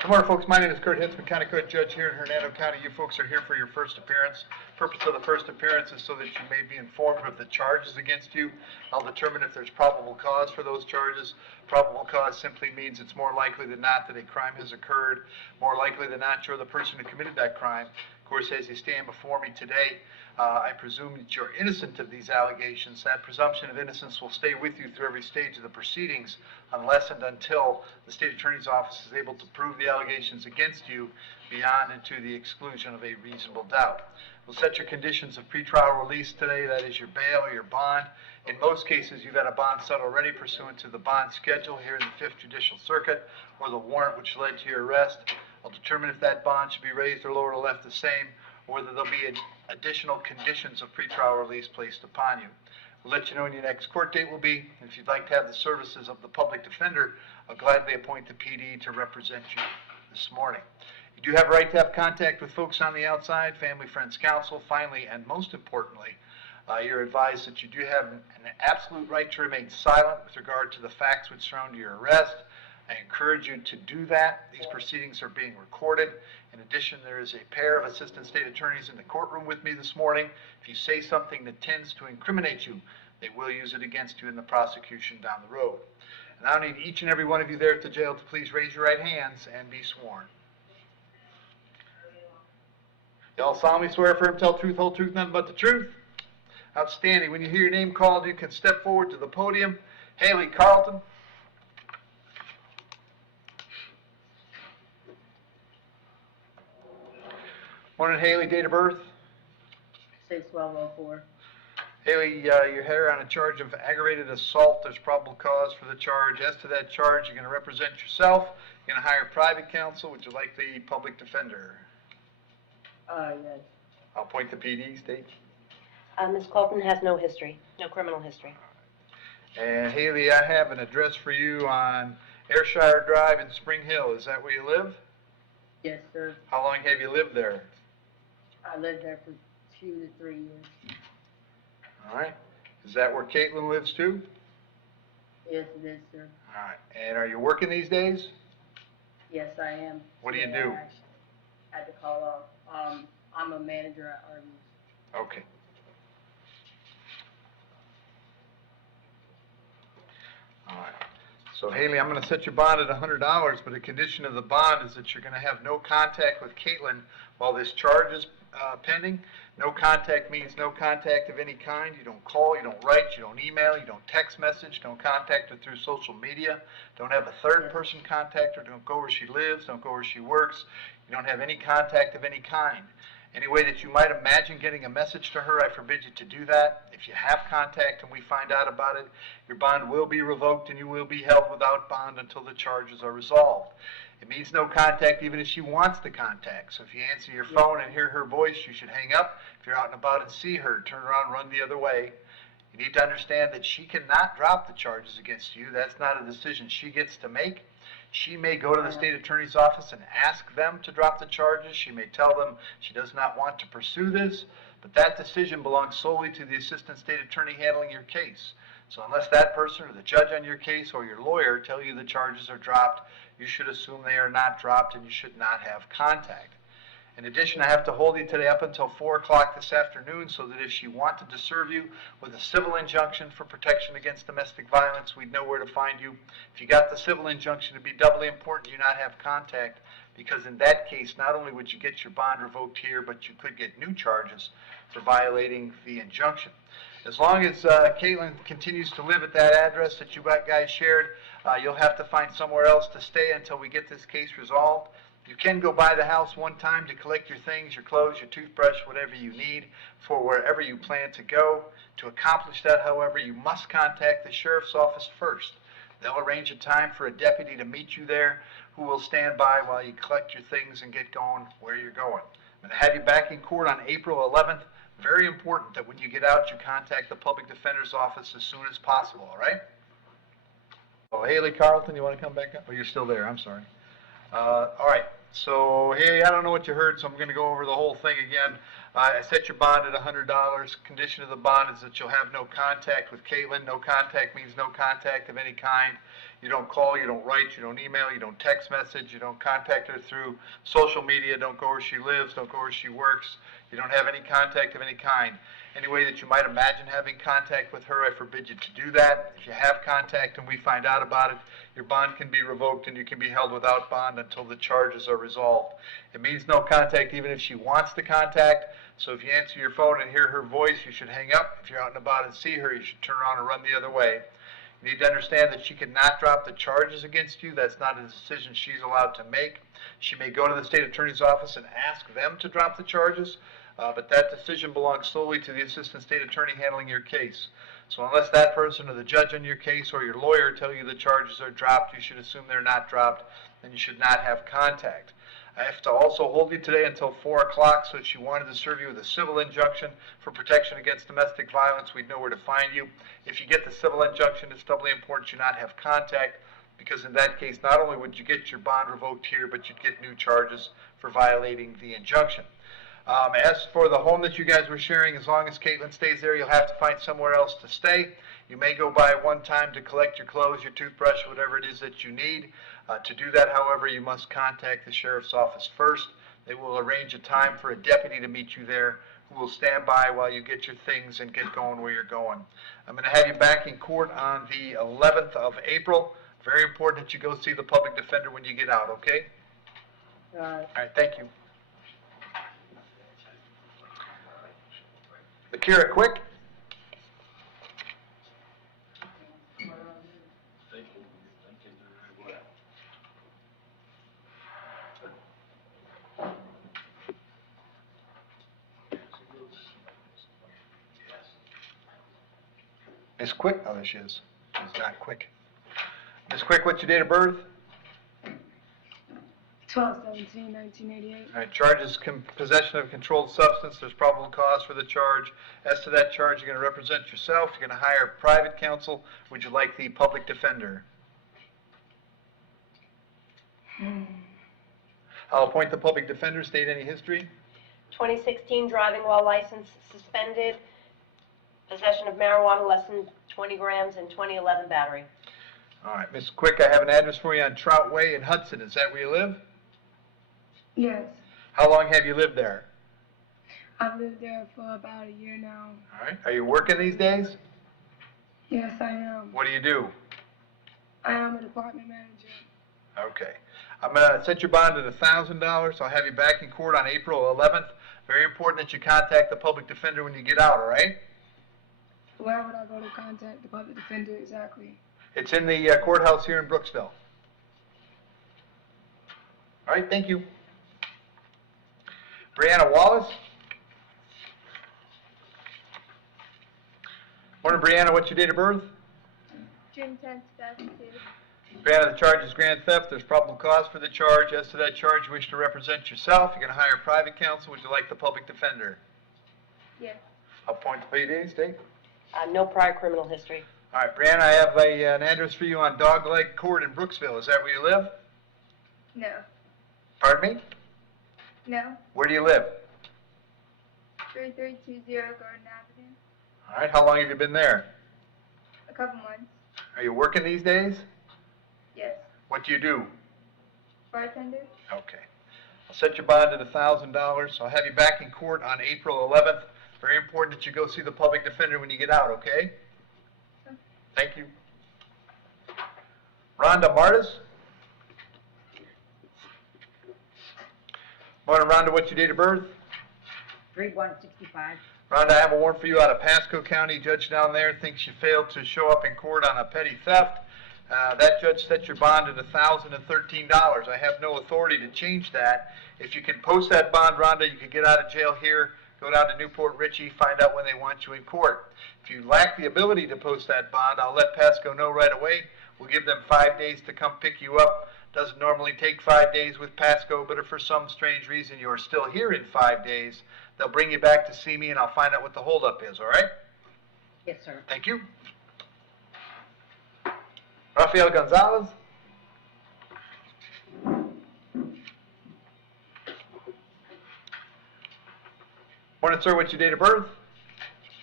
Good morning, folks. My name is Kurt Hitzman, County Court Judge here in Hernando County. You folks are here for your first appearance. Purpose of the first appearance is so that you may be informed of the charges against you. I'll determine if there's probable cause for those charges. Probable cause simply means it's more likely than not that a crime has occurred. More likely than not, you're the person who committed that crime. Of course, as you stand before me today, I presume that you're innocent of these allegations. That presumption of innocence will stay with you through every stage of the proceedings unless and until the State Attorney's Office is able to prove the allegations against you beyond and to the exclusion of a reasonable doubt. We'll set your conditions of pretrial release today. That is your bail or your bond. In most cases, you've had a bond set already pursuant to the bond schedule here in the 5th Judicial Circuit or the warrant which led to your arrest. I'll determine if that bond should be raised or lowered or left the same, or whether there'll be additional conditions of pretrial release placed upon you. We'll let you know when your next court date will be. If you'd like to have the services of the public defender, I'll gladly appoint the PD to represent you this morning. You do have a right to have contact with folks on the outside, family, friends, counsel. Finally, and most importantly, you're advised that you do have an absolute right to remain silent with regard to the facts which surround your arrest. I encourage you to do that. These proceedings are being recorded. In addition, there is a pair of assistant state attorneys in the courtroom with me this morning. If you say something that tends to incriminate you, they will use it against you in the prosecution down the road. And I need each and every one of you there at the jail to please raise your right hands and be sworn. Y'all solemnly swear affirm, tell truth, whole truth, nothing but the truth? Outstanding. When you hear your name called, you can step forward to the podium. Haley Carlton. Morning, Haley. Date of birth? 6/12/04. Haley, you're here on a charge of aggravated assault. There's probable cause for the charge. As to that charge, you're going to represent yourself. You're going to hire private counsel. Would you like the public defender? Yes. I'll appoint the PD. State. Ms. Carlton has no history, no criminal history. And Haley, I have an address for you on Ayrshire Drive in Spring Hill. Is that where you live? Yes, sir. How long have you lived there? I lived there for 2 to 3 years. All right. Is that where Caitlin lives too? Yes, it is, sir. All right. And are you working these days? Yes, I am. What do you do? I had to call off. I'm a manager at Arby's. Okay. All right. So, Haley, I'm going to set your bond at $100, but a condition of the bond is that you're going to have no contact with Caitlin while this charge is pending. No contact means no contact of any kind. You don't call, you don't write, you don't email, you don't text message, don't contact her through social media, don't have a third person contact her, don't go where she lives, don't go where she works. You don't have any contact of any kind. Any way that you might imagine getting a message to her, I forbid you to do that. If you have contact and we find out about it, your bond will be revoked and you will be held without bond until the charges are resolved. It means no contact even if she wants the contact. So if you answer your phone and hear her voice, you should hang up. If you're out and about and see her, turn around, run the other way. You need to understand that she cannot drop the charges against you. That's not a decision she gets to make. She may go to the state attorney's office and ask them to drop the charges. She may tell them she does not want to pursue this, but that decision belongs solely to the assistant state attorney handling your case. So unless that person or the judge on your case or your lawyer tell you the charges are dropped, you should assume they are not dropped and you should not have contact. In addition, I have to hold you today up until 4 o'clock this afternoon so that if she wanted to serve you with a civil injunction for protection against domestic violence, we'd know where to find you. If you got the civil injunction, it'd be doubly important you not have contact, because in that case, not only would you get your bond revoked here, but you could get new charges for violating the injunction. As long as Caitlin continues to live at that address that you guys shared, you'll have to find somewhere else to stay until we get this case resolved. You can go by the house one time to collect your things, your clothes, your toothbrush, whatever you need for wherever you plan to go. To accomplish that, however, you must contact the sheriff's office first. They'll arrange a time for a deputy to meet you there who will stand by while you collect your things and get going where you're going. I'm going to have you back in court on April 11th. Very important that when you get out, you contact the public defender's office as soon as possible, all right? Oh, Haley Carlton, you want to come back up? Oh, you're still there. I'm sorry. All right. So, hey, I don't know what you heard, so I'm going to go over the whole thing again. I set your bond at $100. Condition of the bond is that you'll have no contact with Caitlin. No contact means no contact of any kind. You don't call, you don't write, you don't email, you don't text message, you don't contact her through social media, don't go where she lives, don't go where she works. You don't have any contact of any kind. Any way that you might imagine having contact with her, I forbid you to do that. If you have contact and we find out about it, your bond can be revoked and you can be held without bond until the charges are resolved. It means no contact even if she wants to contact. So if you answer your phone and hear her voice, you should hang up. If you're out and about and see her, you should turn around and run the other way. You need to understand that she cannot drop the charges against you. That's not a decision she's allowed to make. She may go to the state attorney's office and ask them to drop the charges, but that decision belongs solely to the assistant state attorney handling your case. So unless that person or the judge on your case or your lawyer tell you the charges are dropped, you should assume they're not dropped, and you should not have contact. I have to also hold you today until 4 o'clock, so if she wanted to serve you with a civil injunction for protection against domestic violence, we'd know where to find you. If you get the civil injunction, it's doubly important you not have contact, because in that case, not only would you get your bond revoked here, but you'd get new charges for violating the injunction. As for the home that you guys were sharing, as long as Caitlin stays there, you'll have to find somewhere else to stay. You may go by one time to collect your clothes, your toothbrush, whatever it is that you need. To do that, however, you must contact the sheriff's office first. They will arrange a time for a deputy to meet you there who will stand by while you get your things and get going where you're going. I'm going to have you back in court on the 11th of April. Very important that you go see the public defender when you get out, okay? All right. All right, thank you. Akira, quick. Miss Quick? Oh, there she is. She's not Quick. Miss Quick, what's your date of birth? 12/17/1988. All right, charges possession of controlled substance. There's probable cause for the charge. As to that charge, you're going to represent yourself. You're going to hire private counsel. Would you like the public defender? I'll appoint the public defender. State any history. 2016 driving while license suspended, possession of marijuana less than 20 grams, and 2011 battery. All right, Miss Quick, I have an address for you on Trout Way in Hudson. Is that where you live? Yes. How long have you lived there? I've lived there for about a year now. All right. Are you working these days? Yes, I am. What do you do? I am a department manager. Okay. I'm going to set your bond at $1,000. I'll have you back in court on April 11th. Very important that you contact the public defender when you get out, all right? Where would I go to contact the public defender exactly? It's in the courthouse here in Brooksville. All right, thank you. Brianna Wallace. Morning, Brianna. What's your date of birth? June 10th, 2002. Brianna, the charge is grand theft. There's probable cause for the charge. As to that charge, you wish to represent yourself. You're going to hire private counsel. Would you like the public defender? Yes. Appoint the PD, state. No prior criminal history. All right, Brianna, I have an address for you on Dogleg Court in Brooksville. Is that where you live? No. Pardon me? No. Where do you live? 3320 Garden Avenue. All right, how long have you been there? A couple months. Are you working these days? Yes. What do you do? Bartender. Okay. I'll set your bond at $1,000. I'll have you back in court on April 11th. Very important that you go see the public defender when you get out, okay? Okay. Thank you. Rhonda Martis. Morning, Rhonda. What's your date of birth? 3/1/65. Rhonda, I have a warrant for you out of Pasco County. Judge down there thinks you failed to show up in court on a petty theft. That judge set your bond at $1,013. I have no authority to change that. If you can post that bond, Rhonda, you can get out of jail here, go down to Newport Richie, find out when they want you in court. If you lack the ability to post that bond, I'll let Pasco know right away. We'll give them 5 days to come pick you up. Doesn't normally take 5 days with Pasco, but if for some strange reason you're still here in 5 days, they'll bring you back to see me and I'll find out what the holdup is, all right? Yes, sir. Thank you. Rafael Gonzalez. Morning, sir. What's your date of birth?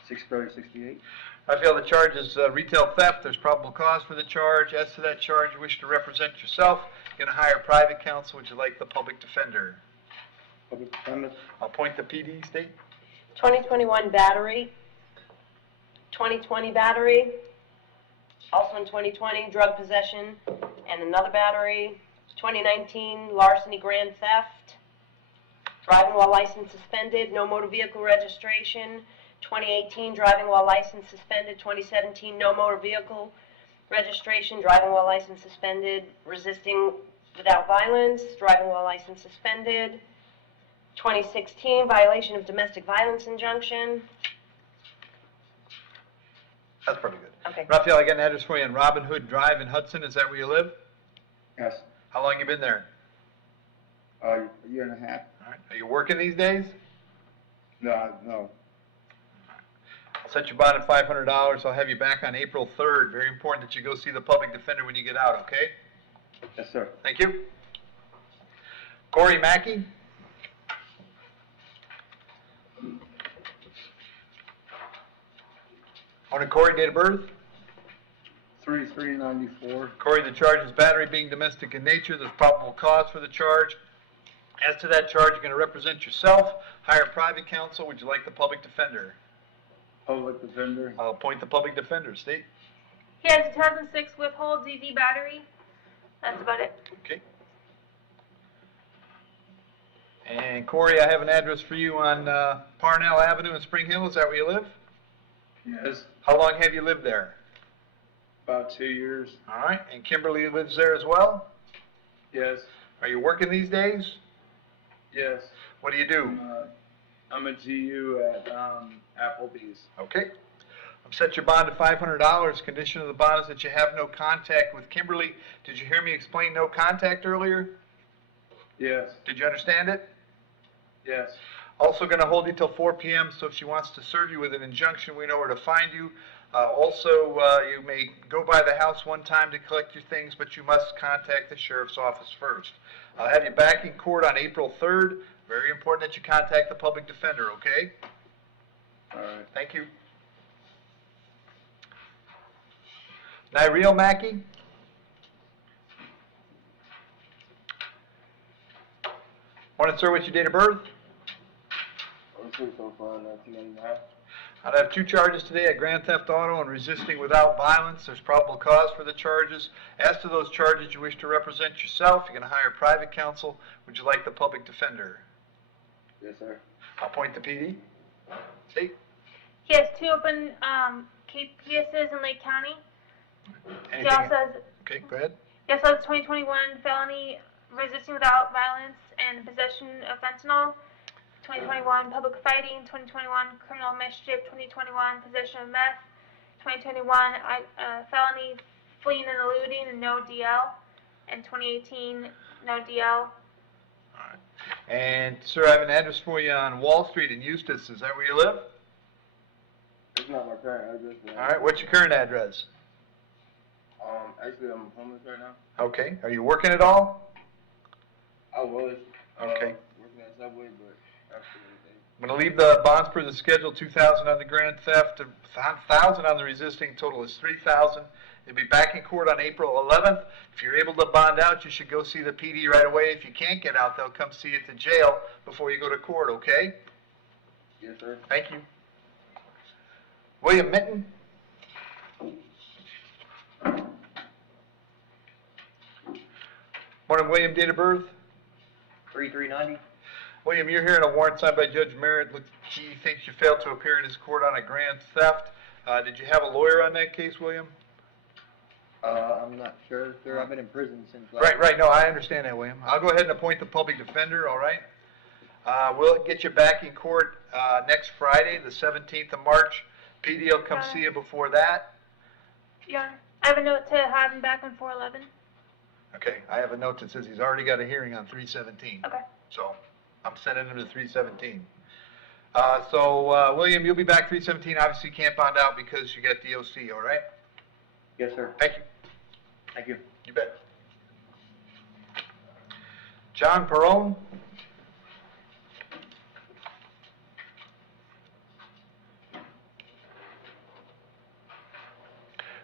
6/30/68. Rafael, the charge is retail theft. There's probable cause for the charge. As to that charge, you wish to represent yourself. You're going to hire private counsel. Would you like the public defender? Public defender. I'll appoint the PD, state. 2021 battery, 2020 battery, also in 2020 drug possession and another battery, 2019 larceny grand theft, driving while license suspended, no motor vehicle registration, 2018 driving while license suspended, 2017 no motor vehicle registration, driving while license suspended, resisting without violence, driving while license suspended, 2016 violation of domestic violence injunction. That's pretty good. Okay. Rafael, I got an address for you on Robin Hood Drive in Hudson. Is that where you live? Yes. How long you been there? A year and a half. All right. Are you working these days? No. I'll set your bond at $500. I'll have you back on April 3rd. Very important that you go see the public defender when you get out, okay? Yes, sir. Thank you. Corey Mackey. Morning, Corey. Date of birth? 3/3/94. Corey, the charge is battery being domestic in nature. There's probable cause for the charge. As to that charge, you're going to represent yourself. Hire private counsel. Would you like the public defender? Public defender. I'll appoint the public defender. State. He has a 2006 withhold DV battery. That's about it. Okay. And Corey, I have an address for you on Parnell Avenue in Spring Hill. Is that where you live? Yes. How long have you lived there? About 2 years. All right. And Kimberly lives there as well? Yes. Are you working these days? Yes. What do you do? I'm a GU at Applebee's. Okay. I've set your bond to $500. Condition of the bond is that you have no contact with Kimberly. Did you hear me explain no contact earlier? Yes. Did you understand it? Yes. Also going to hold you till 4 p.m., so if she wants to serve you with an injunction, we know where to find you. You may go by the house one time to collect your things, but you must contact the sheriff's office first. I'll have you back in court on April 3rd. Very important that you contact the public defender, okay? All right. Thank you. Nyreel Mackey? Morning, sir. What's your date of birth? I'm so far, 1999. I'd have 2 charges today at grand theft auto and resisting without violence. There's probable cause for the charges. As to those charges, you wish to represent yourself. You're going to hire private counsel. Would you like the public defender? Yes, sir. I'll appoint the PD. See? He has 2 open KPSs in Lake County. He Anything? also has, Okay, go ahead. he also has 2021 felony resisting without violence and possession of fentanyl. 2021 public fighting, 2021 criminal mischief, 2021 possession of meth, 2021 felony fleeing and eluding and no DL, and 2018 no DL. All right. And, sir, I have an address for you on Wall Street in Eustis. Is that where you live? It's not my current address. All right. What's your current address? Actually, I'm homeless right now. Okay. Are you working at all? I was. Okay. Working at Subway, but after everything. I'm going to leave the bonds per the schedule, $2,000 on the grand theft, $1,000 on the resisting. Total is $3,000. You'll be back in court on April 11th. If you're able to bond out, you should go see the PD right away. If you can't get out, they'll come see you at the jail before you go to court, okay? Yes, sir. Thank you. William Minton? Morning, William. Date of birth? 3/3/90. William, you're hearing a warrant signed by Judge Merritt. He thinks you failed to appear in his court on a grand theft. Did you have a lawyer on that case, William? I'm not sure, sir. I've been in prison since Right. No, I understand that, William. I'll go ahead and appoint the public defender, all right? We'll get you back in court next Friday, the 17th of March. PD will come see you before that. Your Honor, I have a note to have him back on 4/11. Okay, I have a note that says he's already got a hearing on 3/17. Okay. So I'm sending him to 3/17. William, you'll be back 3/17. Obviously, you can't bond out because you got DOC, all right? Yes, sir. Thank you. Thank you. You bet. John Perrone?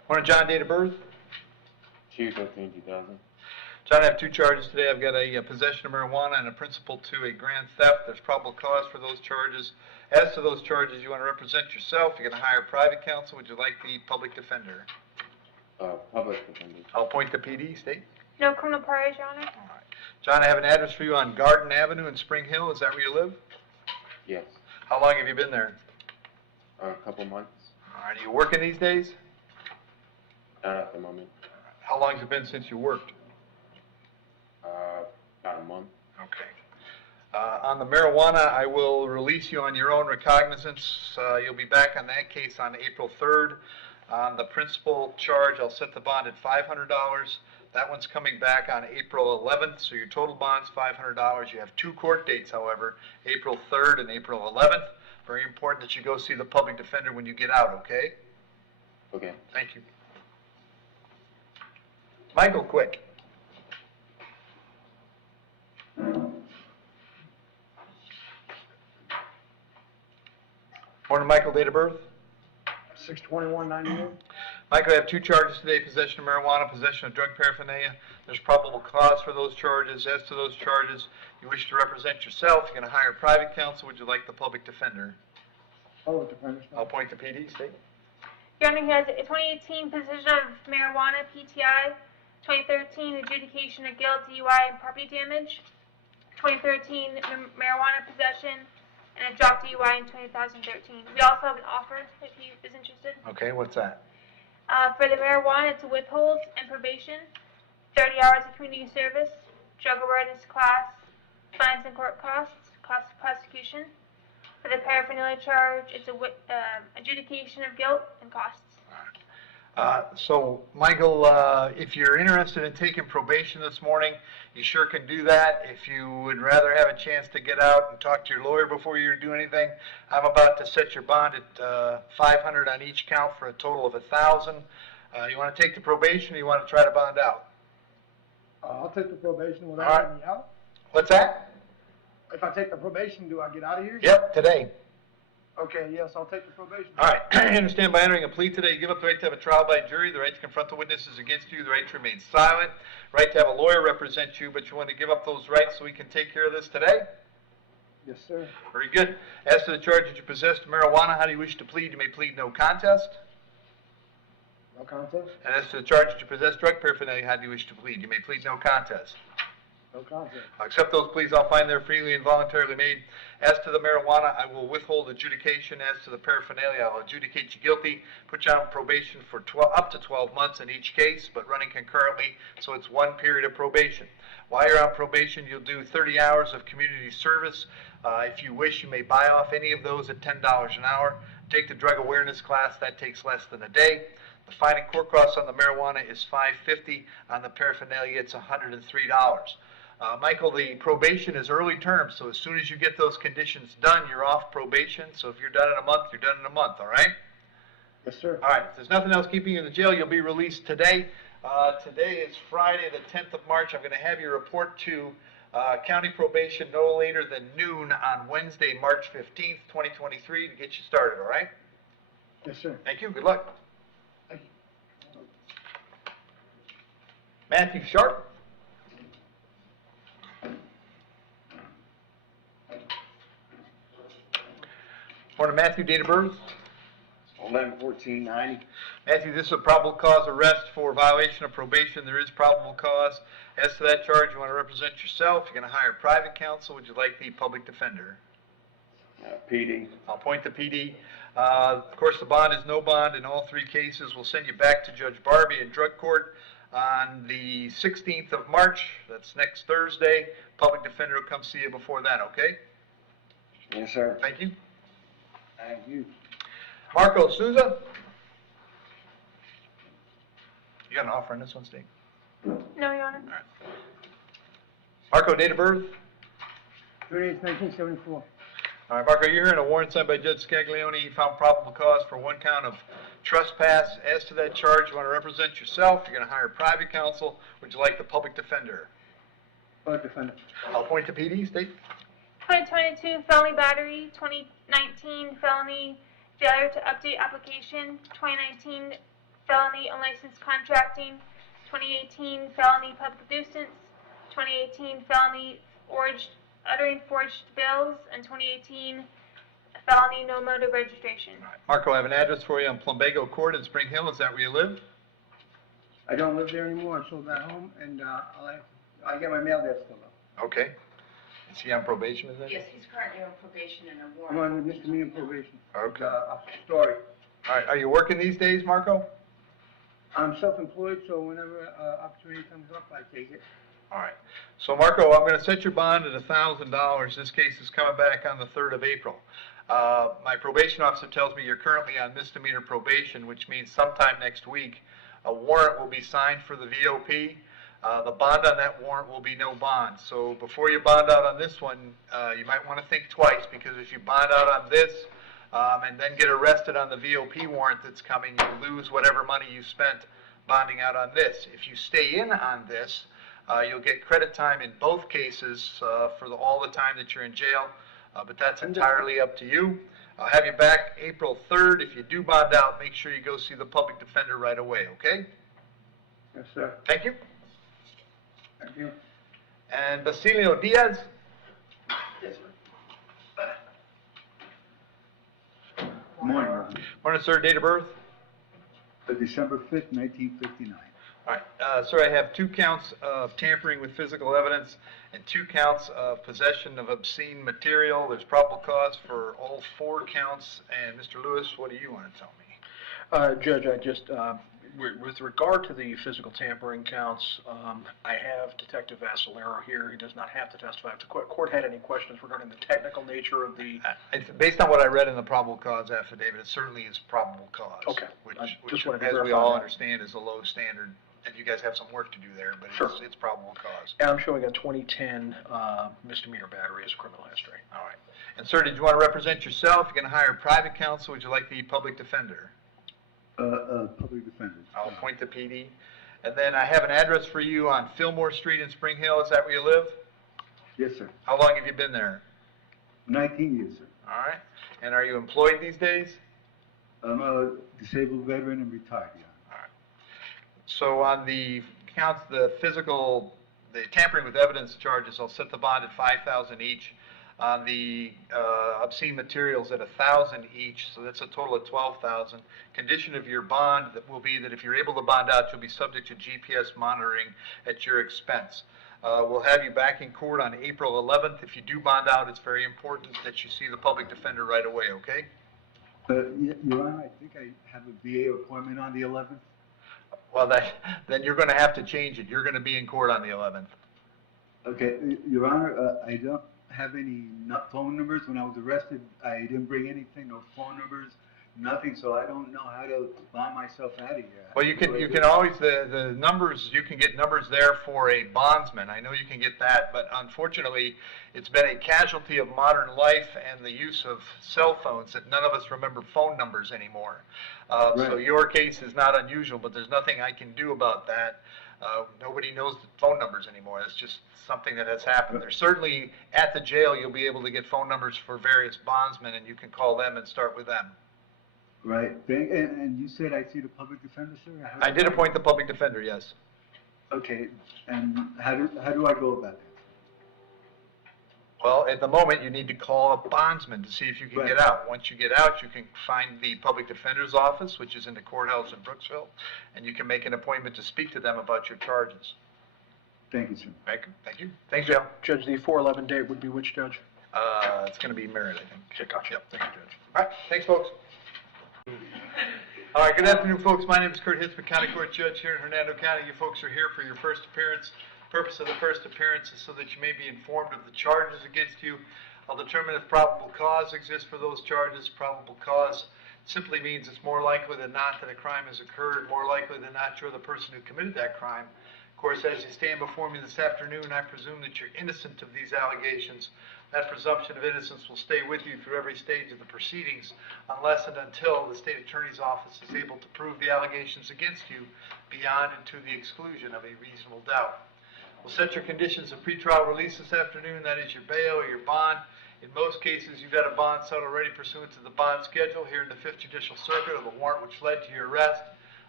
Morning, John, date of birth? 2/13/2000. John, I have 2 charges today. I've got a possession of marijuana and a principal to a grand theft. There's probable cause for those charges. As to those charges, you want to represent yourself. You're going to hire private counsel. Would you like the public defender? Public defender. I'll appoint the PD. State. No criminal priors, Your Honor. All right. John, I have an address for you on Garden Avenue in Spring Hill. Is that where you live? Yes. How long have you been there? A couple months. All right. Are you working these days? Not at the moment. How long has it been since you worked? About a month. Okay. On the marijuana, I will release you on your own recognizance. You'll be back on that case on April 3rd. On the principal charge, I'll set the bond at $500. That one's coming back on April 11th, so your total bond's $500. You have 2 court dates, however, April 3rd and April 11th. Very important that you go see the public defender when you get out, okay? Okay. Thank you. Michael, quick. Morning, Michael, date of birth? 6/21/91. Michael, I have 2 charges today, possession of marijuana, possession of drug paraphernalia. There's probable cause for those charges. As to those charges, you wish to represent yourself. You're going to hire private counsel. Would you like the public defender? Public defender. I'll appoint the PD. State. Your Honor, he has a 2018 possession of marijuana, PTI, 2013 adjudication of guilt, DUI, and property damage, 2013 marijuana possession, and a drop DUI in 2013. We also have an offer if he is interested. Okay, what's that? For the marijuana, it's a withhold and probation, 30 hours of community service, drug awareness class, fines and court costs, cost of prosecution. For the paraphernalia charge, it's a adjudication of guilt and costs. So, Michael, if you're interested in taking probation this morning, you sure can do that. If you would rather have a chance to get out and talk to your lawyer before you do anything, I'm about to set your bond at $500 on each count for a total of $1,000. You want to take the probation, or you want to try to bond out? I'll take the probation. Will that All right. let me out? What's that? If I take the probation, do I get out of here? Yep, today. Okay, yes, I'll take the probation. All right. I understand by entering a plea today, you give up the right to have a trial by jury, the right to confront the witnesses against you, the right to remain silent, right to have a lawyer represent you, but you want to give up those rights so we can take care of this today? Yes, sir. Very good. As to the charge that you possessed marijuana, how do you wish to plead? You may plead no contest. No contest? And as to the charge that you possess drug paraphernalia, how do you wish to plead? You may plead no contest. No contest. I'll accept those pleas. I'll find they're freely and voluntarily made. As to the marijuana, I will withhold adjudication. As to the paraphernalia, I'll adjudicate you guilty, put you on probation for up to 12 months in each case, but running concurrently, so it's 1 period of probation. While you're on probation, you'll do 30 hours of community service. If you wish, you may buy off any of those at $10 an hour. Take the drug awareness class. That takes less than a day. The fine and court costs on the marijuana is $5.50. On the paraphernalia, it's $103. Michael, the probation is early term, so as soon as you get those conditions done, you're off probation. So if you're done in a month, you're done in a month, all right? Yes, sir. All right, if there's nothing else keeping you in the jail, you'll be released today. Today is Friday, the 10th of March. I'm going to have you report to county probation no later than noon on Wednesday, March 15th, 2023, to get you started, all right? Yes, sir. Thank you. Good luck. Thank you. Matthew Sharp. Morning, Matthew. Date of birth? 11/14/90. Matthew, this is a probable cause arrest for violation of probation. There is probable cause. As to that charge, you want to represent yourself. You're going to hire private counsel. Would you like the public defender? PD. I'll appoint the PD. Of course, the bond is no bond in all 3 cases. We'll send you back to Judge Barbie in drug court on the 16th of March. That's next Thursday. Public defender will come see you before that, okay? Yes, sir. Thank you. Thank you. Marco Souza? You got an offer on this one, Steve? No, Your Honor. Marco, date of birth? 38/1974. All right, Marco, you're hearing a warrant signed by Judge Scaglione. He found probable cause for 1 count of trespass. As to that charge, you want to represent yourself. You're going to hire private counsel. Would you like the public defender? Public defender. I'll appoint the PD. State. 2022 felony battery, 2019 felony failure to update application, 2019 felony unlicensed contracting, 2018 felony public nuisance, 2018 felony uttering forged bills, and 2018 felony no motor registration. All right. Marco, I have an address for you on Plumbago Court in Spring Hill. Is that where you live? I don't live there anymore. I sold that home, and I get my mail there still. Okay. Is he on probation, is that? Yes, he's currently on probation and a I'm warrant. on misdemeanor probation. Okay. A story. All right. Are you working these days, Marco? I'm self-employed, so whenever opportunity comes up, I take it. All right. So, Marco, I'm going to set your bond at $1,000. This case is coming back on the 3rd of April. My probation officer tells me you're currently on misdemeanor probation, which means sometime next week a warrant will be signed for the VOP. The bond on that warrant will be no bond. So before you bond out on this one, you might want to think twice, because if you bond out on this and then get arrested on the VOP warrant that's coming, you lose whatever money you spent bonding out on this. If you stay in on this, you'll get credit time in both cases for all the time that you're in jail, but that's entirely up to you. I'll have you back April 3rd. If you do bond out, make sure you go see the public defender right away, okay? Yes, sir. Thank you. Thank you. And Basilio Diaz? Yes, sir. Morning, Ron. Morning, sir. Date of birth? December 5th, 1959. All right, sir, I have 2 counts of tampering with physical evidence and 2 counts of possession of obscene material. There's probable cause for all 4 counts. And Mr. Lewis, what do you want to tell me? Judge, I just, with regard to the physical tampering counts, I have Detective Basilio here. He does not have to testify. If the court had any questions regarding the technical nature of the... Based on what I read in the probable cause affidavit, it certainly is probable cause. Okay. Which Just wanted to as we verify all that. understand, is a low standard, and you guys have some work to do there, but Sure. it's probable cause. And I'm showing a 2010 misdemeanor battery as a criminal history. All right. And sir, did you want to represent yourself? You're going to hire a private counsel. Would you like the public defender? Public defender. I'll appoint the PD. And then I have an address for you on Fillmore Street in Spring Hill. Is that where you live? Yes, sir. How long have you been there? 19 years, sir. All right. And are you employed these days? I'm a disabled veteran and retired, yeah. All right. So on the counts, the tampering with evidence charges, I'll set the bond at $5,000 each. On the obscene materials at $1,000 each, so that's a total of $12,000. Condition of your bond that will be that if you're able to bond out, you'll be subject to GPS monitoring at your expense. We'll have you back in court on April 11th. If you do bond out, it's very important that you see the public defender right away, okay? Your Honor, I think I have a VA appointment on the 11th. Well, then you're going to have to change it. You're going to be in court on the 11th. Okay, Your Honor, I don't have any phone numbers. When I was arrested, I didn't bring anything, no phone numbers, nothing, so I don't know how to bond myself out of here. Well, you can always, the numbers, you can get numbers there for a bondsman. I know you can get that, but unfortunately, it's been a casualty of modern life and the use of cell phones that none of us remember phone numbers anymore. So your case is not unusual, but there's nothing I can do about that. Nobody knows the phone numbers anymore. It's just something that has happened. There's certainly, at the jail, you'll be able to get phone numbers for various bondsmen, and you can call them and start with them. Right. And you said I see the public defender, sir? I did appoint the public defender, yes. Okay. And how do I go about that? Well, at the moment, you need to call a bondsman to see if you can get out. Once you get out, you can find the public defender's office, which is in the courthouse in Brooksville, and you can make an appointment to speak to them about your charges. Thank you, sir. Thank you. Thanks, Joe. Judge, the 4/11 date would be which, Judge? It's going to be Merritt, I think. Okay, gotcha. Yep. Thank you, Judge. All right. Thanks, folks. All right. Good afternoon, folks. My name is Kurt Hitzman, County Court Judge here in Hernando County. You folks are here for your first appearance. Purpose of the first appearance is so that you may be informed of the charges against you. I'll determine if probable cause exists for those charges. Probable cause simply means it's more likely than not that a crime has occurred, more likely than not you're the person who committed that crime. Of course, as you stand before me this afternoon, I presume that you're innocent of these allegations. That presumption of innocence will stay with you through every stage of the proceedings unless and until the state attorney's office is able to prove the allegations against you beyond and to the exclusion of a reasonable doubt. We'll set your conditions of pretrial release this afternoon. That is your bail or your bond. In most cases, you've got a bond set already pursuant to the bond schedule here in the 5th Judicial Circuit, or the warrant which led to your arrest.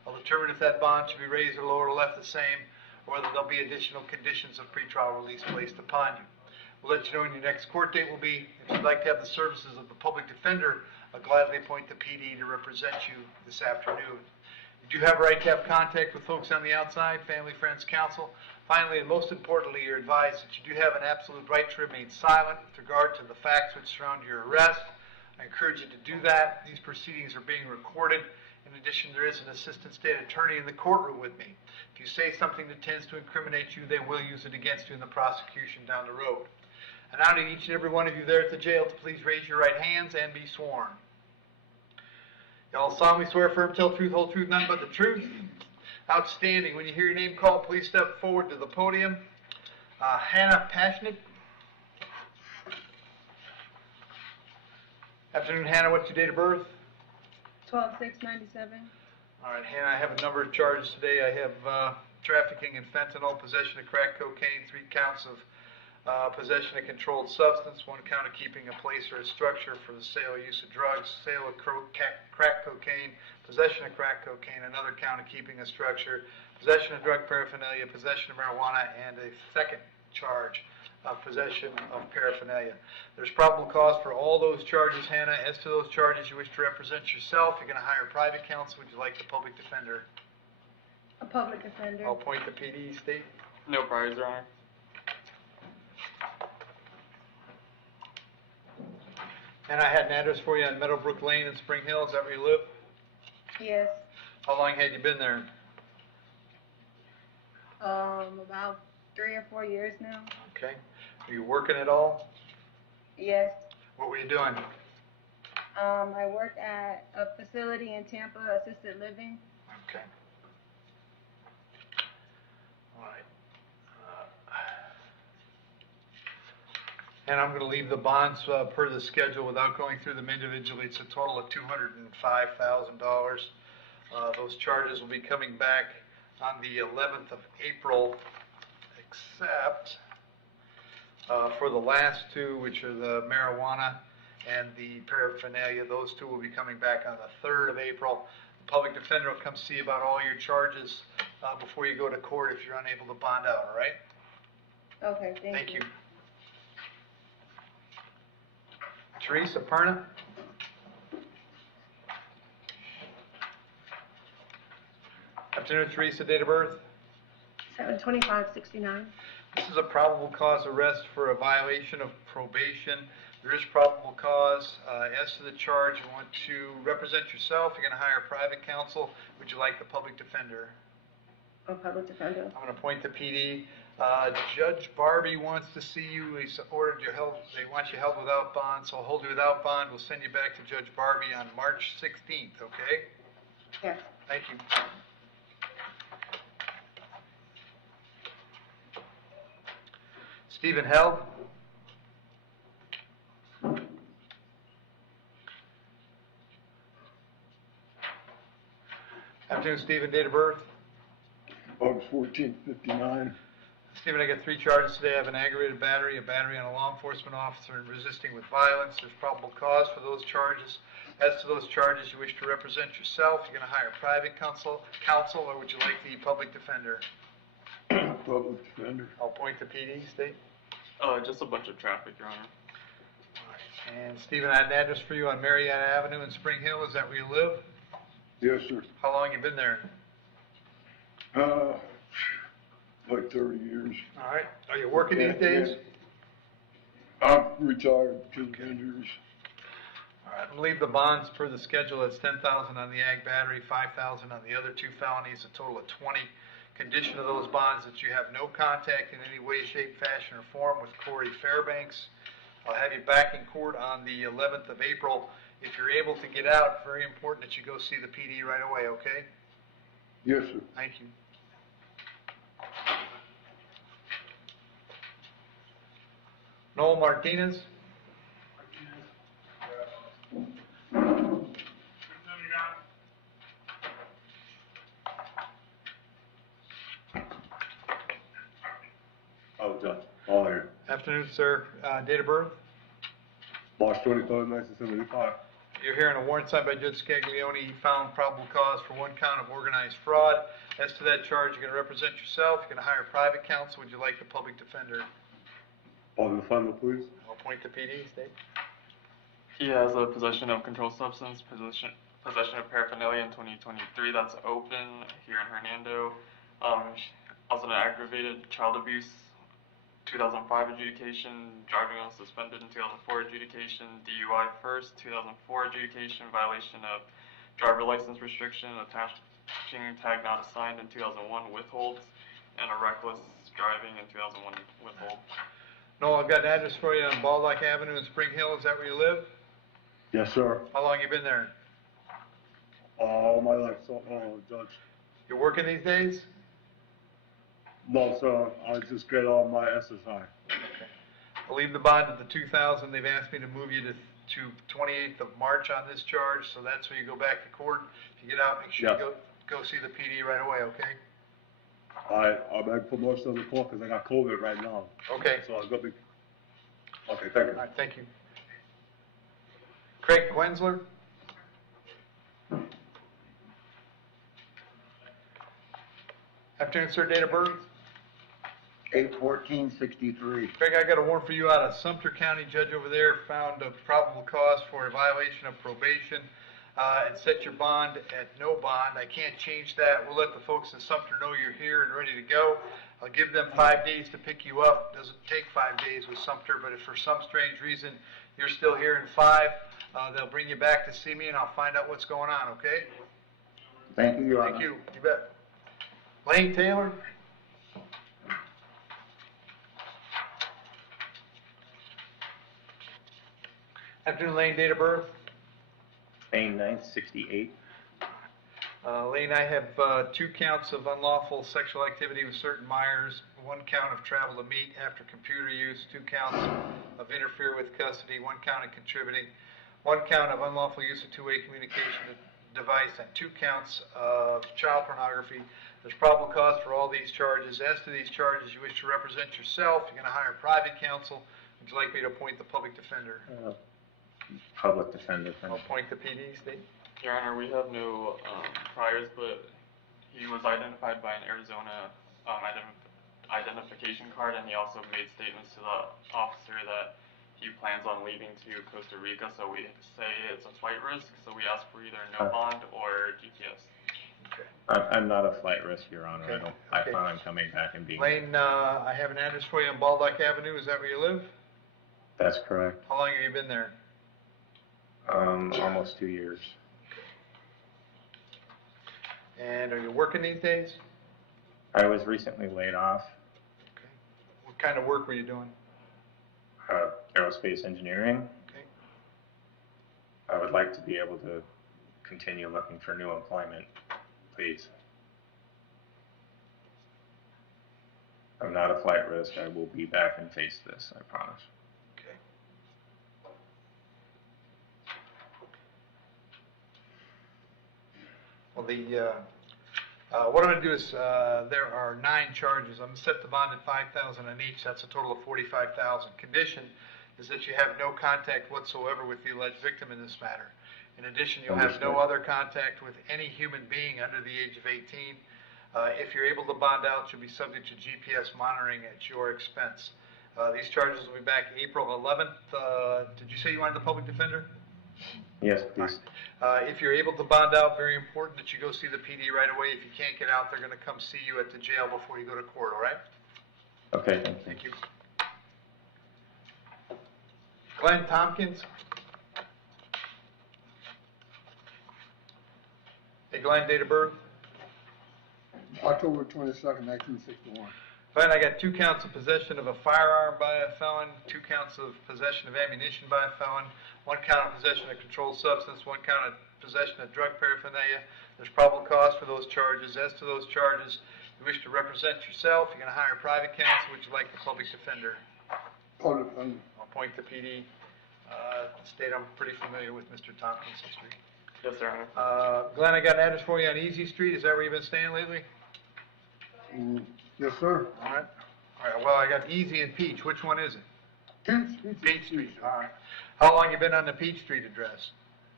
I'll determine if that bond should be raised or lowered or left the same, or whether there'll be additional conditions of pretrial release placed upon you. We'll let you know when your next court date will be. If you'd like to have the services of the public defender, I'll gladly appoint the PD to represent you this afternoon. You do have a right to have contact with folks on the outside, family, friends, counsel. Finally, and most importantly, you're advised that you do have an absolute right to remain silent with regard to the facts which surround your arrest. I encourage you to do that. These proceedings are being recorded. In addition, there is an assistant state attorney in the courtroom with me. If you say something that tends to incriminate you, they will use it against you in the prosecution down the road. And I need each and every one of you there at the jail to please raise your right hands and be sworn. Y'all solemnly swear affirm, tell the truth, whole truth, none but the truth. Outstanding. When you hear your name called, please step forward to the podium. Hannah Pashnik. Afternoon, Hannah. What's your date of birth? 12/6/97. All right, Hannah, I have a number of charges today. I have trafficking in fentanyl, possession of crack cocaine, 3 counts of possession of controlled substance, 1 count of keeping a place or a structure for the sale or use of drugs, sale of crack cocaine, possession of crack cocaine, another count of keeping a structure, possession of drug paraphernalia, possession of marijuana, and a 2nd charge of possession of paraphernalia. There's probable cause for all those charges, Hannah. As to those charges, you wish to represent yourself. You're going to hire private counsel. Would you like the public defender? A public defender. I'll appoint the PD, state. No priors, Your Honor. And I had an address for you on Meadowbrook Lane in Spring Hill. Is that where you live? Yes. How long had you been there? About 3 or 4 years now. Okay. Are you working at all? Yes. What were you doing? I worked at a facility in Tampa, assisted living. Okay. All right. And I'm going to leave the bonds per the schedule without going through them individually. It's a total of $205,000. Those charges will be coming back on the 11th of April, except for the last 2, which are the marijuana and the paraphernalia. Those 2 will be coming back on the 3rd of April. The public defender will come see about all your charges before you go to court if you're unable to bond out, all right? Okay, thank you. Teresa, Perna. Afternoon, Teresa, date of birth? 7/25/69. This is a probable cause arrest for a violation of probation. There is probable cause. As to the charge, you want to represent yourself. You're going to hire private counsel. Would you like the public defender? A public defender. I'm going to appoint the PD. Judge Barbie wants to see you. He's ordered you held. They want you held without bond, so I'll hold you without bond. We'll send you back to Judge Barbie on March 16th, okay? Yes. Thank you. Stephen Held. Afternoon, Stephen. Date of birth? August 14th, 59. Stephen, I got 3 charges today. I have an aggravated battery, a battery on a law enforcement officer, and resisting with violence. There's probable cause for those charges. As to those charges, you wish to represent yourself. You're going to hire private counsel, or would you like the public defender? Public defender. I'll appoint the PD, state. Just a bunch of traffic, Your Honor. All right. And Stephen, I had an address for you on Marietta Avenue in Spring Hill. Is that where you live? Yes, sir. How long you been there? Like 30 years. All right. Are you working these days? I'm retired because of injuries. All right. I'm going to leave the bonds per the schedule. It's $10,000 on the ag battery, $5,000 on the other 2 felonies, a total of $20,000. Condition of those bonds that you have no contact in any way, shape, fashion, or form with Corey Fairbanks. I'll have you back in court on the 11th of April. If you're able to get out, very important that you go see the PD right away, okay? Yes, sir. Thank you. Noel Martinez. Oh, done. All here. Afternoon, sir. Date of birth? March 23rd, 1975. You're hearing a warrant signed by Judge Scaglione. He found probable cause for one count of organized fraud. As to that charge, you're going to represent yourself. You're going to hire private counsel. Would you like the public defender? Public defender, please. I'll appoint the PD, State. He has a possession of controlled substance, possession of paraphernalia in 2023. That's open here in Hernando. Also an aggravated child abuse, 2005 adjudication, driving while suspended in 2004 adjudication, DUI first, 2004 adjudication, violation of driver license restriction, attaching tag not assigned in 2001 withholds, and a reckless driving in 2001 withhold. Noel, I've got an address for you on Baldock Avenue in Spring Hill. Is that where you live? Yes, sir. How long you been there? All my life, so, Judge. You're working these days? No, sir. I just get all my SSI. I'll leave the bond at the 2,000. They've asked me to move you to 28th of March on this charge, so that's when you go back to court. If you get out, make sure you go see the PD right away, okay? I'm in for most of the court because I got COVID right now. Okay. So I'll go be. Okay, thank you. All right, thank you. Craig Gwenzler? Afternoon, sir. Date of birth? 8/14/63. Craig, I got a warrant for you out of Sumter County. Judge over there found a probable cause for a violation of probation and set your bond at no bond. I can't change that. We'll let the folks in Sumter know you're here and ready to go. I'll give them 5 days to pick you up. Doesn't take 5 days with Sumter, but if for some strange reason you're still here in 5, they'll bring you back to see me and I'll find out what's going on, okay? Thank you, Your Honor. Thank you. You bet. Lane Taylor? Afternoon, Lane. Date of birth? May 9th, 68. Lane, I have 2 counts of unlawful sexual activity with certain minors, 1 count of travel to meet after computer use, 2 counts of interfere with custody, 1 count of contributing, 1 count of unlawful use of two-way communication device, and 2 counts of child pornography. There's probable cause for all these charges. As to these charges, you wish to represent yourself. You're going to hire private counsel. Would you like me to appoint the public defender? Public defender. I'll appoint the PD, State. Your Honor, we have no priors, but he was identified by an Arizona identification card, and he also made statements to the officer that he plans on leaving to Costa Rica, so we say it's a flight risk, so we ask for either no bond or GPS. Okay. I'm not a flight risk, Your Honor. Okay. I plan on coming back and being. Lane, I have an address for you on Baldock Avenue. Is that where you live? That's correct. How long have you been there? Almost 2 years. And are you working these days? I was recently laid off. Okay. What kind of work were you doing? Aerospace engineering. Okay. I would like to be able to continue looking for new employment, please. I'm not a flight risk. I will be back and face this, I promise. Okay. Well, what I'm going to do is there are 9 charges. I'm going to set the bond at $5,000 on each. That's a total of $45,000. Condition is that you have no contact whatsoever with the alleged victim in this matter. In addition, you'll have no other contact with any human being under the age of 18. If you're able to bond out, you'll be subject to GPS monitoring at your expense. These charges will be back April 11th. Did you say you wanted the public defender? Yes, please. If you're able to bond out, very important that you go see the PD right away. If you can't get out, they're going to come see you at the jail before you go to court, all right? Okay, Thank you. Glenn Tompkins. Hey, Glenn, date of birth? October 22nd, 1961. Glenn, I got 2 counts of possession of a firearm by a felon, 2 counts of possession of ammunition by a felon, 1 count of possession of controlled substance, 1 count of possession of drug paraphernalia. There's probable cause for those charges. As to those charges, you wish to represent yourself. You're going to hire private counsel. Would you like the public defender? Public defender. I'll appoint the PD. State I'm pretty familiar with Mr. Tompkins' history. Yes, Your Honor. Glenn, I got an address for you on Easy Street. Is that where you've been staying lately? Yes, sir. All right. All right. Well, I got Easy and Peach. Which one is it? Peach Street. All right. How long you been on the Peach Street address?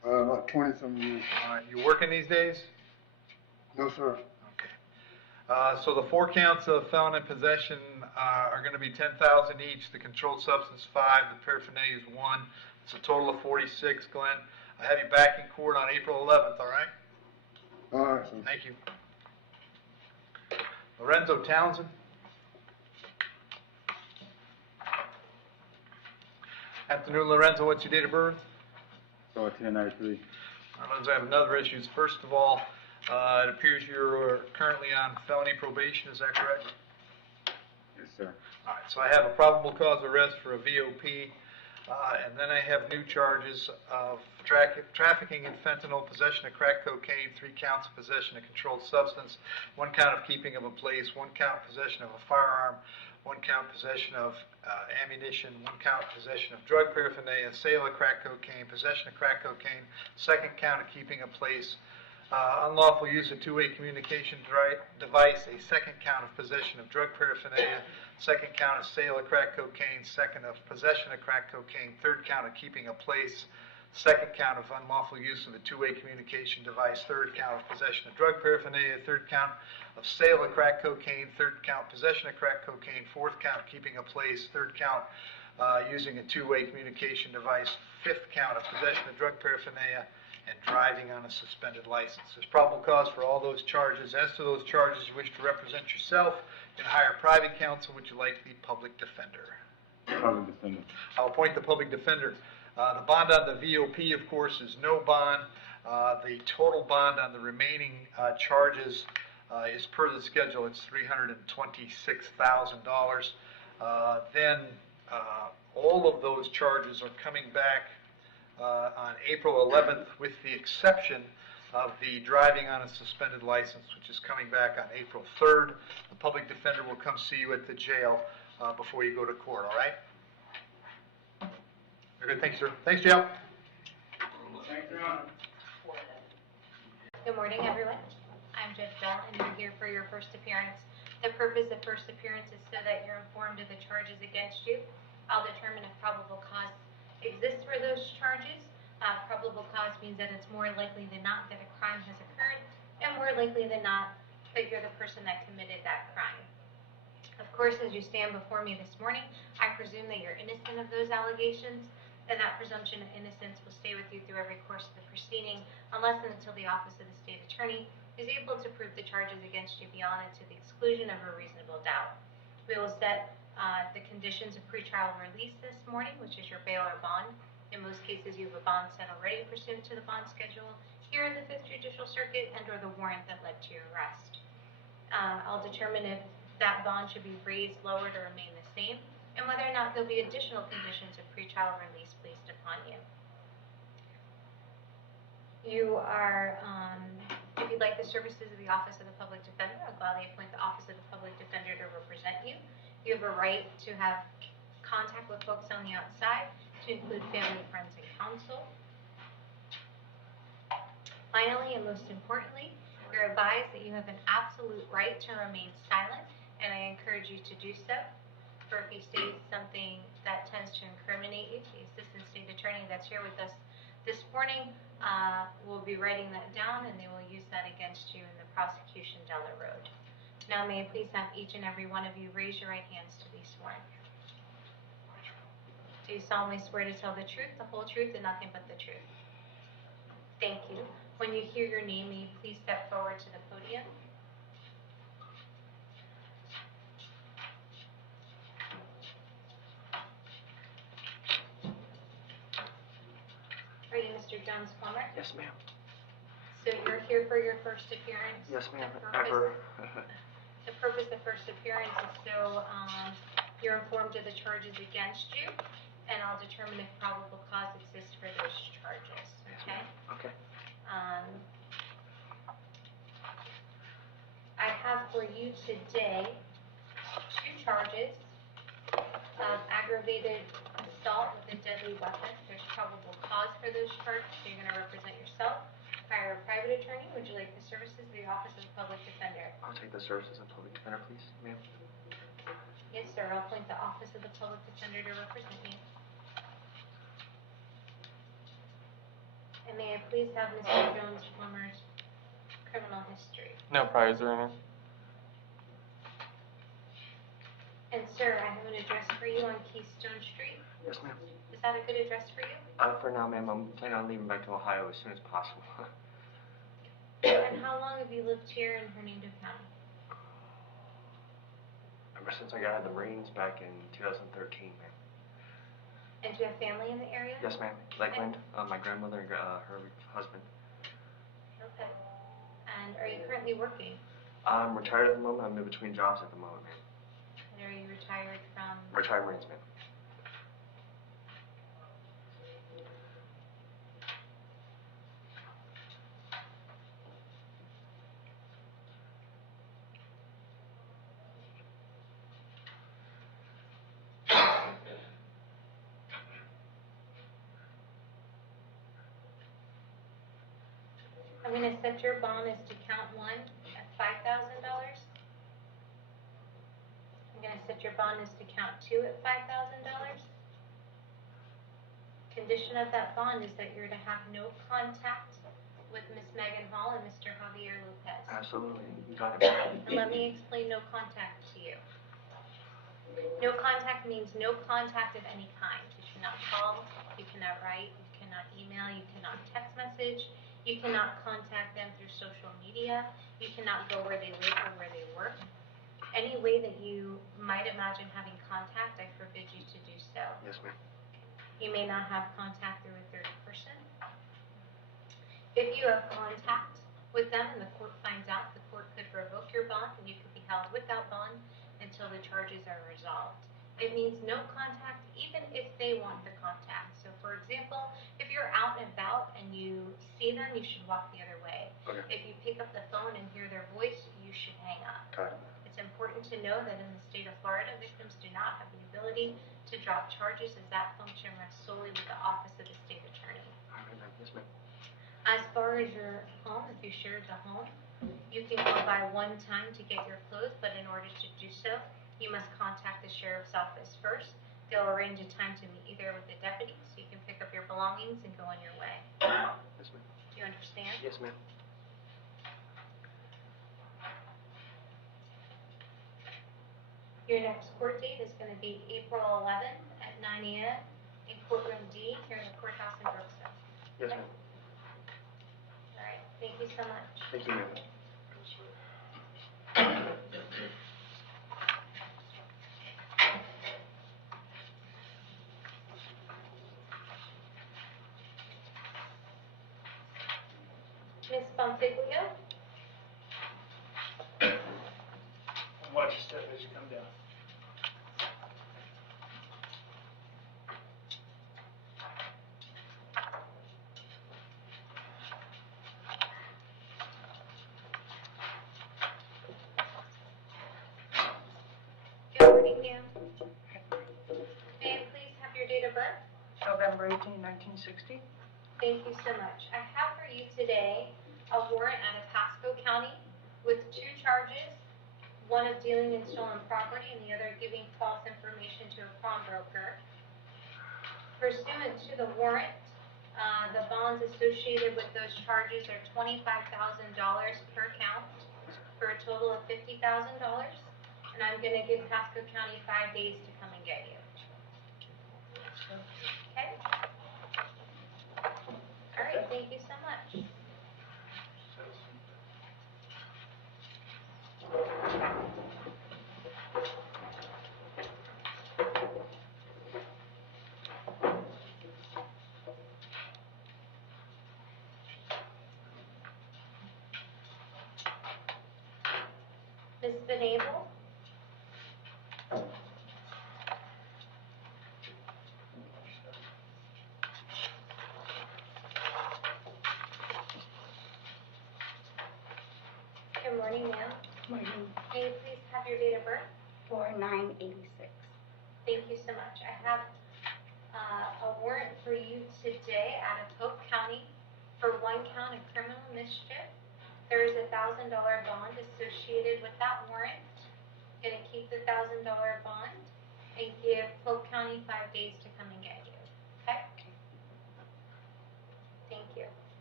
About 20-some years. All right, you working these days? No, sir. Okay. So the 4 counts of felon in possession are going to be 10,000 each. The controlled substance 5. The paraphernalia is 1. It's a total of 46. Glenn, I have you back in court on April 11th. All right. All right, sir. Thank you. Lorenzo Townsend. Afternoon, Lorenzo. What's your date of birth? So 1093. Lorenzo, I have another issue. First of all, it appears you're currently on felony probation. Is that correct? Yes, sir. All right. So I have a probable cause arrest for a VOP, and then I have new charges of trafficking in fentanyl, possession of crack cocaine, 3 counts of possession of controlled substance, 1 count of keeping of a place, 1 count possession of a firearm, 1 count possession of ammunition, 1 count possession of drug paraphernalia, sale of crack cocaine, possession of crack cocaine, 2nd count of keeping a place, unlawful use of two-way communication device, a 2nd count of possession of drug paraphernalia, 2nd count of sale of crack cocaine, 2nd of possession of crack cocaine, 3rd count of keeping a place, 2nd count of unlawful use of a two-way communication device, 3rd count of possession of drug paraphernalia, 3rd count of sale of crack cocaine, 3rd count possession of crack cocaine, 4th count keeping a place, 3rd count using a two-way communication device, 5th count of possession of drug paraphernalia, and driving on a suspended license. There's probable cause for all those charges. As to those charges, you wish to represent yourself, you can hire private counsel. Would you like the public defender? Public defender. I'll appoint the public defender. The bond on the VOP, of course, is no bond. The total bond on the remaining charges is per the schedule. It's $326,000. Then all of those charges are coming back on April 11th, with the exception of the driving on a suspended license, which is coming back on April 3rd. The public defender will come see you at the jail before you go to court, all right? Very good, thank you, sir. Thanks, jail. Thank you, Your Honor. Good morning, everyone. I'm Judge Bell, and you're here for your first appearance. The purpose of first appearance is so that you're informed of the charges against you. I'll determine if probable cause exists for those charges. Probable cause means that it's more likely than not that a crime has occurred, and more likely than not that you're the person that committed that crime. Of course, as you stand before me this morning, I presume that you're innocent of those allegations, and that presumption of innocence will stay with you through every course of the proceeding, unless and until the Office of the State Attorney is able to prove the charges against you beyond and to the exclusion of a reasonable doubt. We will set the conditions of pretrial release this morning, which is your bail or bond. In most cases, you have a bond set already pursuant to the bond schedule here in the 5th Judicial Circuit and or the warrant that led to your arrest. I'll determine if that bond should be raised, lowered, or remain the same, and whether or not there'll be additional conditions of pretrial release placed upon you. You are, if you'd like the services of the Office of the Public Defender, I'll gladly appoint the Office of the Public Defender to represent you. You have a right to have contact with folks on the outside, to include family, friends, and counsel. Finally, and most importantly, you're advised that you have an absolute right to remain silent, and I encourage you to do so. For if you say something that tends to incriminate you, the Assistant State Attorney that's here with us this morning will be writing that down, and they will use that against you in the prosecution down the road. Now, may I please have each and every one of you raise your right hands to be sworn. Do you solemnly swear to tell the truth, the whole truth, and nothing but the truth? Thank you. When you hear your name, may you please step forward to the podium. Are you Mr. Jones Plummer? Yes, ma'am. So you're here for your first appearance? Yes, ma'am. Ever. The purpose of first appearance is so you're informed of the charges against you, and I'll determine if probable cause exists for those charges. Okay? Okay. I have for you today 2 charges of aggravated assault with a deadly weapon. There's probable cause for those charges, so you're going to represent yourself. Hire a private attorney. Would you like the services of the Office of the Public Defender? I'll take the services of public defender, please, ma'am. Yes, sir. I'll appoint the Office of the Public Defender to represent me. And may I please have Mr. Jones' former criminal history? No priors or anything. And sir, I have an address for you on Keystone Street. Yes, ma'am. Is that a good address for you? For now, ma'am, I'm planning on leaving back to Ohio as soon as possible. And how long have you lived here in Hernando County? Ever since I got out of the Marines back in 2013, ma'am. And do you have family in the area? Yes, ma'am. Lakeland, my grandmother and her husband. Okay. And are you currently working? I'm retired at the moment. I'm in between jobs at the moment, ma'am. And are you retired from? Retired Marines, ma'am. I'm going to set your bond as to count one at $5,000. I'm going to set your bond as to count two at $5,000. Condition of that bond is that you're to have no contact with Miss Megan Hall and Mr. Javier Lopez. Absolutely. You got it. And let me explain no contact to you. No contact means no contact of any kind. You cannot call, you cannot write, you cannot email, you cannot text message, you cannot contact them through social media, you cannot go where they live or where they work. Any way that you might imagine having contact, I forbid you to do so. Yes, ma'am. You may not have contact through a third person. If you have contact with them and the court finds out, the court could revoke your bond and you could be held without bond until the charges are resolved. It means no contact even if they want the contact. So for example, if you're out and about and you see them, you should walk the other way. Okay. If you pick up the phone and hear their voice, you should hang up. Got it. It's important to know that in the state of Florida, victims do not have the ability to drop charges as that function rests solely with the office of the state attorney. All right, ma'am. Yes, ma'am. As far as your home, if you share the home, you can go by one time to get your clothes, but in order to do so, you must contact the sheriff's office first. They'll arrange a time to meet you there with the deputy so you can pick up your belongings and go on your way. Yes, ma'am. Do you understand? Yes, ma'am. Your next court date is going to be April 11th at 9 a.m. in courtroom D here in the courthouse in Brooksville. Yes, ma'am. All right. Thank you so much. Thank you, ma'am. Ms. Bonfiglio? Watch your step as you come down. Good morning, ma'am. May I please have your date of birth? November 18, 1960. Thank you so much. I have for you today a warrant out of Pasco County with two charges, one of dealing in stolen property and the other giving false information to a pawnbroker. Pursuant to the warrant, the bonds associated with those charges are $25,000 per count for a total of $50,000. And I'm going to give Pasco County 5 days to come and get you. Okay? All right, thank you so much. Ms. Benable? Good morning, ma'am. Morning. May you please have your date of birth? 4986. Thank you so much. I have a warrant for you today out of Hope County for one count of criminal mischief. There is a $1,000 bond associated with that warrant. Going to keep the $1,000 bond and give Hope County 5 days to come and get you. Okay? Thank you.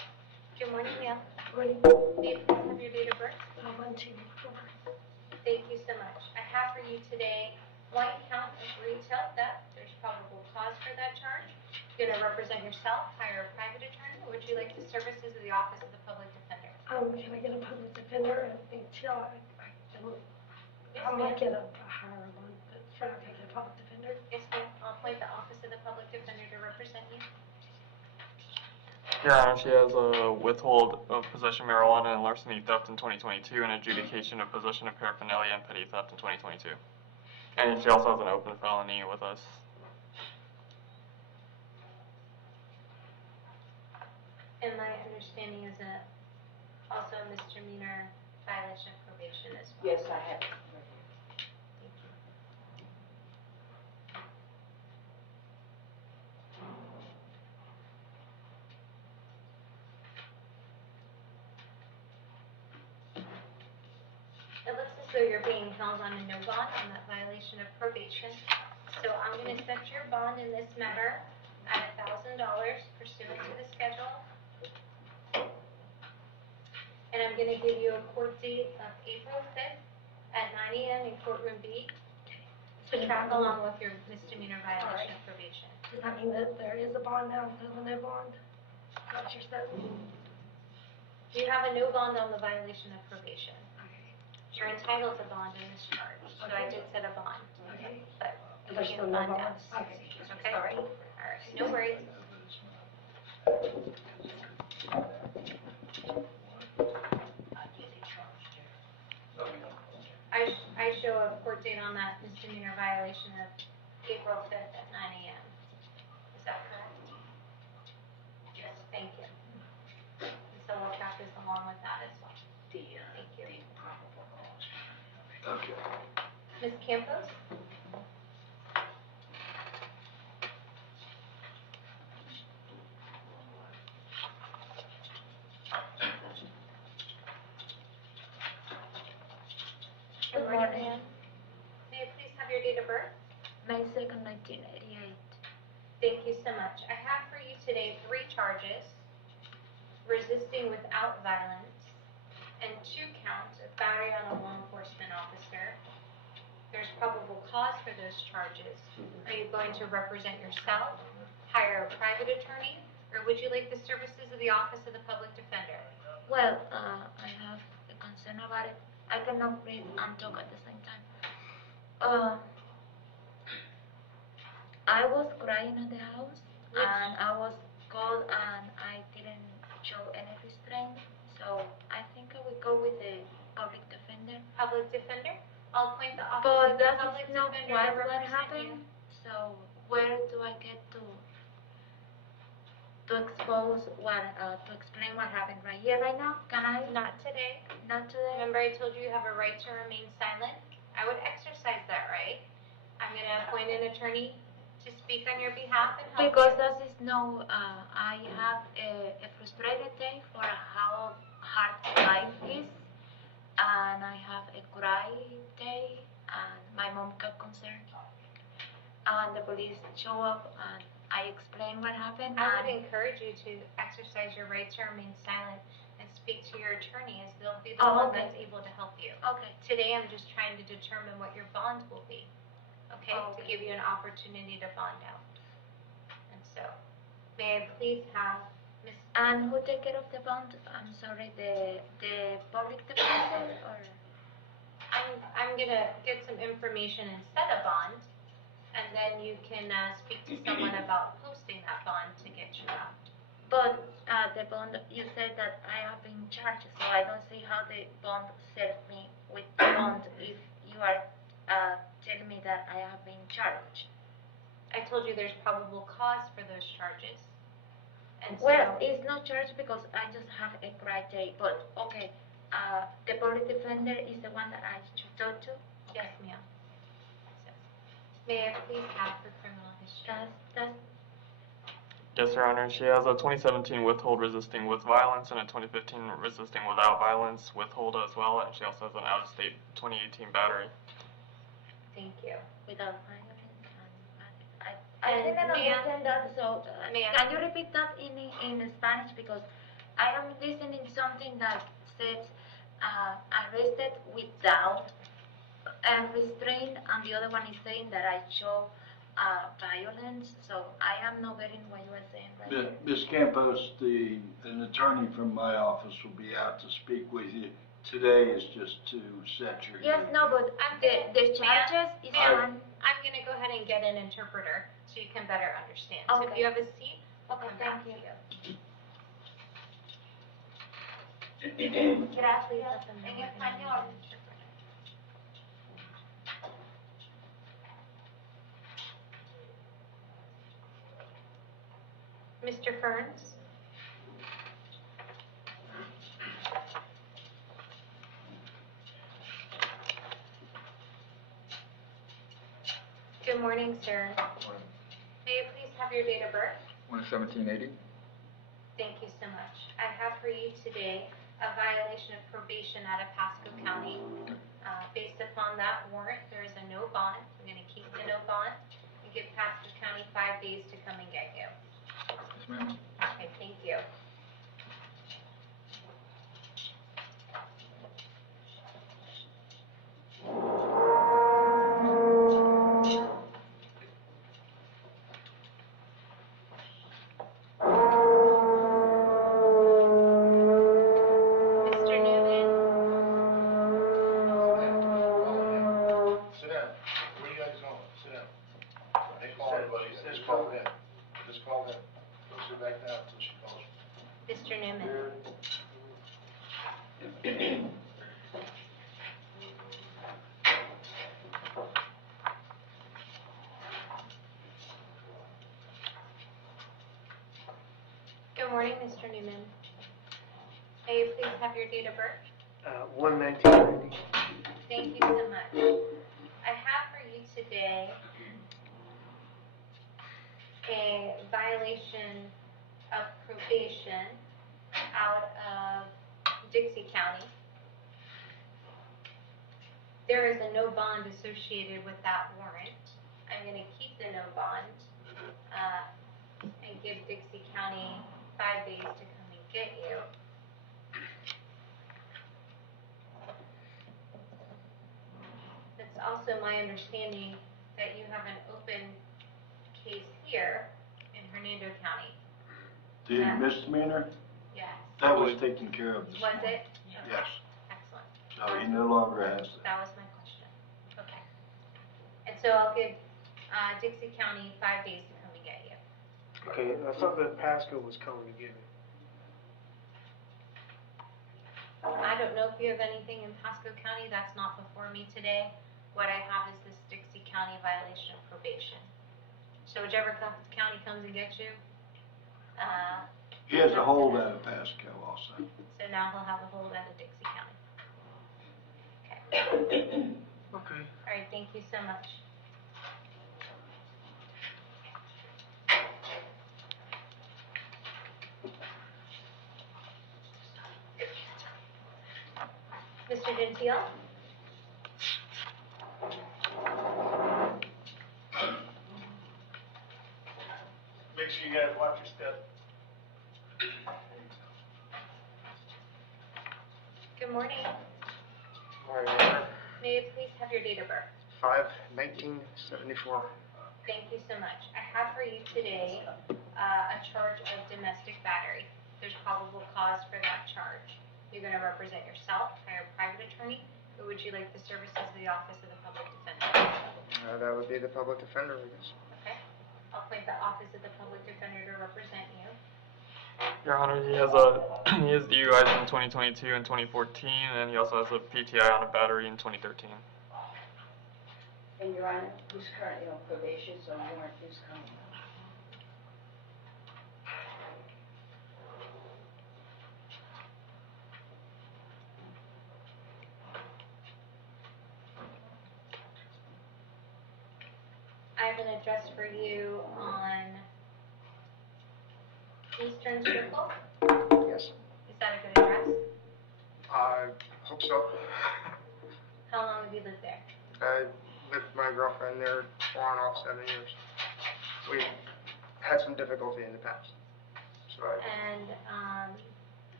May I please have your date of birth? 124. Thank you so much. I have for you today one count of retail theft. There's probable cause for that charge. You're going to represent yourself, hire a private attorney, or would you like the services of the Office of the Public Defender? Can I get a public defender until I might get a higher one, but for now, can I get a public defender? Yes, ma'am. I'll appoint the Office of the Public Defender to represent you. Your Honor, she has a withhold of possession of marijuana and larceny theft in 2022 and adjudication of possession of paraphernalia and petty theft in 2022. And she also has an open felony with us. And my understanding is also a misdemeanor violation of probation as well. Yes, I have. Thank you. It looks as though you're being held on a no bond on that violation of probation. So I'm going to set your bond in this matter at $1,000 pursuant to the schedule. And I'm going to give you a court date of April 5th at 9 a.m. in courtroom B to track along with your misdemeanor violation of probation. Does that mean that there is a bond now instead of a no bond? Is that what you're saying? You have a no bond on the violation of probation. You're entitled to bond in this charge, so I did set a bond. Okay. But you There's can't still no bond bond. us. Okay. Okay? Sorry. All right, no worries. I show a court date on that misdemeanor violation of April 5th at 9 a.m. Is that correct? Yes. Thank you. And so we'll track this along with that as well. Thank you. Okay. Ms. Campos? Good morning. May I please have your date of birth? May 2nd, 1988. Thank you so much. I have for you today 3 charges: resisting without violence, and 2 counts of battery on a law enforcement officer. There's probable cause for those charges. Are you going to represent yourself, hire a private attorney, or would you like the services of the Office of the Public Defender? Well, I have a concern about it. I cannot breathe and talk at the same time. I was crying at the house, and I was cold, and I didn't show any restraint. So I think I will go with the public defender. Public defender? I'll appoint the Office But of the that Public is not Defender what to represent happened. you. So where do I get to expose what to explain what happened right here, right now? Can I? Not today. Not today. Remember I told you you have a right to remain silent? I would exercise that right. I'm going to appoint an attorney to speak on your behalf and help Because you. that is no, I have a frustrated day for how hard life is, and I have a cry day, and my mom got concerned, and the police show up, and I explain what happened. I would encourage you to exercise your right to remain silent and speak to your attorney, as they'll be the one okay. that's able to help you. Okay. Today I'm just trying to determine what your bond will be, okay? To Okay. give you an opportunity to bond out. And so, may I please have Ms. And who take care of the bond? I'm sorry, the public defender, or? I'm gonna get some information and set a bond, and then you can speak to someone about posting that bond to get you out. But the bond, you said that I have been charged, so I don't see how the bond serves me with the bond if you are telling me that I have been charged. I told you there's probable cause for those charges. And so, Well, it's not charged because I just have a cry day, but okay, the public defender is the one that I should talk to? yes, ma'am. So, may I please have her criminal history? That's Yes, Your Honor. She has a 2017 withhold resisting with violence and a 2015 resisting without violence withhold as well, and she also has an out-of-state 2018 battery. Thank you. without violence. I didn't And may I- understand that, so may I- can you repeat that in Spanish, because I am listening something that says arrested without restraint, and the other one is saying that I show violence. So I am not getting what you are saying right now. Ms. Campos, an attorney from my office will be out to speak with you. Today is just to set your Yes, no, but the charges is one. I'm gonna go ahead and get an interpreter so you can better understand. So if Okay. you have a seat, I'll come back Thank to you. Gracias. En español. Mr. Ferns? Good morning, sir. May you please have your date of birth? 1/17/80. Thank you so much. I have for you today a violation of probation out of Pasco County. Based upon that warrant, there is a no bond. I'm going to keep the no bond and give Pasco County 5 days to come and get you. Yes, ma'am. Okay, thank you. Mr. Newman? Sit down. Where you guys going? Sit down. They call everybody. Just call them. Just call them. Go sit back down until she calls. Mr. Newman? Good morning, Mr. Newman. May you please have your date of birth? 1/19/90. Thank you so much. I have for you today a violation of probation out of Dixie County. There is a no bond associated with that warrant. I'm going to keep the no bond and give Dixie County 5 days to come and get you. It's also my understanding that you have an open case here in Hernando County. The misdemeanor, Yes. that was taken care of. this Was morning. it? Yes. Excellent. So he no longer has it. That was my question. Okay. And so I'll give Dixie County 5 days to come and get you. Okay, I thought that Pasco was coming to get me. I don't know if you have anything in Pasco County. That's not before me today. What I have is this Dixie County violation of probation. So whichever county comes and gets you, He has a hold out of Pasco also. so now he'll have a hold out of Dixie County. Okay. Okay. All right, thank you so much. Mr. Gentile? Make sure you guys watch your step. Good morning. All right, May you please have your date of birth? 5/19/74. Thank you so much. I have for you today a charge of domestic battery. There's probable cause for that charge. You're going to represent yourself, hire a private attorney, or would you like the services of the Office of the Public Defender? That would be the public defender, I guess. Okay. I'll appoint the Office of the Public Defender to represent you. Your Honor, he has DUIs in 2022 and 2014, and he also has a PTI on a battery in 2013. And Your Honor, he's currently on probation, so warrant is coming. I have an address for you on Eastern Circle. Yes. Is that a good address? I hope so. How long have you lived there? I lived with my girlfriend there on and off 7 years. We had some difficulty in the past. So And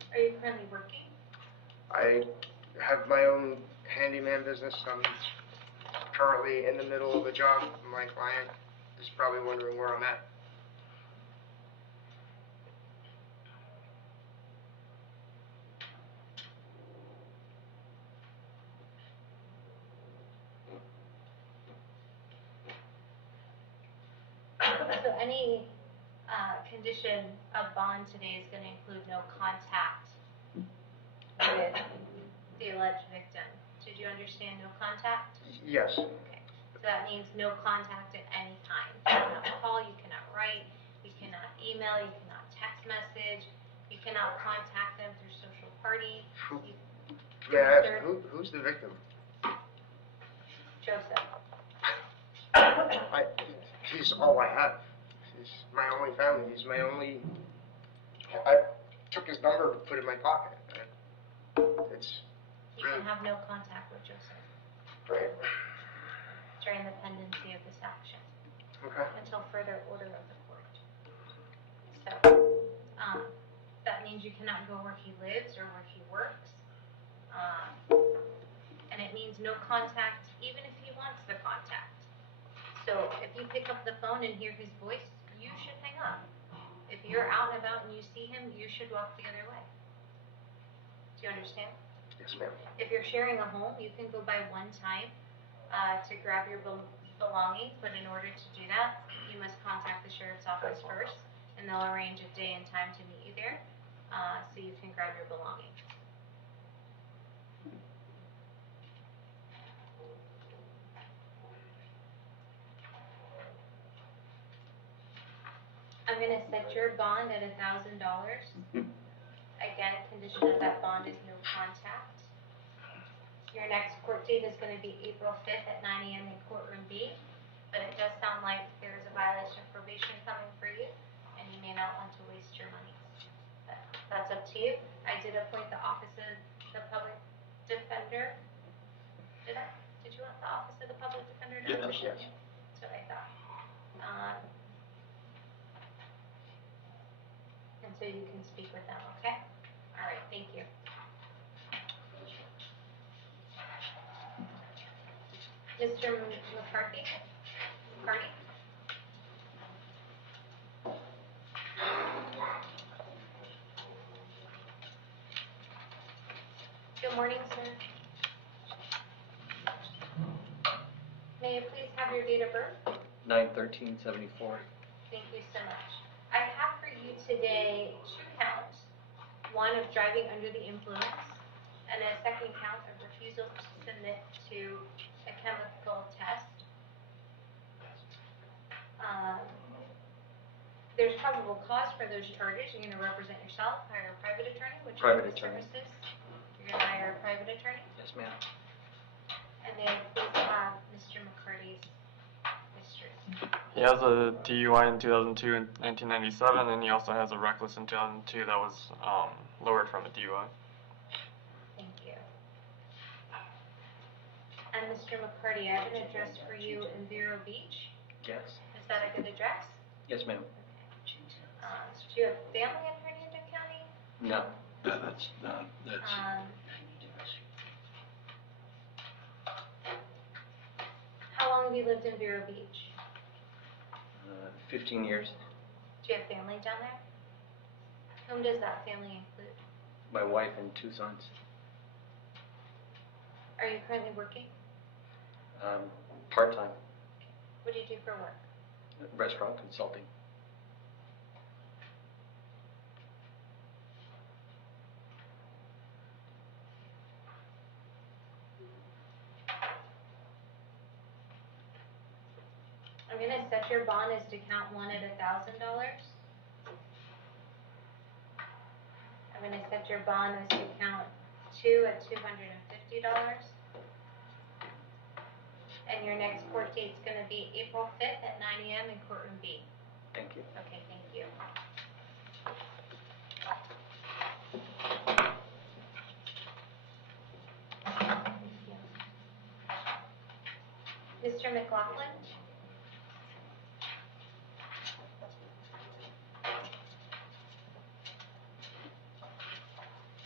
Are you currently working? I have my own handyman business. I'm currently in the middle of a job. My client is probably wondering where I'm at. So any condition of bond today is going to include no contact with the alleged victim. Did you understand no contact? Yes. Okay. So that means no contact at any time. You cannot call, you cannot write, you cannot email, you cannot text message, you cannot contact them through social party. Yeah, who's the victim? Joseph. He's all I have. He's my only family. He's my only... I took his number, put it in my pocket. You can have no contact with Joseph. Right. During the pendency of this action. Okay. Until further order of the court. So, that means you cannot go where he lives or where he works. And it means no contact even if he wants the contact. So if you pick up the phone and hear his voice, you should hang up. If you're out and about and you see him, you should walk the other way. Do you understand? Yes, ma'am. If you're sharing a home, you can go by one time to grab your belongings, but in order to do that, you must contact the sheriff's office first, and they'll arrange a day and time to meet you there so you can grab your belongings. I'm going to set your bond at $1,000. Again, a condition of that bond is no contact. Your next court date is going to be April 5th at 9 a.m. in courtroom B, but it does sound like there is a violation of probation coming for you, and you may not want to waste your money. But that's up to you. I did appoint the Office of the Public Defender. Did I? Did you want the Office of the Public Defender? Yes. That's what I thought. And so you can speak with them, okay? All right, thank you. Mr. McCarthy? McCarthy? Good morning, sir. May I please have your date of birth? 9/13/74. Thank you so much. I have for you today 2 counts. One of driving under the influence, and a second count of refusal to submit to a chemical test. There's probable cause for those charges. You're going to represent yourself, hire a private attorney, which Private is the attorney. services. You're going to hire a private attorney. Yes, ma'am. And then please have Mr. McCarty's history. He has a DUI in 2002 and 1997, and he also has a reckless in 2002 that was lowered from a DUI. Thank you. And Mr. McCarty, I have an address for you in Vero Beach. Yes. Is that a good address? Yes, ma'am. Do you have family in Hernando County? No. That's not, that's. How long have you lived in Vero Beach? 15 years. Do you have family down there? Whom does that family include? My wife and 2 sons. Are you currently working? Part-time. What do you do for work? Restaurant consulting. I'm going to set your bond as to count 1 at $1,000. I'm going to set your bond as to count 2 at $250. And your next court date is going to be April 5th at 9 a.m. in courtroom B. Thank you. Okay, thank you. Mr. McLaughlin?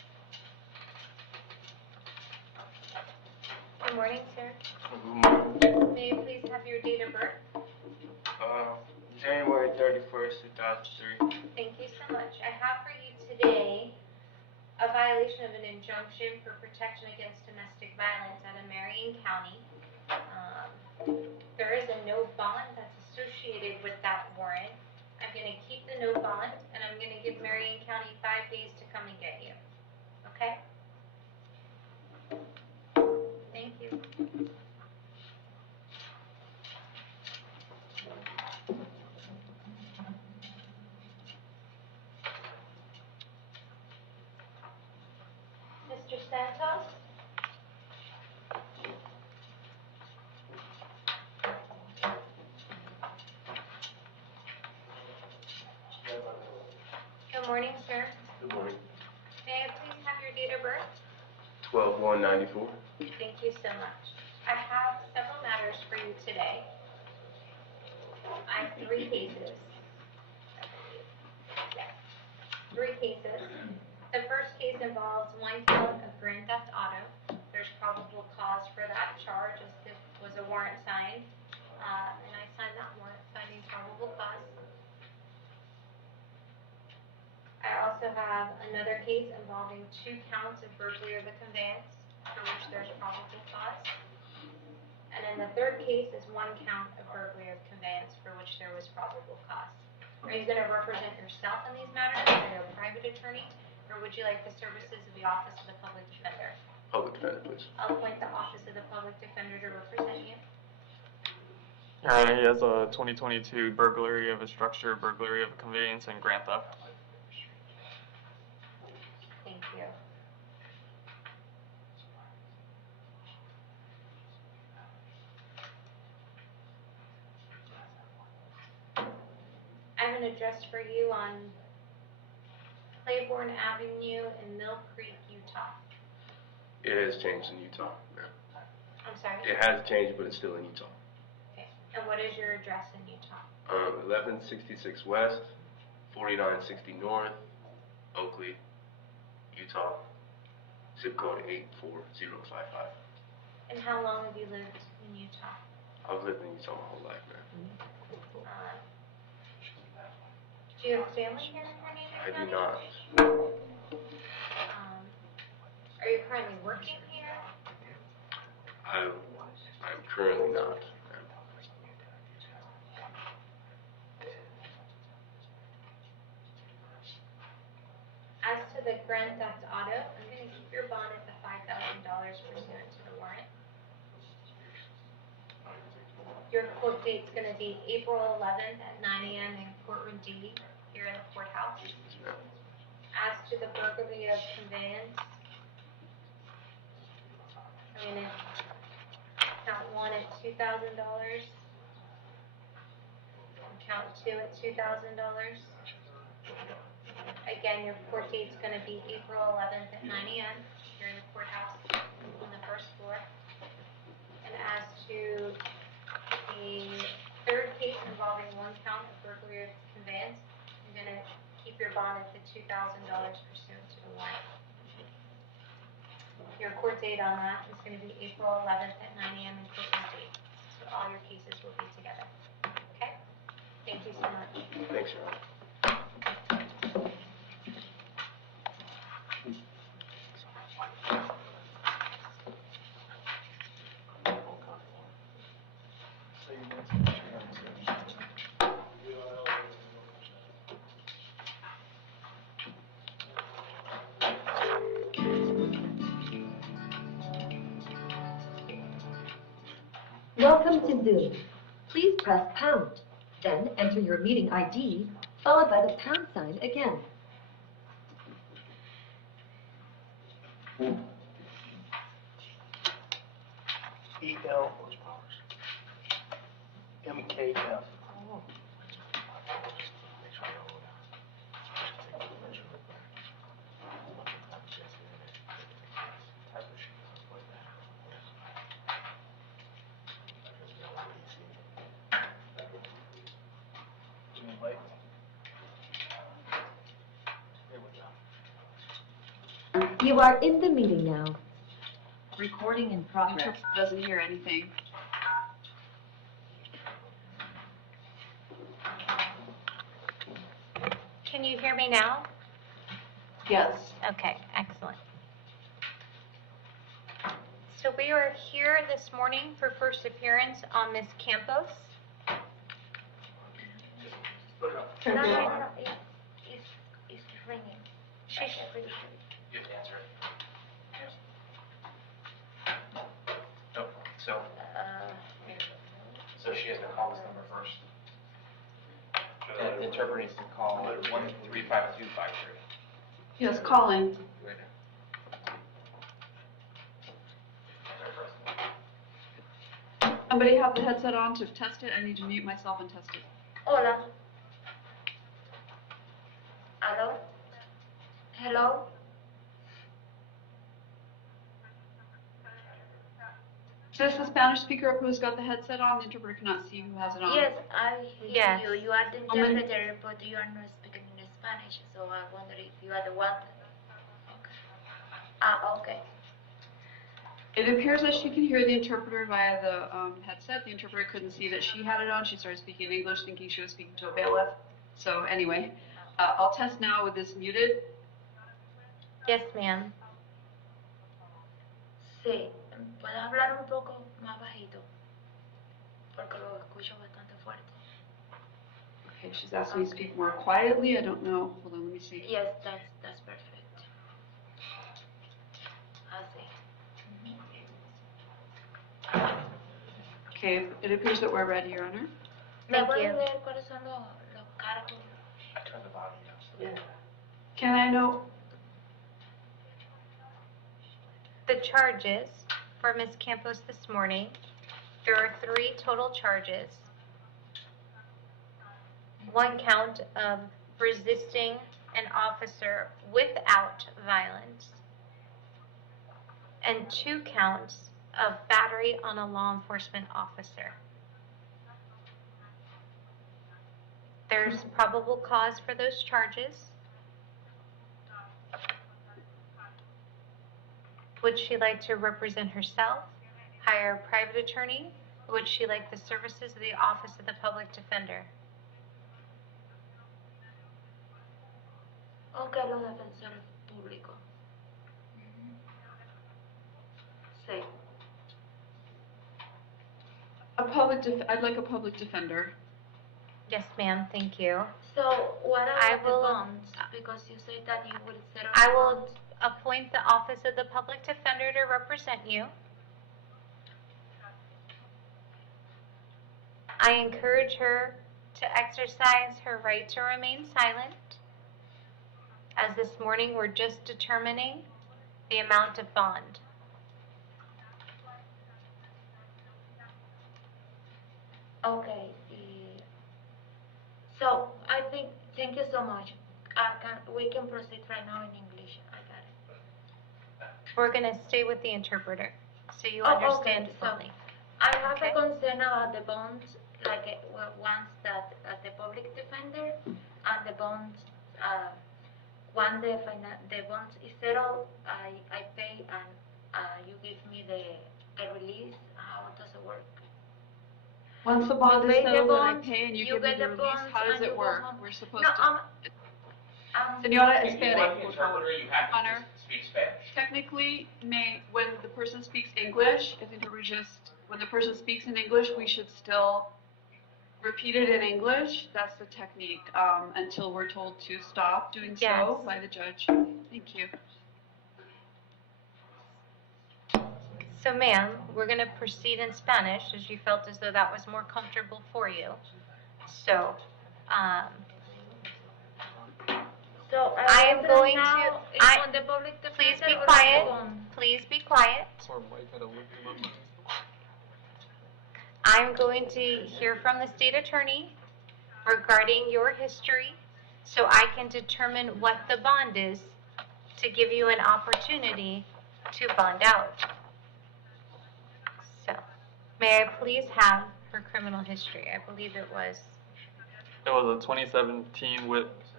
Good morning, sir. Good morning. May I please have your date of birth? January 31st, 2003. Thank you so much. I have for you today a violation of an injunction for protection against domestic violence out of Marion County. There is a no bond that's associated with that warrant. I'm going to keep the no bond, and I'm going to give Marion County 5 days to come and get you. Okay? Thank you. Mr. Santos? Good morning, sir. Good morning. May I please have your date of birth? 12/1/94. Thank you so much. I have several matters for you today. I have 3 cases. Yes, 3 cases. The first case involves 1 count of grand theft auto. There's probable cause for that charge as this was a warrant signed. And I signed that warrant finding probable cause. I also have another case involving 2 counts of burglary of a conveyance for which there's probable cause. And then the third case is 1 count of burglary of conveyance for which there was probable cause. Are you going to represent yourself in these matters? Are you a private attorney? Or would you like the services of the Office of the Public Defender? Public defender, please. I'll appoint the Office of the Public Defender to represent you. He has a 2022 burglary of a structure, burglary of a conveyance, and grand theft. Thank you. I have an address for you on Claiborne Avenue in Mill Creek, Utah. It has changed in Utah, ma'am. I'm sorry? It has changed, but it's still in Utah. Okay. And what is your address in Utah? 1166 West, 4960 North, Oakley, Utah, zip code 84055. And how long have you lived in Utah? I've lived in Utah my whole life, man. Do you have family here in Hernando I do County? not. Are you currently working here? I'm currently not. As to the grand theft auto, I'm going to keep your bond at the $5,000 pursuant to the warrant. Your court date's going to be April 11th at 9 a.m. in courtroom D here in the courthouse. As to the burglary of conveyance, I'm going to count 1 at $2,000. Count 2 at $2,000. Again, your court date's going to be April 11th at 9 a.m. here in the courthouse on the first floor. And as to the third case involving 1 count of burglary of conveyance, I'm going to keep your bond at the $2,000 pursuant to the warrant. Your court date on that is going to be April 11th at 9 a.m. in courtroom D. So all your cases will be together. Okay? Thank you so much. Thanks, Your Honor. Welcome to Zoom. Please press pound, then enter your meeting ID, followed by the pound sign again. EL MKF. You are in the meeting now. Recording in progress. Doesn't hear anything. Can you hear me now? Yes. Okay, excellent. So we are here this morning for first appearance on Miss Campos. No, it's ringing. She's You have to answer it. No, so she has to call this number first. The interpreter needs to call 135253. Yes, calling. Somebody have the headset on to test it. I need to mute myself and test it. Hola. Hello? Hello? Is this the Spanish speaker who's got the headset on? The interpreter cannot see who has it on. Yes, I hear Yes. you. You are the interpreter, but you are not speaking in Spanish, so I wonder if you are the one. Okay. Okay. It appears that she can hear the interpreter via the headset. The interpreter couldn't see that she had it on. She started speaking English thinking she was speaking to a bailiff. So anyway, I'll test now with this muted. Yes, ma'am. Sí. ¿Puedes hablar un poco más bajito? Porque lo escucho bastante fuerte. Okay, she's asked me to speak more quietly. I don't know. Hold on, let me see. Yes, that's perfect. I see. Okay, it appears that we're ready, Your Honor. ¿Me puedes leer cuáles son los cargos? I turned the volume down. So Can I know? The charges for Ms. Campos this morning, there are 3 total charges. 1 count of resisting an officer without violence, and 2 counts of battery on a law enforcement officer. There's probable cause for those charges. Would she like to represent herself, hire a private attorney? Or would she like the services of the Office of the Public Defender? Okay, los defensores públicos. Sí. I'd like a public defender. Yes, ma'am, thank you. So what I about the will- bonds? Because you said that you would set up. I will appoint the Office of the Public Defender to represent you. I encourage her to exercise her right to remain silent. As this morning, we're just determining the amount of bond. Okay. So I think, thank you so much. We can proceed right now in English. I got it. We're going to stay with the interpreter, so you Oh, understand okay, so fully. I have Okay. a concern about the bonds, like once that the public defender and the bonds, once the bonds is settled, I pay and you give me a release. How does it work? Once the bond is pay the settled and I bonds, pay and you you give me get the the release, bonds how does and it you go work? home. We're supposed No, to. Senora if you want the Hispanic, interpreter, you have to Honor. just speak Spanish. Technically, when the person speaks English, I think we're just, when the person speaks in English, we should still repeat it in English. That's the technique, until we're told to stop doing so Yes. by the judge. Thank you. So, ma'am, we're going to proceed in Spanish, as you felt as though that was more comfortable for you. So, So I am going to. on the public Please defender be or quiet. the bond? Please be quiet. I'm going to hear from the state attorney regarding your history, so I can determine what the bond is to give you an opportunity to bond out. So, may I please have her criminal history? I believe it was. It was a 2017 with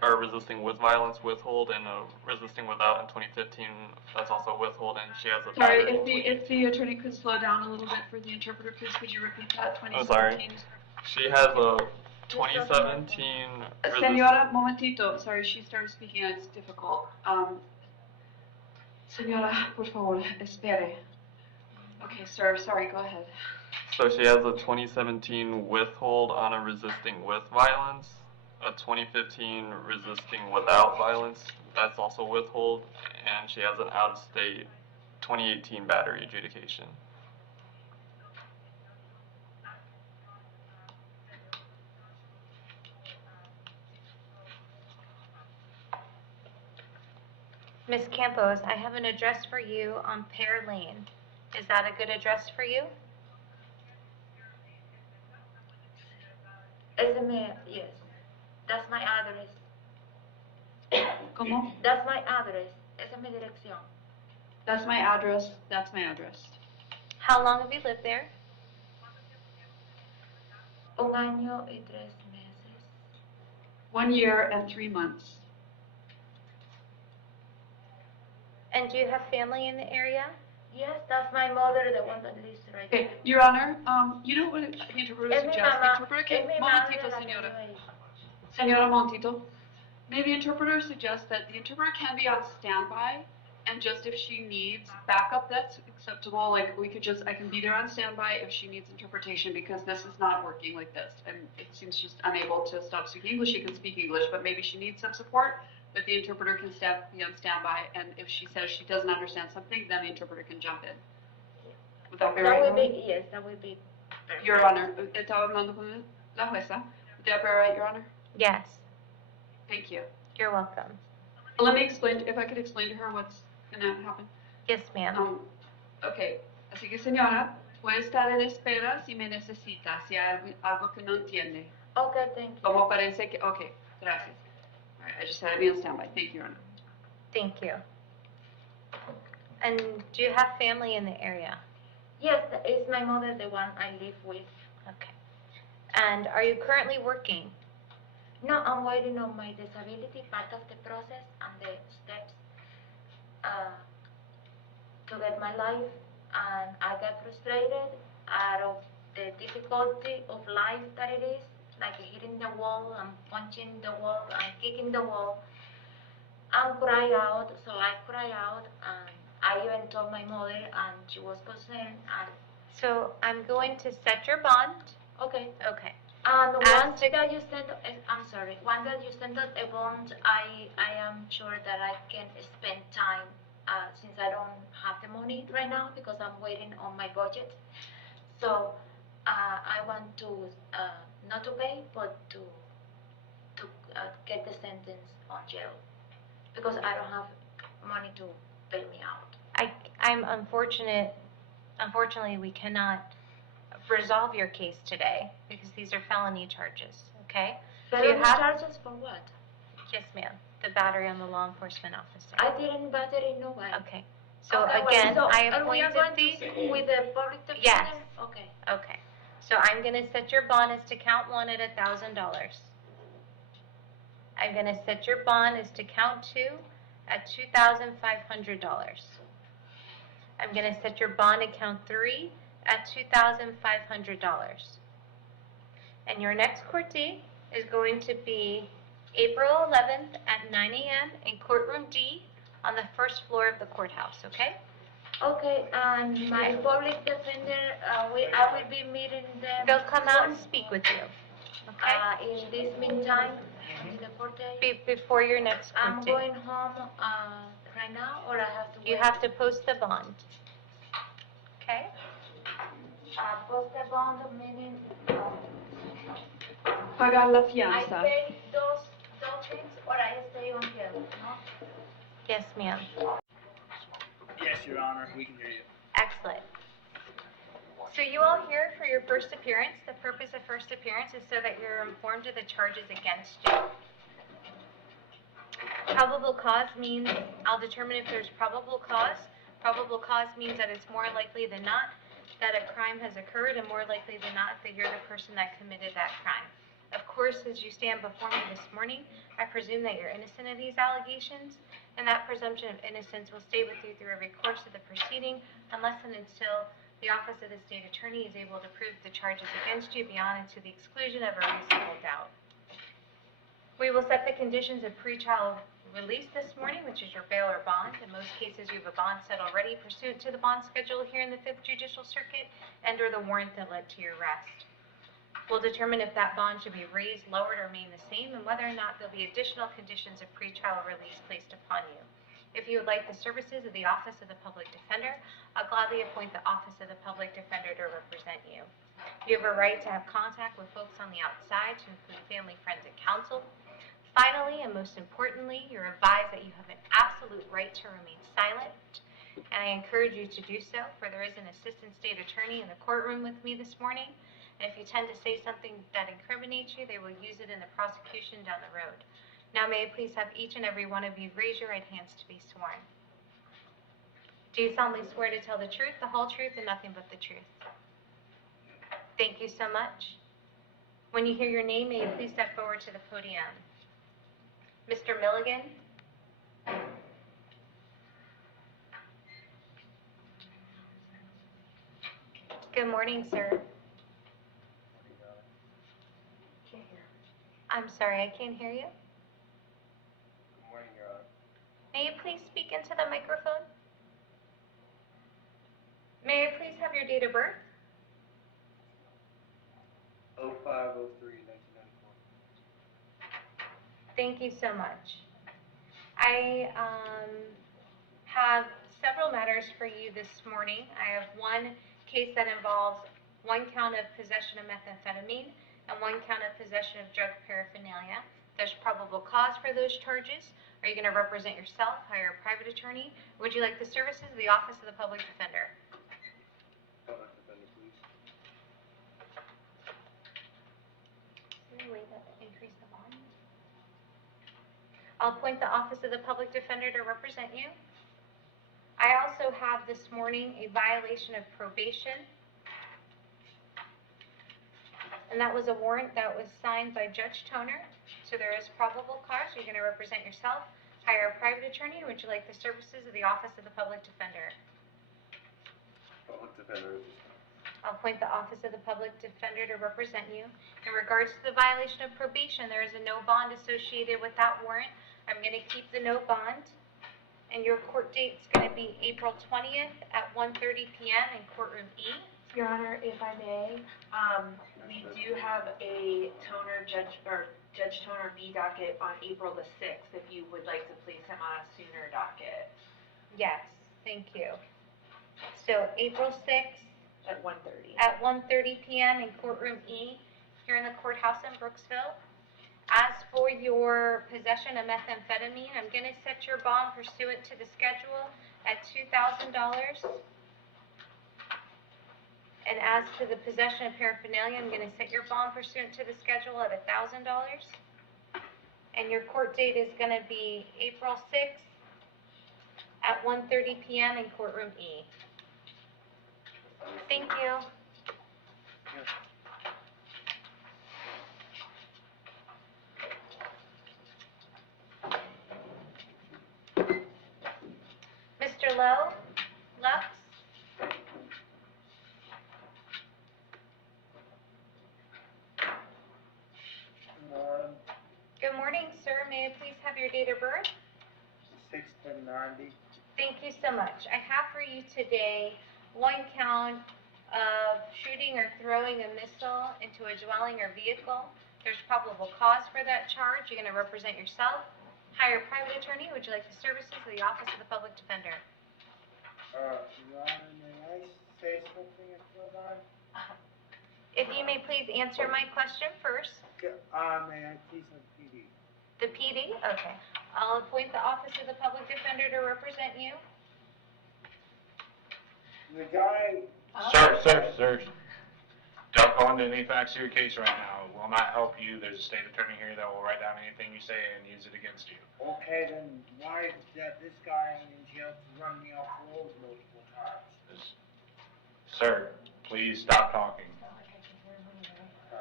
or resisting with violence, withhold, and resisting without in 2015. That's also withhold, and she has a Sorry, battery. if the attorney could slow down a little bit for the interpreter, please, could you repeat that? I'm sorry. She has a 2017. Senora, momentito. Sorry, she started speaking and it's difficult. Senora, por favor, espere. Okay, sir, sorry, go ahead. So she has a 2017 withhold on a resisting with violence, a 2015 resisting without violence, that's also withhold, and she has an out-of-state 2018 battery adjudication. Miss Campos, I have an address for you on Pear Lane. Is that a good address for you? Yes, that's my address. ¿Cómo? That's my address. Esa es mi dirección. That's my address. That's my address. How long have you lived there? 1 año y 3 meses. 1 year and 3 months. And do you have family in the area? Yes, that's my mother, the one that lives right Okay, there. Your Honor, you know what the interpreter Es mi suggests? The mamá, interpreter es can, mi madre momentito, la que senora. vive ahí. Senora Montito. May the interpreter suggest that the interpreter can be on standby, and just if she needs backup, that's acceptable. Like we could just, I can be there on standby if she needs interpretation because this is not working like this, and it seems she's unable to stop speaking English. She can speak English, but maybe she needs some support. That the interpreter can be on standby, and if she says she doesn't understand something, then the interpreter can jump in. Would that be right? Yes, that would be perfect. Your Honor, estaba hablando con la jueza. Would that be right, Your Honor? Yes. Thank you. You're welcome. Let me explain, if I could explain to her what's going to happen. Yes, ma'am. Okay, así que señora, puede estar en espera si me necesita, si hay algo que no entiende. Okay, thank you. Como parece que, okay, gracias. All right, I just had to be on standby. Thank you, Your Honor. Thank you. And do you have family in the area? Yes, it's my mother, the one I live with. Okay. And are you currently working? No, I'm waiting on my disability, part of the process and the steps to get my life. And I got frustrated out of the difficulty of life that it is, like hitting the wall and punching the wall and kicking the wall. And cry out, so I cry out, and I even told my mother, and she was concerned. And So I'm going to set your bond. okay. Okay. And As once that you send, I'm sorry, once that you send us a bond, I am sure that I can spend time, since I don't have the money right now because I'm waiting on my budget. So I want to not to pay, but to get the sentence on jail because I don't have money to bail me out. I'm unfortunate. Unfortunately, we cannot resolve your case today because these are felony charges, okay? Felony charges for what? Yes, ma'am. The battery on the law enforcement officer. I didn't battery no way. Okay. So Okay, again, so I are we appointed going these. to with the public defender? Yes. Okay. Okay. So I'm going to set your bond as to count one at $1,000. I'm going to set your bond as to count two at $2,500. I'm going to set your bond at count three at $2,500. And your next court date is going to be April 11th at 9 a.m. in courtroom D on the first floor of the courthouse, okay? Okay, and my public defender, I will be meeting them. They'll come out and speak with you, okay? In this meantime, in the court day. Before your next court I'm date. going home right now, or I have to wait? You have to post the bond, okay? Post the bond, meaning Pagar la I fianza. pay those things, or I stay on jail, no? Yes, ma'am. Yes, Your Honor, we can hear you. Excellent. So you all here for your first appearance. The purpose of first appearance is so that you're informed of the charges against you. Probable cause means I'll determine if there's probable cause. Probable cause means that it's more likely than not that a crime has occurred, and more likely than not that you're the person that committed that crime. Of course, as you stand before me this morning, I presume that you're innocent of these allegations, and that presumption of innocence will stay with you through every course of the proceeding unless and until the Office of the State Attorney is able to prove the charges against you beyond and to the exclusion of a reasonable doubt. We will set the conditions of pretrial release this morning, which is your bail or bond. In most cases, you have a bond set already pursuant to the bond schedule here in the 5th Judicial Circuit and or the warrant that led to your arrest. We'll determine if that bond should be raised, lowered, or remain the same, and whether or not there'll be additional conditions of pretrial release placed upon you. If you would like the services of the Office of the Public Defender, I'll gladly appoint the Office of the Public Defender to represent you. You have a right to have contact with folks on the outside, to include family, friends, and counsel. Finally, and most importantly, you're advised that you have an absolute right to remain silent, and I encourage you to do so, for there is an Assistant State Attorney in the courtroom with me this morning, and if you tend to say something that incriminates you, they will use it in the prosecution down the road. Now may I please have each and every one of you raise your right hands to be sworn. Do you solemnly swear to tell the truth, the whole truth, and nothing but the truth? Thank you so much. When you hear your name, may you please step forward to the podium. Mr. Milligan? Good morning, sir. I'm sorry, I can't hear you. Good morning, Your Honor. May you please speak into the microphone? May I please have your date of birth? 05/03/1994. Thank you so much. I have several matters for you this morning. I have one case that involves one count of possession of methamphetamine and one count of possession of drug paraphernalia. There's probable cause for those charges. Are you going to represent yourself, hire a private attorney? Would you like the services of the Office of the Public Defender? Public Defender, please. Is there a way to increase the volume? I'll appoint the Office of the Public Defender to represent you. I also have this morning a violation of probation. And that was a warrant that was signed by Judge Toner. So there is probable cause. You're going to represent yourself, hire a private attorney, or would you like the services of the Office of the Public Defender? Public Defender. I'll appoint the Office of the Public Defender to represent you. In regards to the violation of probation, there is a no bond associated with that warrant. I'm going to keep the no bond. And your court date is going to be April 20th at 1:30 p.m. in courtroom E. Your Honor, if I may, we do have a Judge Toner B docket on April the 6th, if you would like to place him on a sooner docket. Yes, thank you. So April 6th. At 1:30. At 1:30 p.m. in courtroom E here in the courthouse in Brooksville. As for your possession of methamphetamine, I'm going to set your bond pursuant to the schedule at $2,000. And as to the possession of paraphernalia, I'm going to set your bond pursuant to the schedule at $1,000. And your court date is going to be April 6th at 1:30 p.m. in courtroom E. Thank you. Mr. Lowe? Lux? Good morning, sir. May I please have your date of birth? 6/10/90. Thank you so much. I have for you today one count of shooting or throwing a missile into a dwelling or vehicle. There's probable cause for that charge. You're going to represent yourself. Hire a private attorney. Would you like the services of the Office of the Public Defender? Your Honor, may I say something if you don't mind? If you may please answer my question first. May I please have PD? The PD? Okay. I'll appoint the Office of the Public Defender to represent you. The guy... Sir, don't go into any facts of your case right now. It will not help you. There's a state attorney here that will write down anything you say and use it against you. Okay, then why is that this guy in jail to run me off the road multiple times? Sir, please stop talking.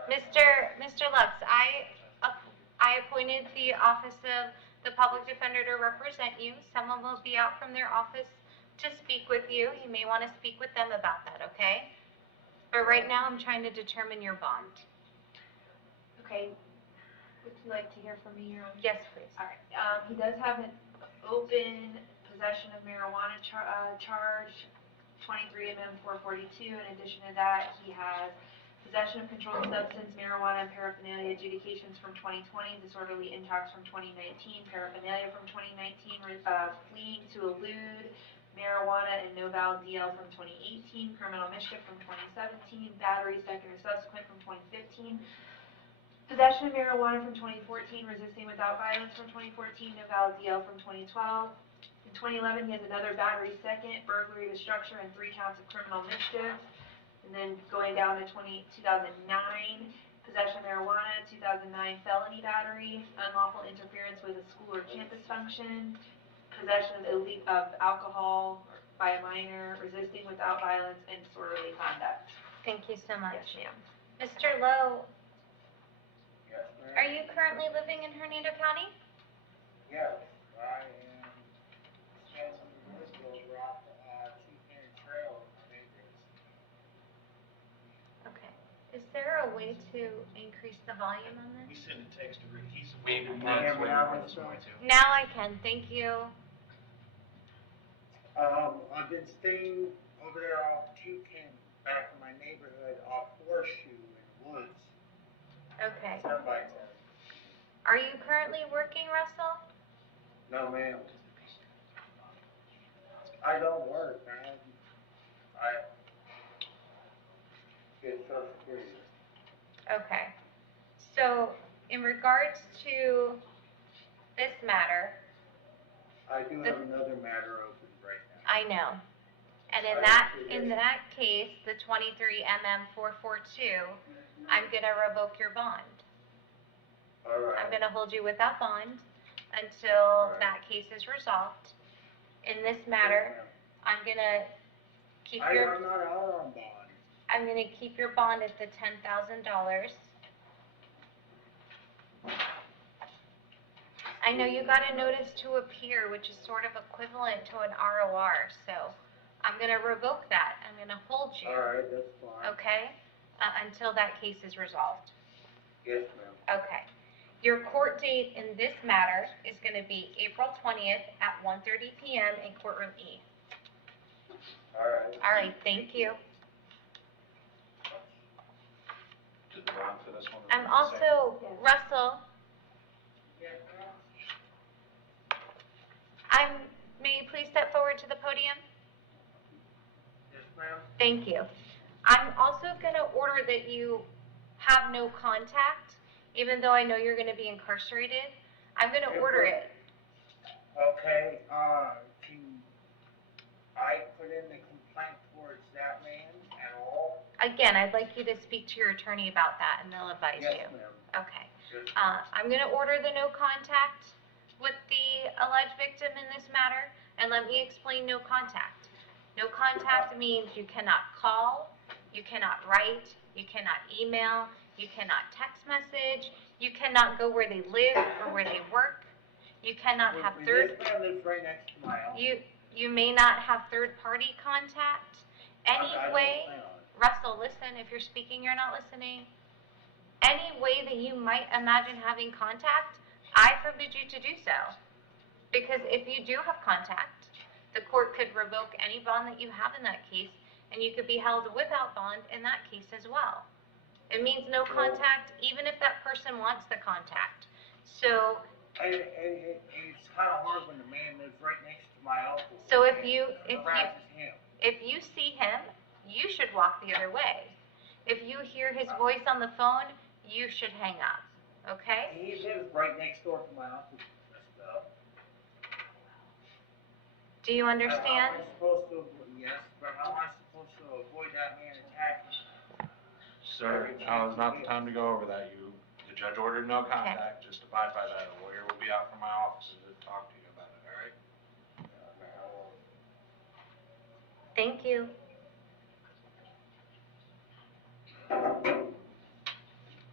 Mr. Lux, I appointed the Office of the Public Defender to represent you. Someone will be out from their office to speak with you. You may want to speak with them about that, okay? But right now, I'm trying to determine your bond. Okay, would you like to hear from me, Your Honor? Yes, please. All right, he does have an open possession of marijuana charge, 23 MM 442. In addition to that, he has possession of controlled substance, marijuana, and paraphernalia adjudications from 2020, disorderly intox from 2019, paraphernalia from 2019, fleeing to elude, marijuana and Noel DL from 2018, criminal mischief from 2017, battery second or subsequent from 2015, possession of marijuana from 2014, resisting without violence from 2014, Noel DL from 2012. In 2011, he has another battery second, burglary of a structure, and 3 counts of criminal mischief. And then going down to 2009, possession of marijuana, 2009 felony battery, unlawful interference with a school or campus function, possession of alcohol by a minor, resisting without violence, and disorderly conduct. Thank you so much. Yes, ma'am. Mr. Lowe, Yes, ma'am. are you currently living in Hernando County? Yes, I am smoking this over off Chief Trail. Okay. Is there a way to increase the volume on We this? sent a text to Rick. He's Now I can. Thank you. I've been staying over there off Toucan, back in my neighborhood, off Horseshoe in the woods. Okay. 10 by 10. Are you currently working, Russell? No, ma'am. I don't work, man. I get Social Security. Okay. So, in regards to this matter, I do have another matter open right now. I know. And in that case, the 23 MM 442, I'm gonna revoke your bond. All right. I'm gonna hold you without bond until that case is resolved. In this matter, I'm gonna keep I'm your, not out on bond. I'm gonna keep your bond at the $10,000. I know you got a notice to appear, which is sort of equivalent to an ROR, so I'm gonna revoke that. I'm gonna hold you. All right, that's fine. Okay? Until that case is resolved. Yes, ma'am. Okay. Your court date in this matter is gonna be April 20th at 1:30 PM in courtroom E. All right. All right, thank you. Did the bond for this one? I'm also, Russell, may you please step forward to the podium? Yes, ma'am. Thank you. I'm also gonna order that you have no contact, even though I know you're gonna be incarcerated. I'm gonna order it. Okay, can I put in the complaint towards that man at all? Again, I'd like you to speak to your attorney about that, and they'll advise you. Yes, ma'am. Okay. Yes. I'm gonna order the no contact with the alleged victim in this matter, and let me explain no contact. No contact means you cannot call, you cannot write, you cannot email, you cannot text message, you cannot go where they live or where they work, you cannot have This man lives right next to my house. you may not have third-party contact. Any way, Russell, listen, if you're speaking, you're not listening. Any way that you might imagine having contact, I forbid you to do so. Because if you do have contact, the court could revoke any bond that you have in that case, and you could be held without bond in that case as well. It means no contact, even if that person wants the contact. So, It's kind of hard when the man lives right next to my uncle. so if you see him, you should walk the other way. If you hear his voice on the phone, you should hang up. Okay? He lives right next door to my uncle. Do you understand? How am I supposed to, yes, but how am I supposed to avoid that man attacking? Sir, now is not the time to go over that. The judge ordered no contact. Just abide by that. A lawyer will be out from my office to talk to you about it, all right? Thank you.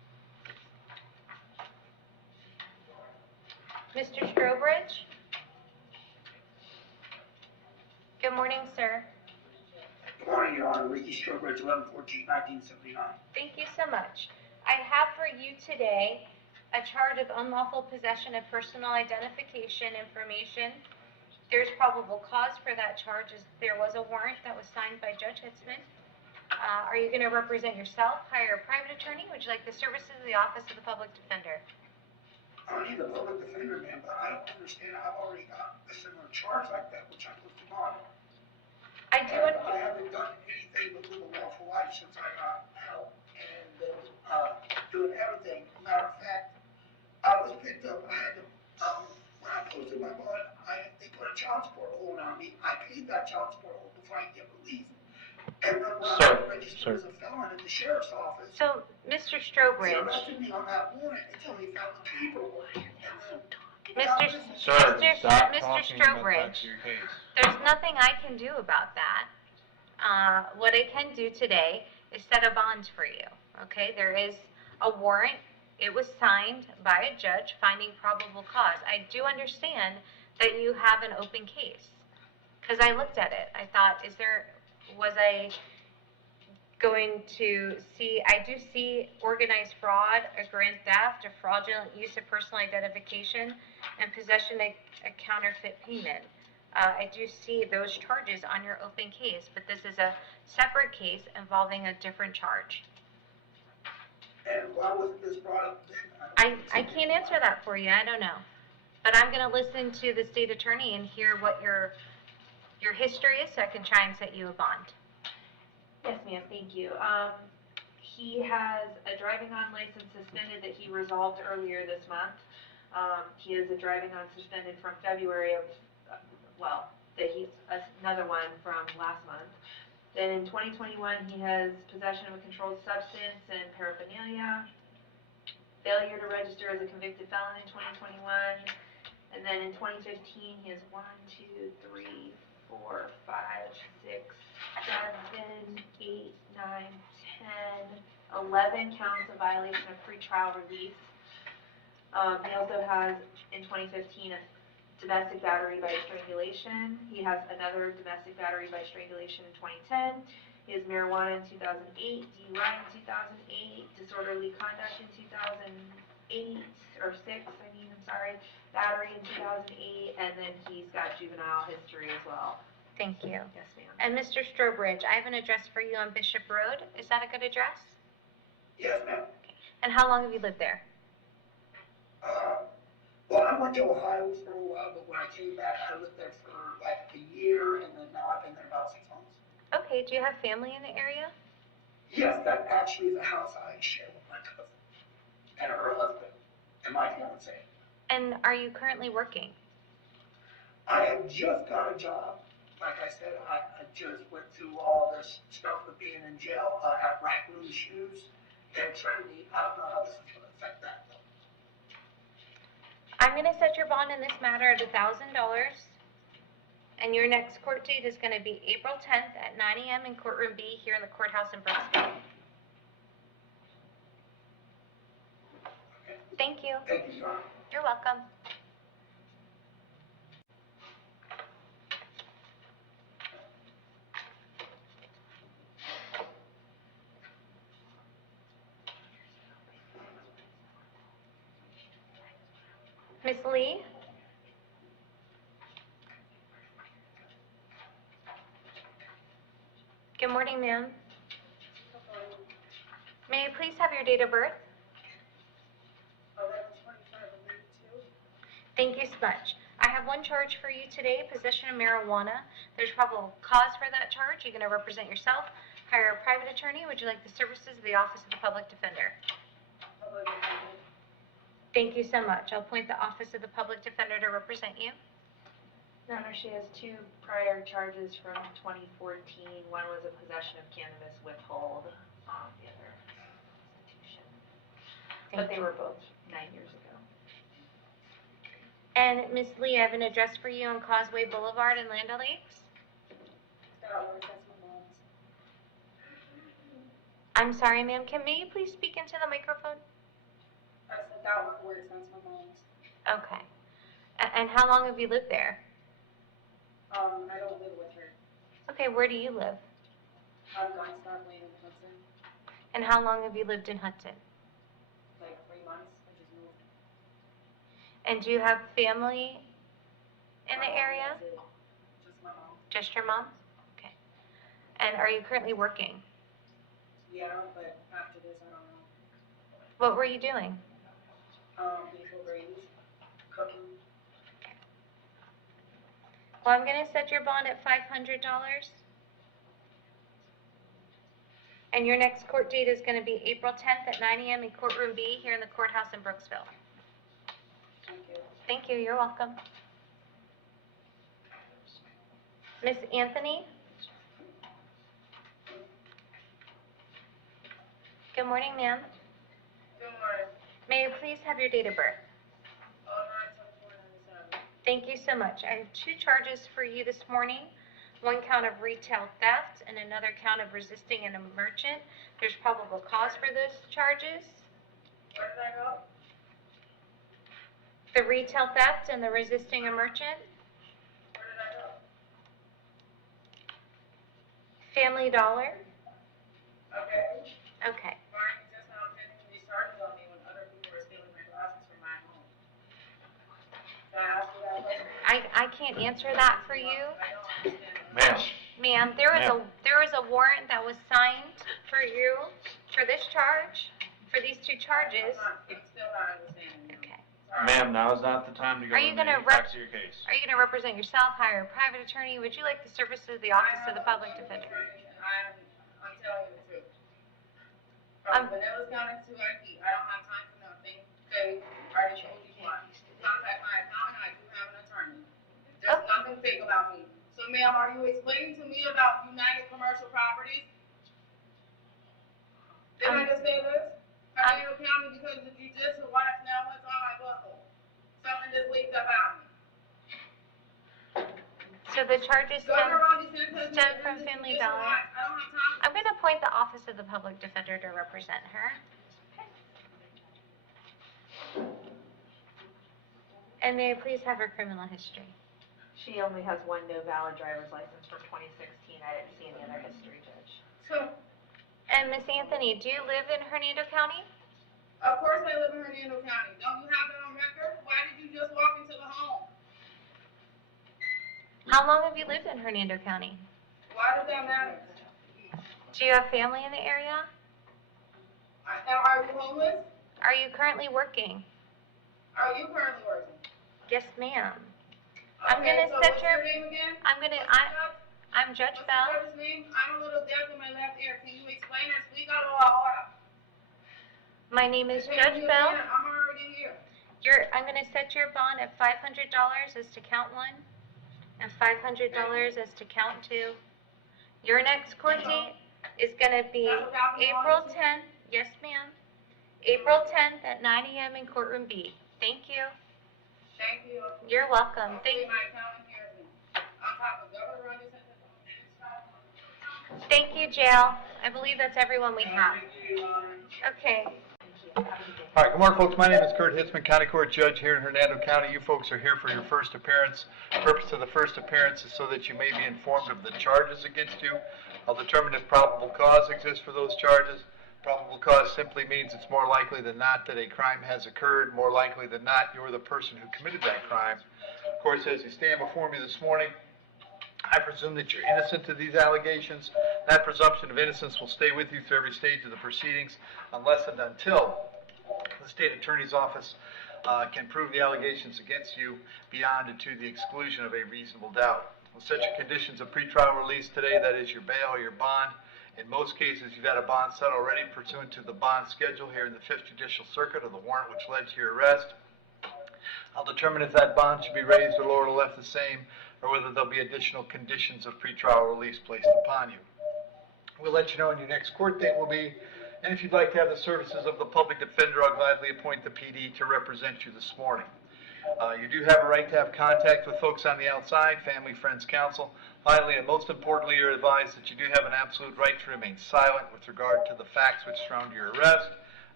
Mr. Strobridge? Good morning, sir. Good morning, Your Honor. Ricky Strobridge, 11/14/1979. Thank you so much. I have for you today a charge of unlawful possession of personal identification information. There's probable cause for that charge as there was a warrant that was signed by Judge Hitzman. Are you going to represent yourself, hire a private attorney? Would you like the services of the Office of the Public Defender? I don't need the public defender, man, but I don't understand. I've already got a similar charge like that, which I posted on. I do. I haven't done anything but live a lawful life since I got help and been doing everything. Matter of fact, I was picked up. I had to, when I posted my bond, they put a child support hold on me. I paid that child support hold before I get released. And then when I was registered as a felon at the sheriff's office, So, Mr. they Strobridge. arrested me on that warrant until they found the paperwork. Sir, stop Mr. talking Strobridge. about your case. There's nothing I can do about that. What I can do today is set a bond for you, okay? There is a warrant. It was signed by a judge finding probable cause. I do understand that you have an open case, because I looked at it. I thought, was I going to see, I do see organized fraud, a grand theft, a fraudulent use of personal identification, and possession of a counterfeit payment. I do see those charges on your open case, but this is a separate case involving a different charge. And why wasn't this brought up then? I can't answer that for you. I don't know. But I'm going to listen to the state attorney and hear what your history is so I can try and set you a bond. Yes, ma'am, thank you. He has a driving on license suspended that he resolved earlier this month. He has a driving on suspended from February of, another one from last month. Then in 2021, he has possession of a controlled substance and paraphernalia, failure to register as a convicted felon in 2021, and then in 2015, he has 1, 2, 3, 4, 5, 6, 7, 8, 9, 10, 11 counts of violation of pretrial release. He also has, in 2015, a domestic battery by strangulation. He has another domestic battery by strangulation in 2010. He has marijuana in 2008, DUI in 2008, disorderly conduct in 2008, or 6, battery in 2008, and then he's got juvenile history as well. Thank you. Yes, ma'am. And Mr. Strobridge, I have an address for you on Bishop Road. Is that a good address? Yes, ma'am. And how long have you lived there? Well, I went to Ohio for a while, but when I came back, I lived there for like a year, and then now I've been there about 6 months. Okay, do you have family in the area? Yes, that actually is a house I share with my cousin, and her husband, and my fiance. And are you currently working? I have just got a job. Like I said, I just went through all this stuff with being in jail at Raccoon Shoes and Trinity. I don't know how this is going to affect that, though. I'm going to set your bond in this matter at $1,000, and your next court date is going to be April 10th at 9 a.m. in courtroom B here in the courthouse in Brooksville. Okay. Thank you. Thank you, Your Honor. You're welcome. Miss Lee? Good morning, ma'am. May I please have your date of birth? 11/25/82. Thank you so much. I have one charge for you today, possession of marijuana. There's probable cause for that charge. You're going to represent yourself, hire a private attorney. Would you like the services of the Office of the Public Defender? Public defender. Thank you so much. I'll appoint the Office of the Public Defender to represent you. Your Honor, she has 2 prior charges from 2014. One was a possession of cannabis withhold, the other institution. But they were both 9 years ago. And Miss Lee, I have an address for you on Causeway Boulevard in Land O'Lakes. That one, that's my mom's. I'm sorry, ma'am. May you please speak into the microphone? I said that one works, that's my mom's. Okay. And how long have you lived there? I don't live with her. Okay, where do you live? I'm going to start waiting in Hudson. And how long have you lived in Hudson? Like 3 months. I just moved. And do you have family in the area? Just my mom. Just your mom? Okay. And are you currently working? Yeah, but after this, I don't know. What were you doing? Beef gravies, cooking. Well, I'm going to set your bond at $500. And your next court date is going to be April 10th at 9 a.m. in courtroom B here in the courthouse in Brooksville. Thank you. Thank you. You're welcome. Miss Anthony? Good morning, ma'am. Good morning. May I please have your date of birth? Thank you so much. I have 2 charges for you this morning. 1 count of retail theft and another count of resisting a merchant. There's probable cause for those charges. Where did I go? The retail theft and the resisting a merchant. Where did I go? Family Dollar. Okay. Okay. Why are you just now pinning these charges on me when other people are stealing my glasses from my home? Can I ask you that question? I can't answer that for you. I don't understand. Ma'am. Ma'am, there is a warrant that was signed for you for this charge, for these 2 charges. I'm still not understanding. Okay. Ma'am, now is not the time to go Are you into gonna any facts of your case. Are you going to represent yourself, hire a private attorney? Would you like the services of the Office of the Public Defender? I'm telling you the truth. From Vanilla County to Mackey, I don't have time for nothing. They already told you what. Contact my accountant, I do have an attorney. There's nothing fake about me. So ma'am, are you explaining to me about United Commercial Properties? Did I just say this? Hernando County because the judicial watch now what's on my buckle. Something just leaked up out of me. So the charges Governor Rhonda says stem from Family Dollar. I don't have time. I'm going to appoint the Office of the Public Defender to represent her. And may I please have her criminal history? She only has 1 no valid driver's license from 2016. I didn't see any other history, Judge. And Miss Anthony, do you live in Hernando County? Of course I live in Hernando County. Don't you have that on record? Why did you just walk into the home? How long have you lived in Hernando County? Why does that matter? Do you have family in the area? Are you homeless? Are you currently working? Are you currently working? Yes, ma'am. Okay, I'm gonna so set what's your. your name again? I'm Judge Bell. What's the name? I'm a little deaf in my left ear. Can you explain or speak out loud? My name is Okay, Judge Bell. I'm already here. I'm going to set your bond at $500 as to count 1 and $500 as to count 2. Your next court date is going to be April 10th. Yes, ma'am. April 10th at 9 a.m. in courtroom B. Thank you. Thank you. You're welcome. Thank you, Jail. I believe that's everyone we have. Okay. All right, good morning, folks. My name is Kurt Hitzman, County Court Judge here in Hernando County. You folks are here for your first appearance. The purpose of the first appearance is so that you may be informed of the charges against you. I'll determine if probable cause exists for those charges. Probable cause simply means it's more likely than not that a crime has occurred. More likely than not, you're the person who committed that crime. Of course, as you stand before me this morning, I presume that you're innocent of these allegations. That presumption of innocence will stay with you through every stage of the proceedings unless and until the state attorney's office can prove the allegations against you beyond and to the exclusion of a reasonable doubt. We'll set your conditions of pretrial release today, that is your bail or your bond. In most cases, you've had a bond set already pursuant to the bond schedule here in the 5th Judicial Circuit of the warrant which led to your arrest. I'll determine if that bond should be raised or lowered or left the same, or whether there'll be additional conditions of pretrial release placed upon you. We'll let you know when your next court date will be, and if you'd like to have the services of the public defender, I'll gladly appoint the PD to represent you this morning. You do have a right to have contact with folks on the outside, family, friends, counsel. Finally, and most importantly, you're advised that you do have an absolute right to remain silent with regard to the facts which surround your arrest.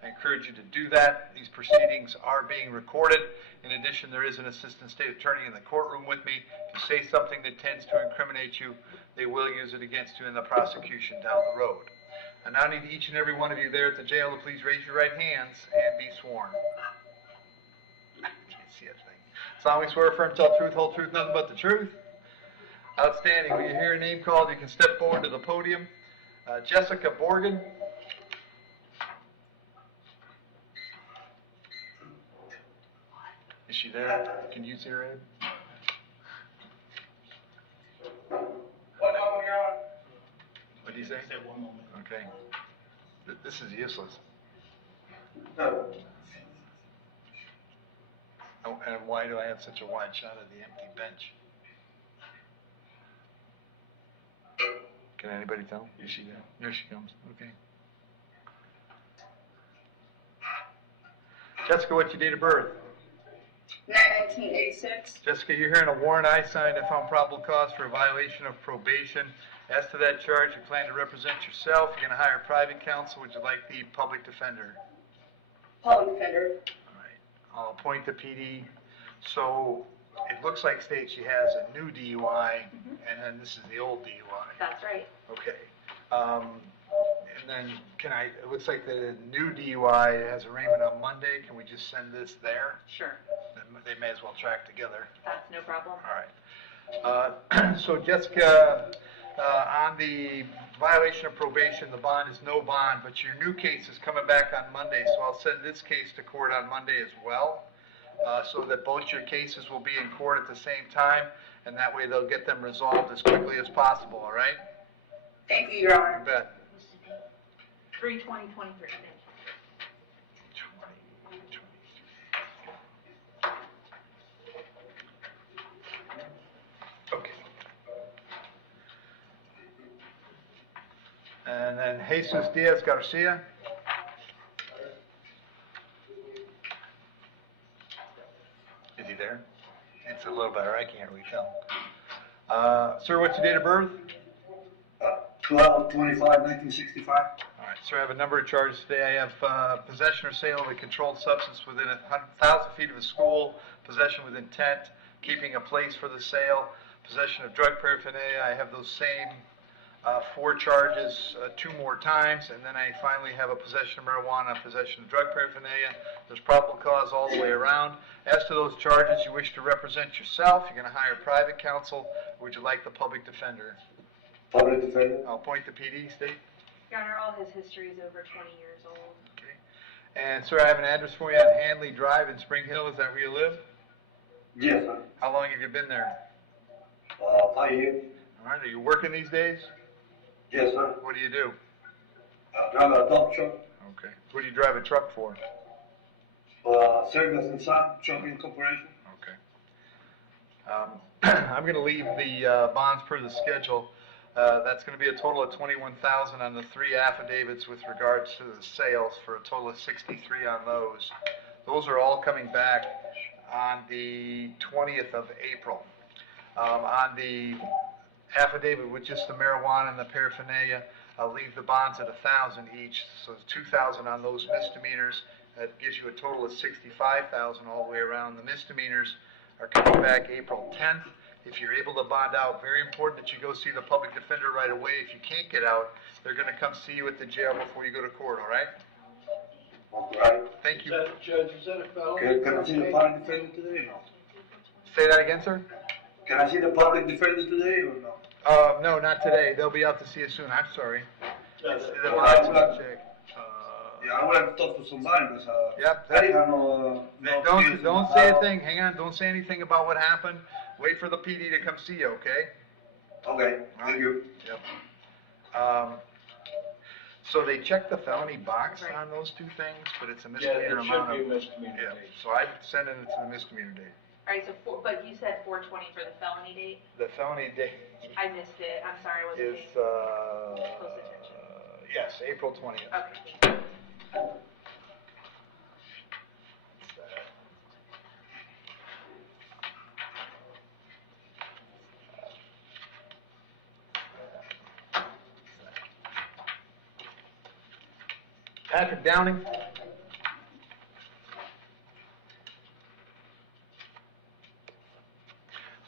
I encourage you to do that. These proceedings are being recorded. In addition, there is an assistant state attorney in the courtroom with me. If you say something that tends to incriminate you, they will use it against you in the prosecution down the road. I now need each and every one of you there at the jail to please raise your right hands and be sworn. Can't see a thing. Solemnly swear, affirm, tell truth, whole truth, nothing but the truth. Outstanding. When you hear a name called, you can step forward to the podium. Jessica Borgen. Is she there? Can you see her, Ed? One moment, Your Honor. What do you say? One moment. Okay. This is useless. No. Oh, and why do I have such a wide shot of the empty bench? Can anybody tell? Is she there? There she comes. Okay. Jessica, what's your date of birth? 1986. Jessica, you're hearing a warrant I signed and found probable cause for a violation of probation. As to that charge, you plan to represent yourself. You're going to hire private counsel. Would you like the public defender? Public defender. All right. I'll appoint the PD. So it looks like state she has a new DUI, and then this is the old DUI. That's right. Okay. And then it looks like the new DUI has arraignment on Monday. Can we just send this there? Sure. Then they may as well track together. That's no problem. All right. So Jessica, on the violation of probation, the bond is no bond, but your new case is coming back on Monday, so I'll send this case to court on Monday as well, so that both your cases will be in court at the same time, and that way they'll get them resolved as quickly as possible, all right? Thank you, Your Honor. You bet. 3/20/23. Okay. And then Jesus Diaz Garcia. Is he there? It's a little better. I can't really tell. Sir, what's your date of birth? 12/25/1965. All right, sir, I have a number of charges today. I have possession or sale of a controlled substance within 1,000 feet of a school, possession with intent, keeping a place for the sale, possession of drug paraphernalia. I have those same 4 charges 2 more times, and then I finally have a possession of marijuana, possession of drug paraphernalia. There's probable cause all the way around. As to those charges, you wish to represent yourself, you're going to hire private counsel, or would you like the public defender? Public defender. I'll appoint the PD, state. Your Honor, all his history is over 20 years old. Okay. And sir, I have an address for you on Hanley Drive in Spring Hill. Is that where you live? Yes, sir. How long have you been there? 5 years. All right. Are you working these days? Yes, sir. What do you do? I drive a dump truck. Okay. What do you drive a truck for? Service and Son Trucking Corporation. Okay. I'm going to leave the bonds per the schedule. That's going to be a total of $21,000 on the 3 affidavits with regards to the sales, for a total of $63 on those. Those are all coming back on the 20th of April. On the affidavit with just the marijuana and the paraphernalia, I'll leave the bonds at $1,000 each, so $2,000 on those misdemeanors. That gives you a total of $65,000 all the way around. The misdemeanors are coming back April 10th. If you're able to bond out, very important that you go see the public defender right away. If you can't get out, they're going to come see you at the jail before you go to court, all right? All right. Thank you. Judge, is that a felony? Can I see the public defender today or no? Say that again, sir? Can I see the public defender today or no? No, not today. They'll be out to see you soon. I'm sorry. Yeah, I would have talked to somebody because Yep. I didn't have no Don't say a thing. Hang on. Don't say anything about what happened. Wait for the PD to come see you, okay? Okay. Thank you. Yep. So they checked the felony box on those 2 things, but it's a misdemeanor amount. Yeah, it should be a misdemeanor Yeah. date. So I'm sending it to the misdemeanor date. All right, so but you said 4/20 for the felony date? The felony date I missed it. I'm sorry, I wasn't is paying close attention. yes, April 20th. Okay. Patrick Downing.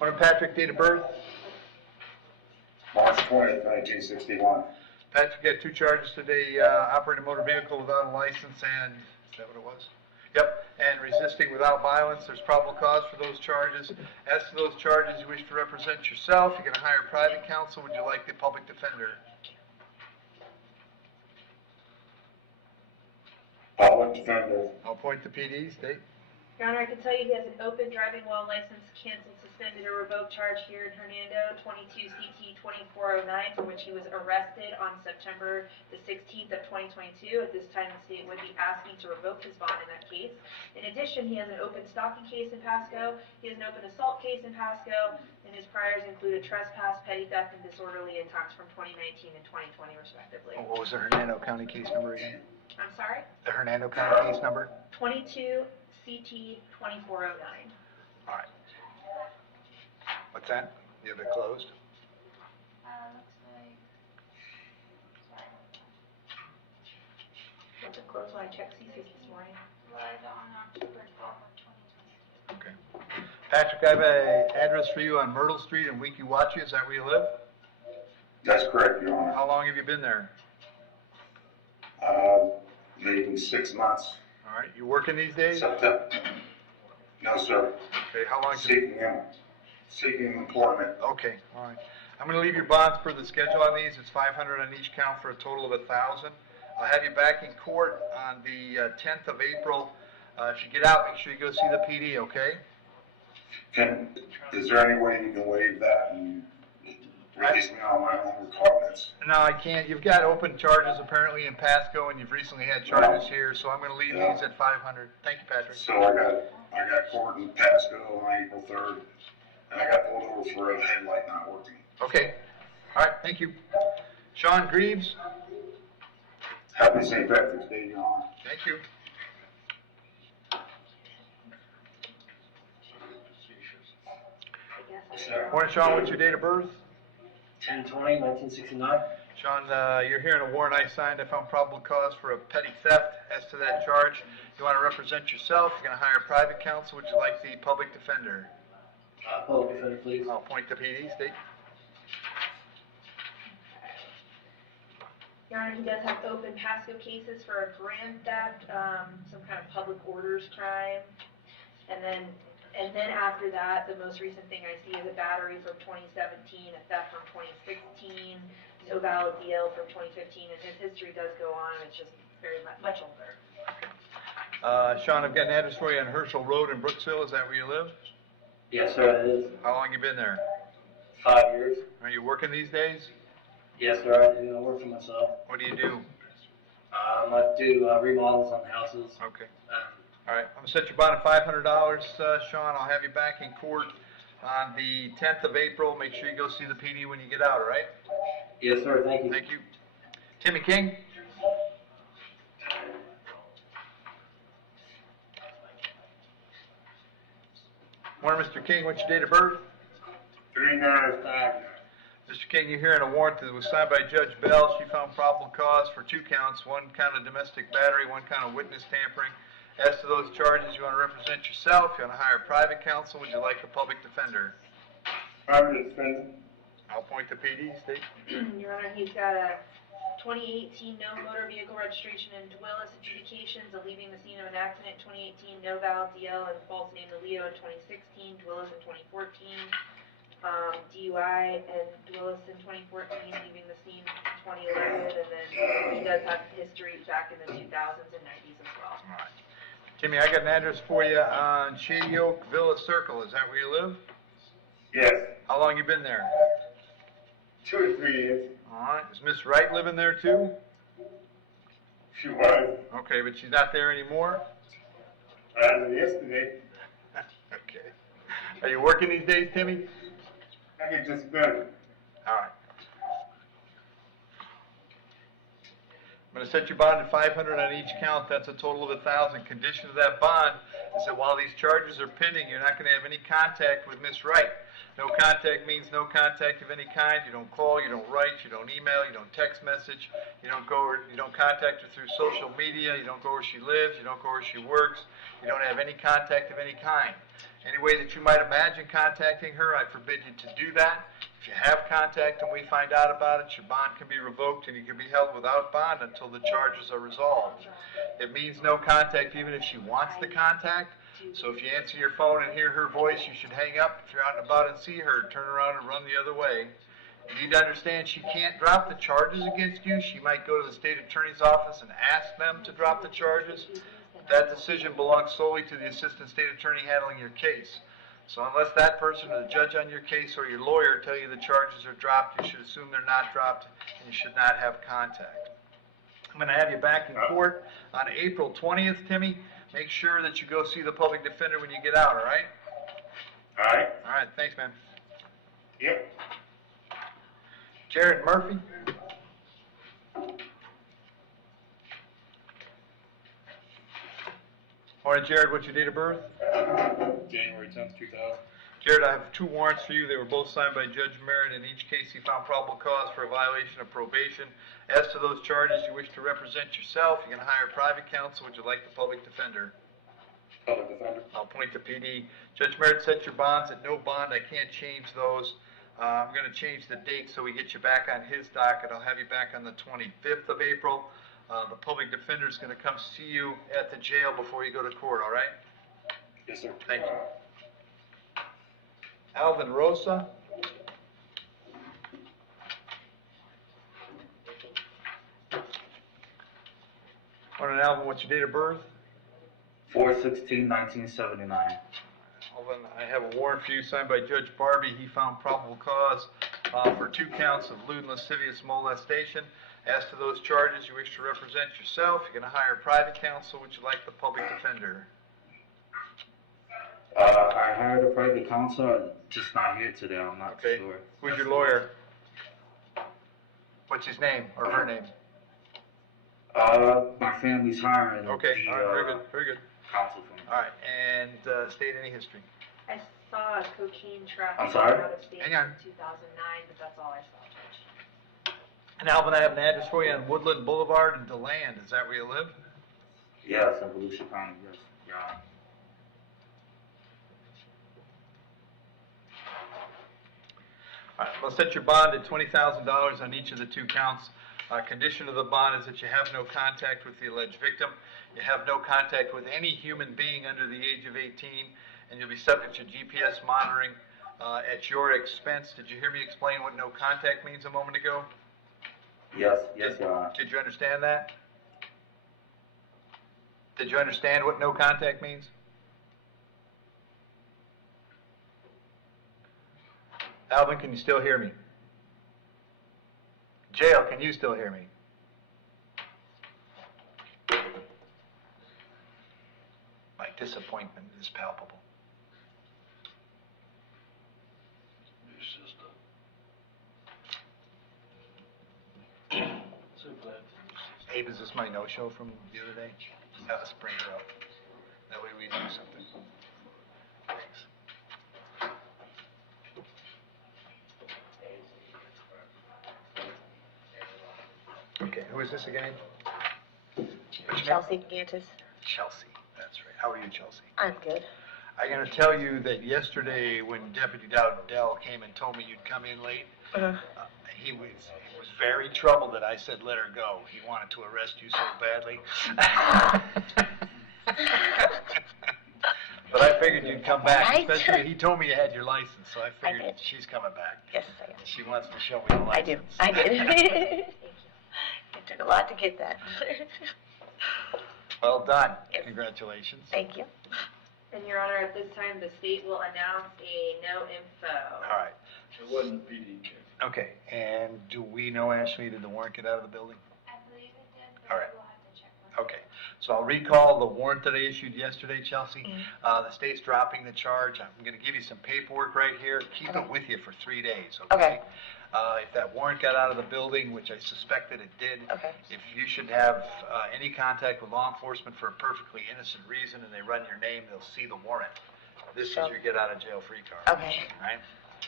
Morning, Patrick, date of birth? March 20th, 1961. Patrick got 2 charges today, operating a motor vehicle without a license and, is that what it was? Yep, and resisting without violence. There's probable cause for those charges. As to those charges, you wish to represent yourself, you're going to hire private counsel. Would you like the public defender? Public defender. I'll appoint the PD, state. Your Honor, I can tell you he has an open driving while license, canceled, suspended, or revoked charge here in Hernando, 22 CT 2409, for which he was arrested on September the 16th of 2022. At this time, the state would be asking to revoke his bond in that case. In addition, he has an open stalking case in Pasco. He has an open assault case in Pasco, and his priors include a trespass, petty theft, and disorderly attacks from 2019 and 2020, respectively. What was the Hernando County case number again? I'm sorry? The Hernando County case number? 22 CT 2409. All right. What's that? You have it closed? Looks like. Was it closed when I checked CC's this morning? Right on October 12th of 2022. Okay. Patrick, I have an address for you on Myrtle Street in Weeki Wachee. Is that where you live? That's correct, Your Honor. How long have you been there? Maybe 6 months. All right. You working these days? September. No, sir. Okay. How long? Seeking employment. Okay. All right. I'm going to leave your bonds per the schedule on these. It's $500 on each count for a total of $1,000. I'll have you back in court on the 10th of April. If you get out, make sure you go see the PD. Okay? Is there any way you can waive that and release me on my own recognizance? No, I can't. You've got open charges apparently in Pasco, and you've recently had charges here, so I'm going to leave these at $500. Thank you, Patrick. So I got court in Pasco on April 3rd, and I got pulled over for a headlight not working. Okay. All right. Thank you. Sean Greaves. Happy St. Patrick's Day, Your Honor. Thank you. Morning, Sean. What's your date of birth? 10/20/1969. Sean, you're hearing a warrant I signed. I found probable cause for a petty theft. As to that charge, you want to represent yourself. You're going to hire private counsel. Would you like the public defender? Public defender, please. I'll appoint the PD, state. Your Honor, he does have open Pasco cases for a grand theft, some kind of public orders crime, and then after that, the most recent thing I see is a battery from 2017, a theft from 2016, no valid DL from 2015, and his history does go on. It's just very much older. Sean, I've got an address for you on Herschel Road in Brooksville. Is that where you live? Yes, sir, it is. How long you been there? 5 years. Are you working these days? Yes, sir, I do. I work for myself. What do you do? I do remodels on houses. Okay. All right. I'm going to set your bond at $500, Sean. I'll have you back in court on the 10th of April. Make sure you go see the PD when you get out, all right? Yes, sir. Thank you. Thank you. Timmy King? Morning, Mr. King. What's your date of birth? 3/9/5. Mr. King, you're hearing a warrant that was signed by Judge Bell. She found probable cause for 2 counts, 1 count of domestic battery, 1 count of witness tampering. As to those charges, you want to represent yourself. You want to hire private counsel. Would you like a public defender? Private defender. I'll appoint the PD, state. Your Honor, he's got a 2018 no motor vehicle registration and Willis adjudications of leaving the scene of an accident, 2018 no valid DL and false name to Leo in 2016, Willis in 2014. DUI and Willis in 2014, leaving the scene in 2011, and then he does have history back in the 2000s and 90s as well. All right. Timmy, I got an address for you on Shady Oak Villa Circle. Is that where you live? Yes. How long you been there? 2 to 3 years. All right. Is Miss Wright living there too? She was. Okay, but she's not there anymore? As of yesterday. Okay. Are you working these days, Timmy? I get just better. All right. I'm going to set your bond at $500 on each count. That's a total of $1,000. Condition of that bond is that while these charges are pending, you're not going to have any contact with Miss Wright. No contact means no contact of any kind. You don't call, you don't write, you don't email, you don't text message, you don't contact her through social media, you don't go where she lives, you don't go where she works, you don't have any contact of any kind. Any way that you might imagine contacting her, I forbid you to do that. If you have contact and we find out about it, your bond can be revoked and you can be held without bond until the charges are resolved. It means no contact even if she wants the contact. So if you answer your phone and hear her voice, you should hang up. If you're out and about and see her, turn around and run the other way. You need to understand she can't drop the charges against you. She might go to the state attorney's office and ask them to drop the charges. That decision belongs solely to the assistant state attorney handling your case. So unless that person or the judge on your case or your lawyer tell you the charges are dropped, you should assume they're not dropped and you should not have contact. I'm going to have you back in court on April 20th, Timmy. Make sure that you go see the public defender when you get out, all right? All right. All right, thanks, man. Yep. Jared Murphy. Morning, Jared. What's your date of birth? January 10th, 2000. Jared, I have 2 warrants for you. They were both signed by Judge Merritt. In each case, he found probable cause for a violation of probation. As to those charges, you wish to represent yourself. You're going to hire private counsel. Would you like the public defender? Public defender. I'll point to PD. Judge Merritt set your bonds at no bond. I can't change those. I'm going to change the date so we get you back on his docket. I'll have you back on the 25th of April. The public defender is going to come see you at the jail before you go to court, all right? Yes, sir. Thank you. Alvin Rosa. Morning, Alvin. What's your date of birth? 4/16/1979. Alvin, I have a warrant for you signed by Judge Barbie. He found probable cause for 2 counts of lewd and lascivious molestation. As to those charges, you wish to represent yourself. You're going to hire private counsel. Would you like the public defender? I hired a private counsel, I'm just not here today, I'm not sure. Who's your lawyer? What's his name or her name? My family's hiring. Okay, all right, very good, very good. Counsel for me. All right, and state any history. I saw a cocaine traffic I'm sorry? out of state Hang on. in 2009, but that's all I saw, Judge. And Alvin, I have an address for you on Woodland Boulevard in DeLand. Is that where you live? Yes, in Volusia County, yes. Yeah. All right, we'll set your bond at $20,000 on each of the 2 counts. Condition of the bond is that you have no contact with the alleged victim, you have no contact with any human being under the age of 18, and you'll be subject to GPS monitoring at your expense. Did you hear me explain what no contact means a moment ago? Yes, Your Honor. Did you understand that? Did you understand what no contact means? Alvin, can you still hear me? Jail, can you still hear me? My disappointment is palpable. Abe, is this my no-show from the other day? Let's bring her up. That way we do something. Thanks. Okay, who is this again? Chelsea Gantis. Chelsea, that's right. How are you, Chelsea? I'm good. I'm going to tell you that yesterday when Deputy Dowdell came and told me you'd come in late, he was very troubled that I said let her go. He wanted to arrest you so badly. But I figured you'd come back, Right. especially he told me you had your license, so I figured she's coming back. Yes, I am. She wants to show me the license. I did. It took a lot to get that. Well done. Yes. Congratulations. Thank you. And Your Honor, at this time, the state will announce a no info. All right. It wasn't a PD case. Okay, and do we know, Ashley, did the warrant get out of the building? I believe it did, but All right. we'll have to check on it. Okay, so I'll recall the warrant that I issued yesterday, Chelsea. The state's dropping the charge. I'm going to give you some paperwork right here. Keep it with you for 3 days, okay? If that warrant got out of the building, which I suspect that it did, if you should have any contact with law enforcement for a perfectly innocent reason and they run your name, they'll see the warrant. This is your get out of jail free card. Okay. All right?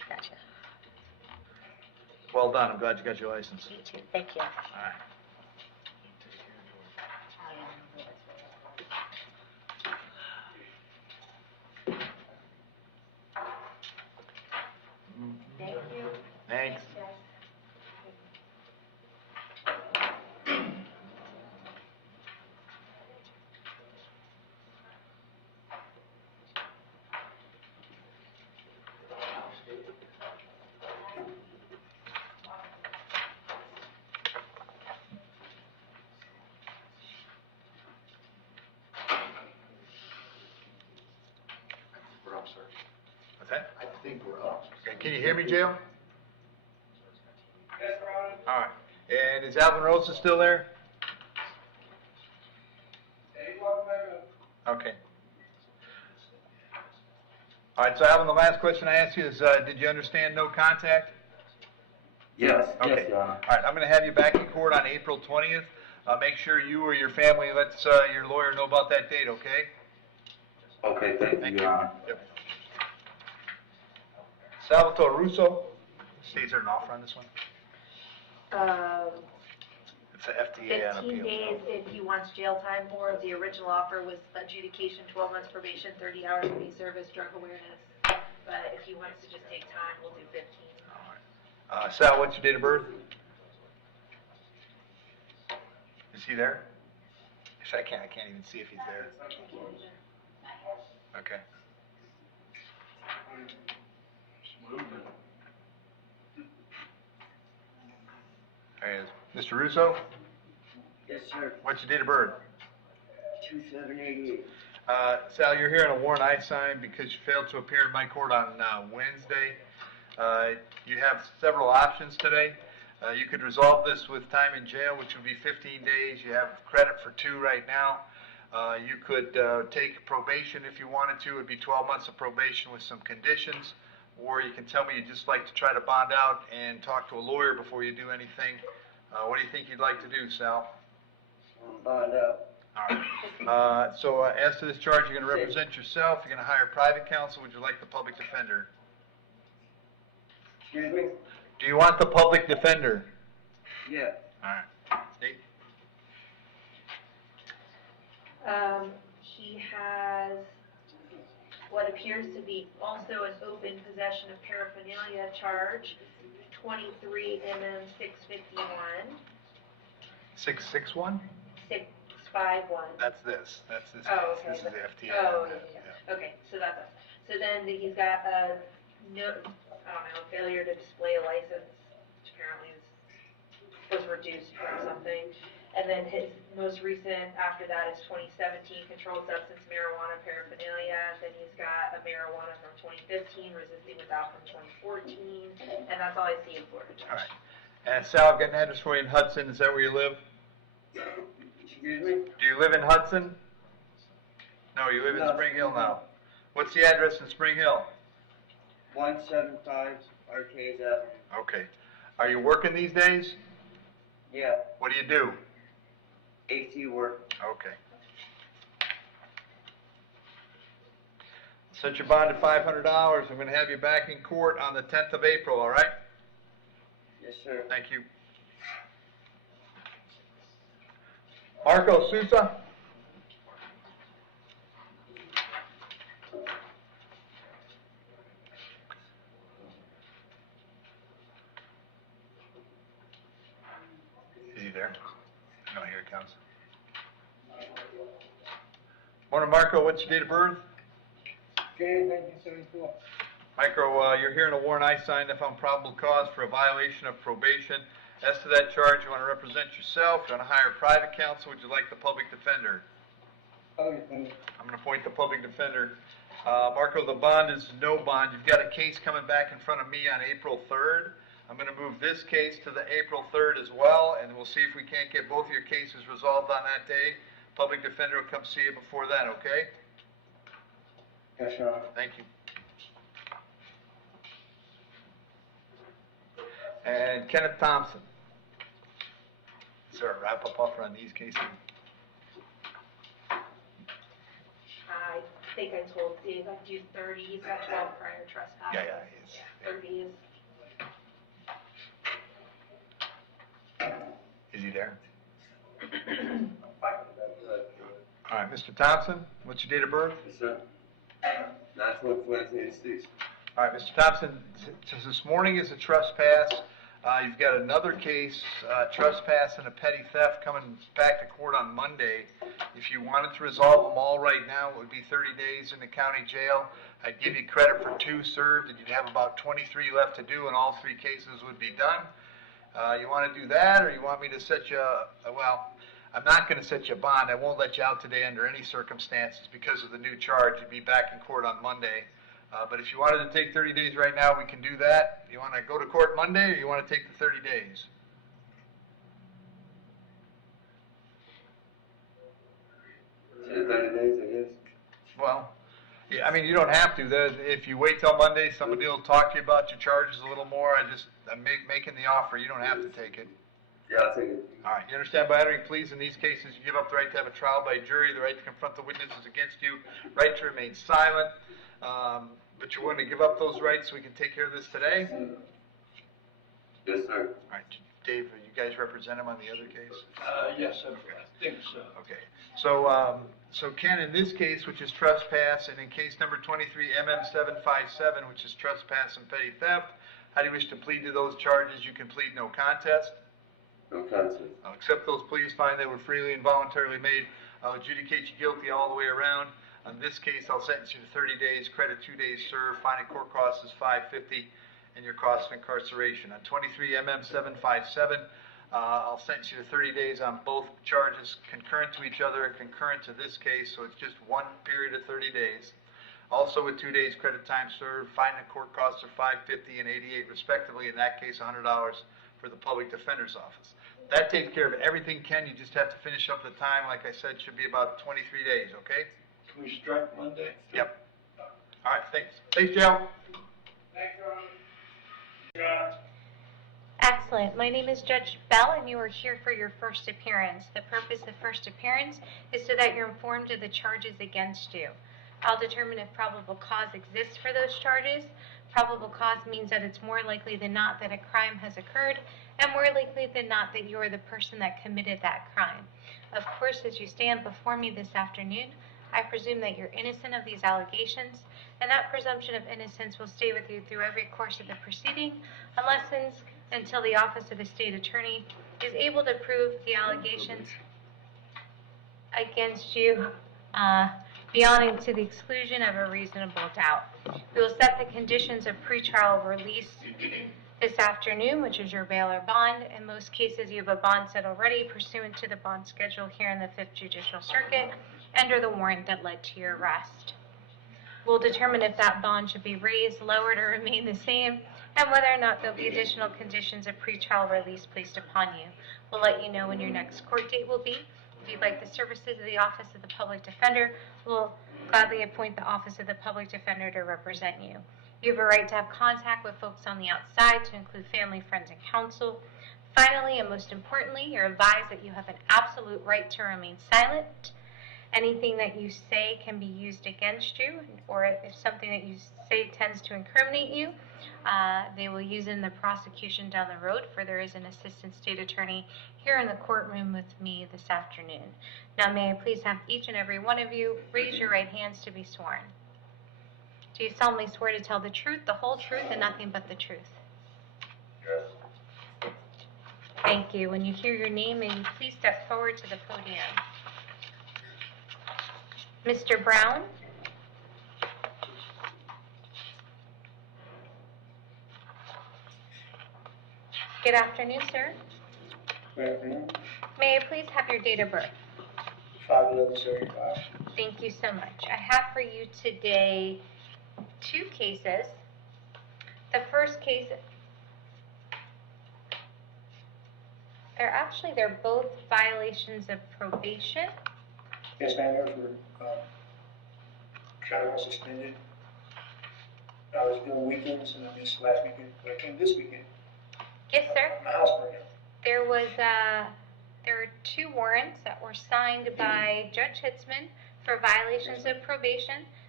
Gotcha. Well done, I'm glad you got your license. Me too. Thank you. All right. Thank you. Thanks. We're up, sir. What's that? I think we're up. Okay, can you hear me, Jail? Yes, Ron. All right. And is Alvin Rosa still there? Hey, welcome back up. Okay. All right, so Alvin, the last question I asked you is, did you understand no contact? Yes, Okay. yes, Your Honor. All right, I'm going to have you back in court on April 20th. Make sure you or your family lets your lawyer know about that date, okay? Okay, thank you, Your Honor. Yep. Salvatore Russo. Stays there an offer on this one? It's a FDA on 15 appeal. days if he wants jail time, or the original offer was adjudication, 12 months probation, 30 hours of service, drug awareness. But if he wants to just take time, we'll do 15. Sal, what's your date of birth? Is he there? Actually, I can't even see if he's there. Okay. There he is. Mr. Russo, Yes, sir. what's your date of birth? 2788. Sal, you're here on a warrant I signed because you failed to appear in my court on Wednesday. You have several options today. You could resolve this with time in jail, which would be 15 days. You have credit for 2 right now. You could take probation if you wanted to. It would be 12 months of probation with some conditions. Or you can tell me you'd just like to try to bond out and talk to a lawyer before you do anything. What do you think you'd like to do, Sal? Bond out. All right. So as to this charge, you're going to represent yourself. You're going to hire private counsel. Would you like the public defender? Excuse me? Do you want the public defender? Yeah. All right. State. He has what appears to be also an open possession of paraphernalia charge, 23 mm 651. 661? 651. That's this. That's this. Oh, Case. okay. This is the FTA. Oh, yeah. Okay, so that's it. So then he's got a failure to display a license, which apparently was reduced from something. And then his most recent after that is 2017 controlled substance marijuana paraphernalia. Then he's got a marijuana from 2015, resisting without from 2014, and that's all I see in Florida. All right. And Sal, I've got an address for you in Hudson. Is that where you live? Excuse me? Do you live in Hudson? No, you live in Spring Hill now. What's the address in Spring Hill? 175 Arcades Avenue. Okay. Are you working these days? Yeah. What do you do? AC work. Okay. Set your bond at $500. I'm going to have you back in court on the 10th of April, all right? Yes, sir. Thank you. Marco Souza? Is he there? No, here it comes. Morning, Marco. What's your date of birth? J 1974. Micro, you're here in a warrant I signed if on probable cause for a violation of probation. As to that charge, you want to represent yourself, you want to hire private counsel, would you like the public defender? Okay. I'm going to appoint the public defender. Marco, the bond is no bond. You've got a case coming back in front of me on April 3rd. I'm going to move this case to the April 3rd as well, and we'll see if we can't get both of your cases resolved on that day. Public defender will come see you before that, okay? Yes, sir. Thank you. And Kenneth Thompson. Is there a wrap-up offer on these cases? think I told Dave I'd do 30, he's got 12 prior trespasses. Yeah, 30 is. Is he there? All right, Mr. Thompson, what's your date of birth? Yes, sir. 9/12/1986. All right, Mr. Thompson, since this morning is a trespass, you've got another case, trespass and a petty theft coming back to court on Monday. If you wanted to resolve them all right now, it would be 30 days in the county jail. I'd give you credit for 2 served, and you'd have about 23 left to do, and all 3 cases would be done. You want to do that, or you want me to set you, well, I'm not going to set you a bond. I won't let you out today under any circumstances because of the new charge. You'd be back in court on Monday. But if you wanted to take 30 days right now, we can do that. You want to go to court Monday, or you want to take the 30 days? 30 days, I guess. Well, yeah, I mean, you don't have to. If you wait till Monday, somebody will talk to you about your charges a little more. I'm making the offer. You don't have to take it. Yeah, I'll take it. All right. You understand by entering pleas in these cases, you give up the right to have a trial by jury, the right to confront the witnesses against you, right to remain silent. But you're willing to give up those rights so we can take care of this today? Yes, sir. All right. Dave, you guys represent him on the other case? Yes, I think so. Okay. So Ken, in this case, which is trespass, and in case number 23 MM757, which is trespass and petty theft, how do you wish to plead to those charges? You can plead no contest. No contest. I'll accept those pleas, find they were freely and voluntarily made. I'll adjudicate you guilty all the way around. On this case, I'll sentence you to 30 days, credit 2 days served, fine and court costs is $550, and your cost of incarceration. On 23 MM757, I'll sentence you to 30 days on both charges concurrent to each other and concurrent to this case, so it's just one period of 30 days. Also with 2 days credit time served, fine and court costs are $550 and $88 respectively, in that case $100 for the public defender's office. That takes care of everything, Ken. You just have to finish up the time. Like I said, should be about 23 days, okay? Can we strike Monday? Yep. All right, thanks. Thanks, Joe. Thanks, Ron. Excellent. My name is Judge Bell, and you are here for your first appearance. The purpose of first appearance is so that you're informed of the charges against you. I'll determine if probable cause exists for those charges. Probable cause means that it's more likely than not that a crime has occurred, and more likely than not that you are the person that committed that crime. Of course, as you stand before me this afternoon, I presume that you're innocent of these allegations, and that presumption of innocence will stay with you through every course of the proceeding, until the Office of the State Attorney is able to prove the allegations against you beyond and to the exclusion of a reasonable doubt. We will set the conditions of pretrial release this afternoon, which is your bail or bond. In most cases, you have a bond set already pursuant to the bond schedule here in the 5th Judicial Circuit under the warrant that led to your arrest. We'll determine if that bond should be raised, lowered, or remain the same, and whether or not there'll be additional conditions of pretrial release placed upon you. We'll let you know when your next court date will be. If you'd like the services of the Office of the Public Defender, we'll gladly appoint the Office of the Public Defender to represent you. You have a right to have contact with folks on the outside, to include family, friends, and counsel. Finally, and most importantly, you're advised that you have an absolute right to remain silent. Anything that you say can be used against you, or if something that you say tends to incriminate you, they will use it in the prosecution down the road, for there is an assistant state attorney here in the courtroom with me this afternoon. Now, may I please have each and every one of you raise your right hands to be sworn. Do you solemnly swear to tell the truth, the whole truth, and nothing but the truth? Yes. Thank you. When you hear your name, may you please step forward to the podium. Mr. Brown? Good afternoon, sir. Good afternoon. May I please have your date of birth? 5/11/75. Thank you so much. I have for you today 2 cases. The first case, they're both violations of probation. Yes, ma'am, those were kind of suspended. I was doing weekends and I missed last weekend, but I came this weekend. Yes, sir. My house burned down. There were 2 warrants that were signed by Judge Hitzman for violations of probation.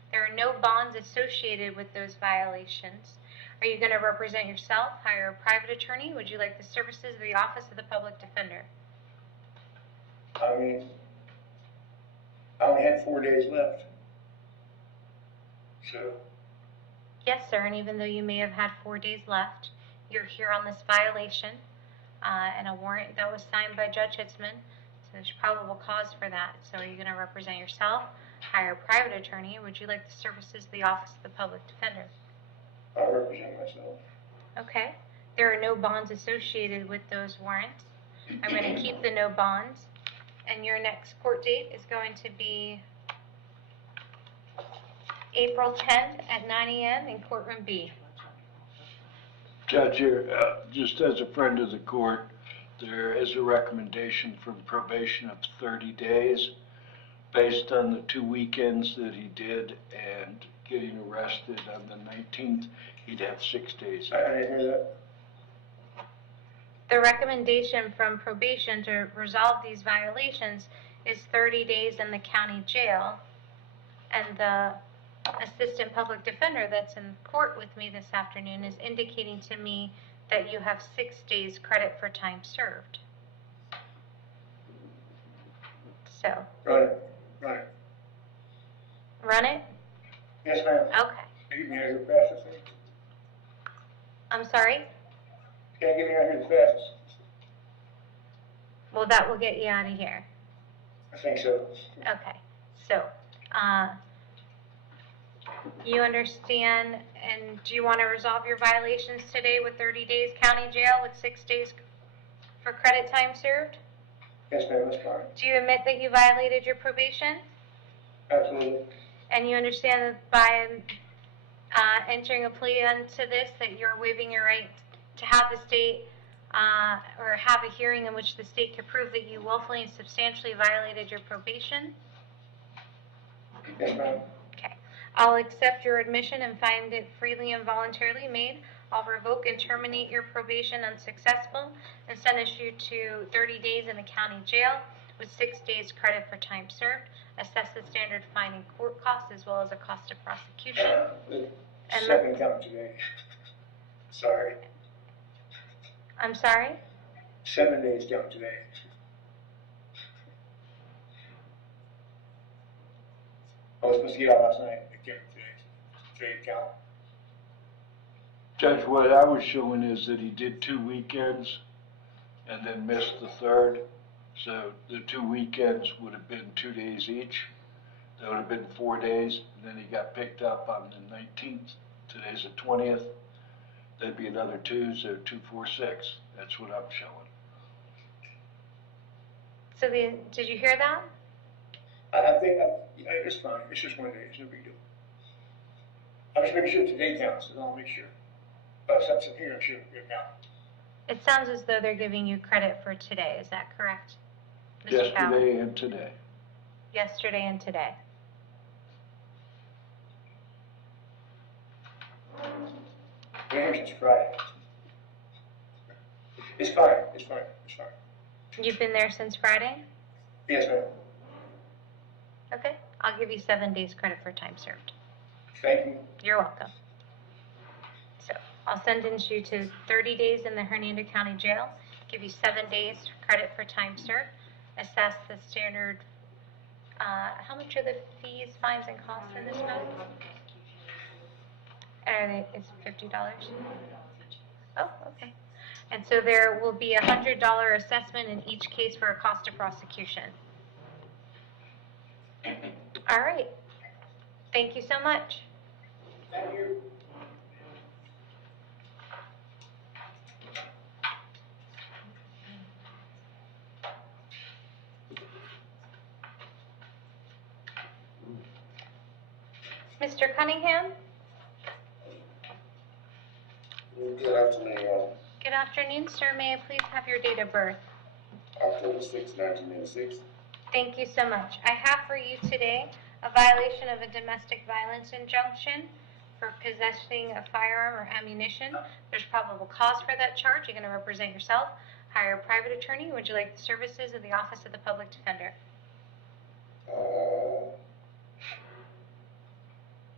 There are no bonds associated with those violations. Are you going to represent yourself, hire a private attorney? Would you like the services of the Office of the Public Defender? I mean, I only had 4 days left. So, Yes, sir, and even though you may have had 4 days left, you're here on this violation, and a warrant that was signed by Judge Hitzman, so there's probable cause for that. So are you going to represent yourself, hire a private attorney, or would you like the services of the Office of the Public Defender? I'll represent myself. Okay. There are no bonds associated with those warrants. I'm going to keep the no bonds, and your next court date is going to be April 10th at 9 a.m. in courtroom B. Judge, here, just as a friend of the court, there is a recommendation from probation of 30 days based on the 2 weekends that he did and getting arrested on the 19th, he'd have 6 days. I didn't hear that. The recommendation from probation to resolve these violations is 30 days in the county jail, and the assistant public defender that's in court with me this afternoon is indicating to me that you have 6 days credit for time served. So. Run it. Run it. Run it? Yes, ma'am. Okay. You can get me out here the fastest. I'm sorry? Can't get me out here the fastest. Well, that will get you out of here. I think so. Okay. So, you understand, and do you want to resolve your violations today with 30 days county jail with 6 days for credit time served? Yes, ma'am, that's fine. Do you admit that you violated your probation? Absolutely. And you understand that by entering a plea unto this, that you're waiving your right to have the state or have a hearing in which the state could prove that you willfully and substantially violated your probation? Yes, ma'am. Okay. I'll accept your admission and find it freely and voluntarily made. I'll revoke and terminate your probation unsuccessful and sentence you to 30 days in the county jail with 6 days credit for time served. Assess the standard fine and court costs as well as the cost of prosecution. Second count today. Sorry. I'm sorry? 7 days count today. I was supposed to get out last night. It came today. Today count. Judge, what I was showing is that he did 2 weekends and then missed the third. So the 2 weekends would have been 2 days each. That would have been 4 days. And then he got picked up on the 19th. Today's the 20th. That'd be another 2, so 2, 4, 6. That's what I'm showing. So did you hear that? I think it's fine. It's just 1 day. It's no big deal. I'm just making sure today counts, so I'll make sure. But since I'm here, I'm sure it'll count. It sounds as though they're giving you credit for today. Is that correct, Mr. Powell? Yesterday and today. Yesterday and today. We're here since Friday. It's fine. It's fine. It's fine. You've been there since Friday? Yes, ma'am. Okay. I'll give you 7 days credit for time served. Thank you. You're welcome. So I'll sentence you to 30 days in the Hernando County Jail, give you 7 days credit for time served, assess the standard, how much are the fees, fines, and costs in this matter? It's $50. Oh, okay. And so there will be a $100 assessment in each case for a cost of prosecution. All right. Thank you so much. Thank you. Mr. Cunningham? Good afternoon, Good afternoon, sir. May I please have your date of birth? October 6, 1986. Thank you so much. I have for you today a violation of a domestic violence injunction for possessing a firearm or ammunition. There's probable cause for that charge. You're going to represent yourself. Hire a private attorney. Would you like the services of the Office of the Public Defender?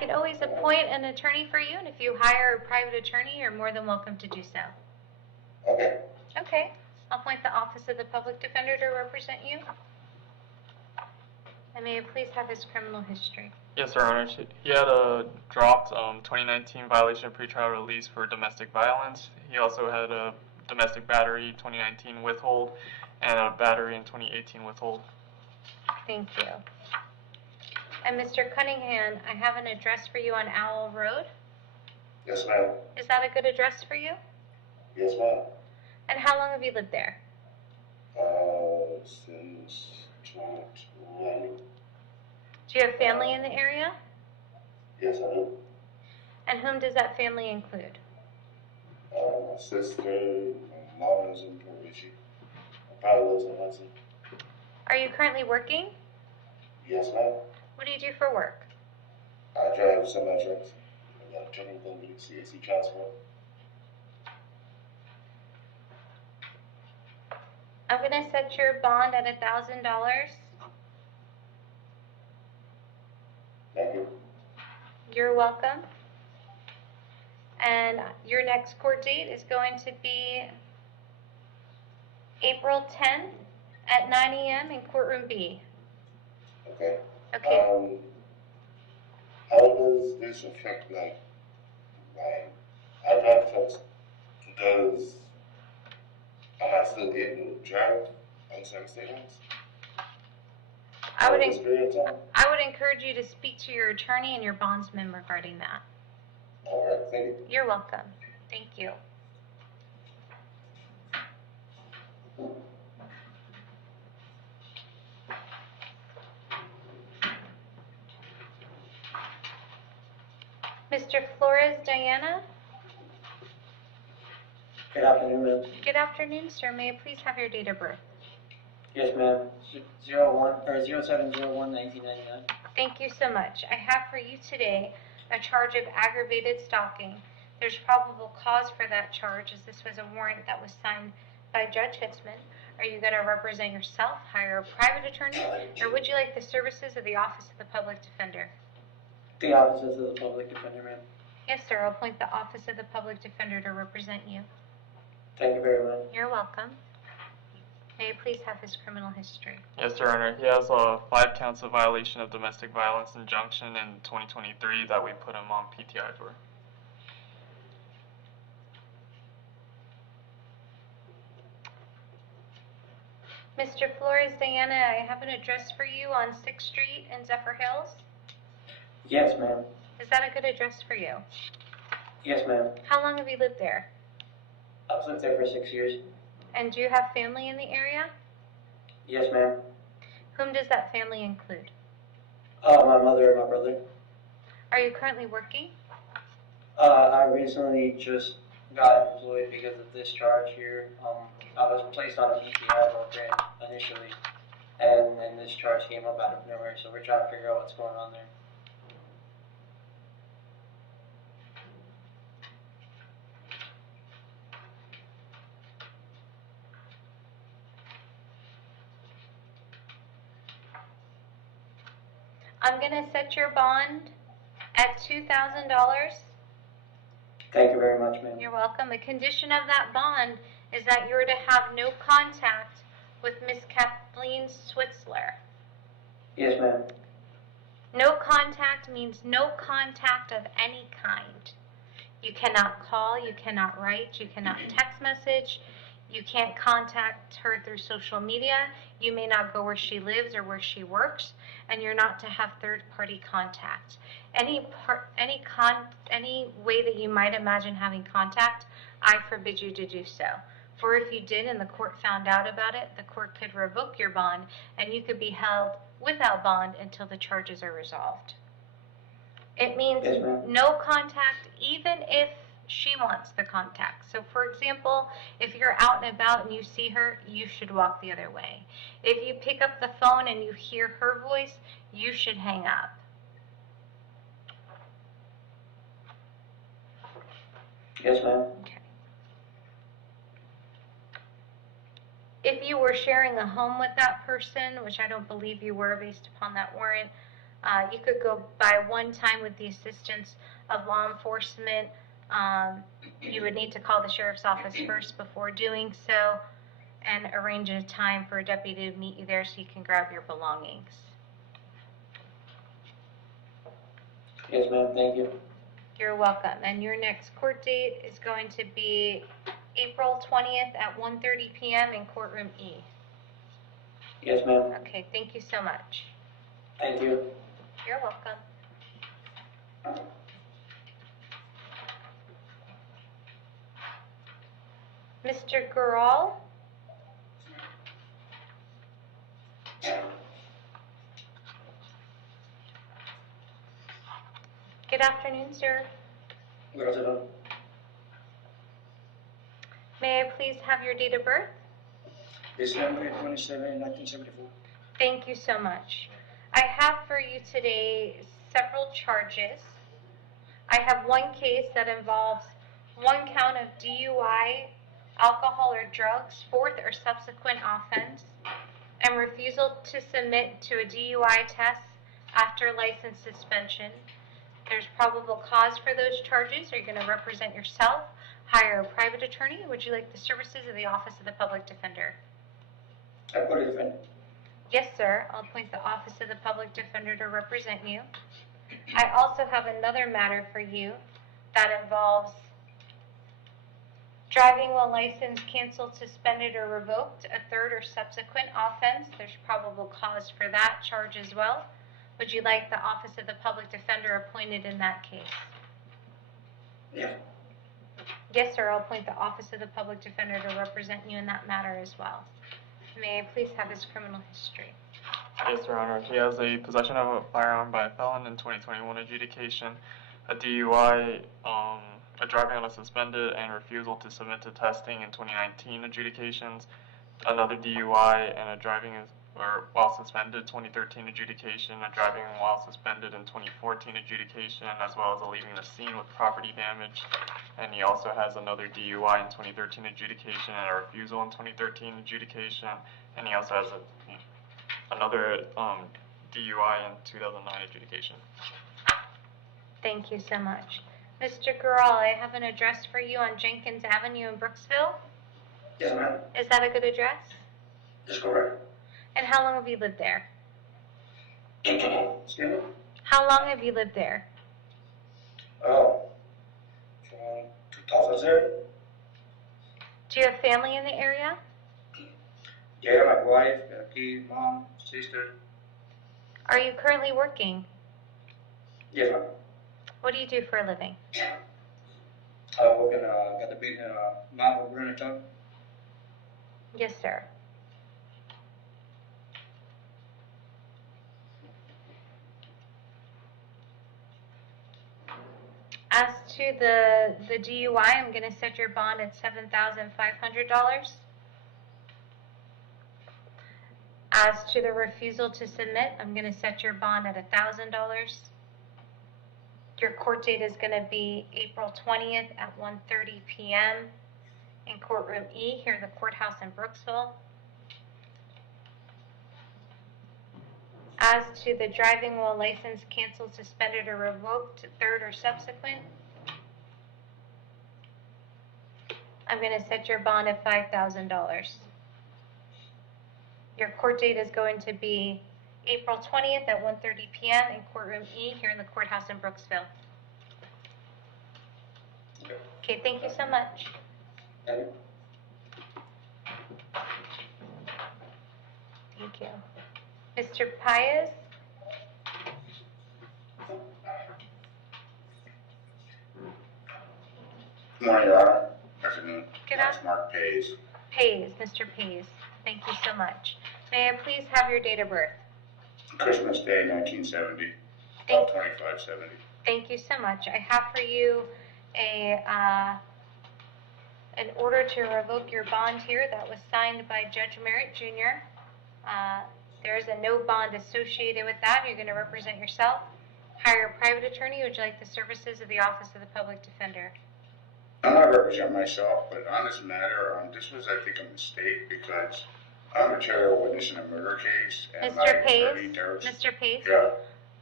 can always appoint an attorney for you, and if you hire a private attorney, you're more than welcome to do so. Okay. Okay. I'll appoint the Office of the Public Defender to represent you. And may I please have his criminal history? Yes, Your Honor. He had a dropped 2019 violation of pretrial release for domestic violence. He also had a domestic battery 2019 withhold and a battery in 2018 withhold. Thank you. And Mr. Cunningham, I have an address for you on Owl Road. Yes, ma'am. Is that a good address for you? Yes, ma'am. And how long have you lived there? Since 2020. Do you have family in the area? Yes, I do. And whom does that family include? My sister, my mom lives in Perrone. My father lives in Hudson. Are you currently working? Yes, ma'am. What do you do for work? I drive semi-trucks. I got a trucking company, CAC Transport. I'm going to set your bond at $1,000. Thank you. You're welcome. And your next court date is going to be April 10th at 9 a.m. in courtroom B. Okay. Okay. How does this affect, like, I drive trucks. Am I still able to drive on certain state roads? I would encourage you to speak to your attorney and your bondsman regarding that. All right, thank you. You're welcome. Thank you. Mr. Flores-Diana? Good afternoon, ma'am. Good afternoon, sir. May I please have your date of birth? Yes, ma'am. 07/01/1999. Thank you so much. I have for you today a charge of aggravated stalking. There's probable cause for that charge, as this was a warrant that was signed by Judge Hitzman. Are you going to represent yourself, hire a private attorney, or would you like the services of the Office of the Public Defender? The Offices of the Public Defender, ma'am. Yes, sir. I'll appoint the Office of the Public Defender to represent you. Thank you very much. You're welcome. May I please have his criminal history? Yes, Your Honor. He has 5 counts of violation of domestic violence injunction in 2023 that we put him on PTI for. Mr. Flores-Diana, I have an address for you on 6th Street in Zephyr Hills. Yes, ma'am. Is that a good address for you? Yes, ma'am. How long have you lived there? I've lived there for 6 years. And do you have family in the area? Yes, ma'am. Whom does that family include? My mother and my brother. Are you currently working? I recently just got employed because of this charge here. I was placed on a PTI program initially, and then this charge came up out of nowhere, so we're trying to figure out what's going on there. I'm going to set your bond at $2,000. Thank you very much, ma'am. You're welcome. A condition of that bond is that you're to have no contact with Miss Kathleen Switzler. Yes, ma'am. No contact means no contact of any kind. You cannot call, you cannot write, you cannot text message, you can't contact her through social media, you may not go where she lives or where she works, and you're not to have third-party contact. Any way that you might imagine having contact, I forbid you to do so. For if you did and the court found out about it, the court could revoke your bond and you could be held without bond until the charges are resolved. It means no contact even if she wants the contact. So for example, if you're out and about and you see her, you should walk the other way. If you pick up the phone and you hear her voice, you should hang up. Yes, ma'am. Okay. If you were sharing a home with that person, which I don't believe you were based upon that warrant, You could go by one time with the assistance of law enforcement. You would need to call the sheriff's office first before doing so and arrange a time for a deputy to meet you there so you can grab your belongings. Yes, ma'am, thank you. You're welcome. And your next court date is going to be April 20th at 1:30 p.m. in courtroom E. Yes, ma'am. Okay, thank you so much. Thank you. You're welcome. Mr. Gural? Good afternoon, sir. Good afternoon. May I please have your date of birth? December 27, 1974. Thank you so much. I have for you today several charges. I have one case that involves one count of DUI, alcohol or drugs, fourth or subsequent offense, and refusal to submit to a DUI test after license suspension. There's probable cause for those charges. Are you going to represent yourself, hire a private attorney, or would you like the services of the Office of the Public Defender? I put it defend. Yes, sir. I'll appoint the Office of the Public Defender to represent you. I also have another matter for you that involves driving while license canceled, suspended, or revoked, a third or subsequent offense. There's probable cause for that charge as well. Would you like the Office of the Public Defender appointed in that case? Yeah. Yes, sir. I'll appoint the Office of the Public Defender to represent you in that matter as well. May I please have his criminal history? Yes, Your Honor. He has a possession of a firearm by a felon in 2021 adjudication, a DUI, a driving on a suspended, and refusal to submit to testing in 2019 adjudications, another DUI, and a driving while suspended 2013 adjudication, a driving while suspended in 2014 adjudication, as well as a leaving the scene with property damage. And he also has another DUI in 2013 adjudication and a refusal in 2013 adjudication. And he also has another DUI in 2009 adjudication. Thank you so much. Mr. Gural, I have an address for you on Jenkins Avenue in Brooksville. Yes, ma'am. Is that a good address? That's correct. And how long have you lived there? Excuse me? How long have you lived there? Oh, from 2007. Do you have family in the area? Yeah, my wife, kid, mom, sister. Are you currently working? Yes, ma'am. What do you do for a living? I work in, got the big, mom of Brianna. Yes, sir. As to the DUI, I'm going to set your bond at $7,500. As to the refusal to submit, I'm going to set your bond at $1,000. Your court date is going to be April 20th at 1:30 p.m. in courtroom E here in the courthouse in Brooksville. As to the driving while license canceled, suspended, or revoked, third or subsequent, I'm going to set your bond at $5,000. Your court date is going to be April 20th at 1:30 p.m. in courtroom E here in the courthouse in Brooksville. Okay, thank you so much. Thank you. Mr. Paez? Good morning, Your Honor. Afternoon. Good That's Mark Pays. Paez, Mr. Paez. Thank you so much. May I please have your date of birth? Christmas Day, 1970. Thank 2570. Thank you so much. I have for you an order to revoke your bond here that was signed by Judge Merritt Jr. There is a no bond associated with that. You're going to represent yourself. Hire a private attorney. Would you like the services of the Office of the Public Defender? I'm not representing myself, but on this matter, this was, I think, a mistake because I'm a material witness in a murder case. And Mr. Paez? Teresa, Mr. Paez? Yeah.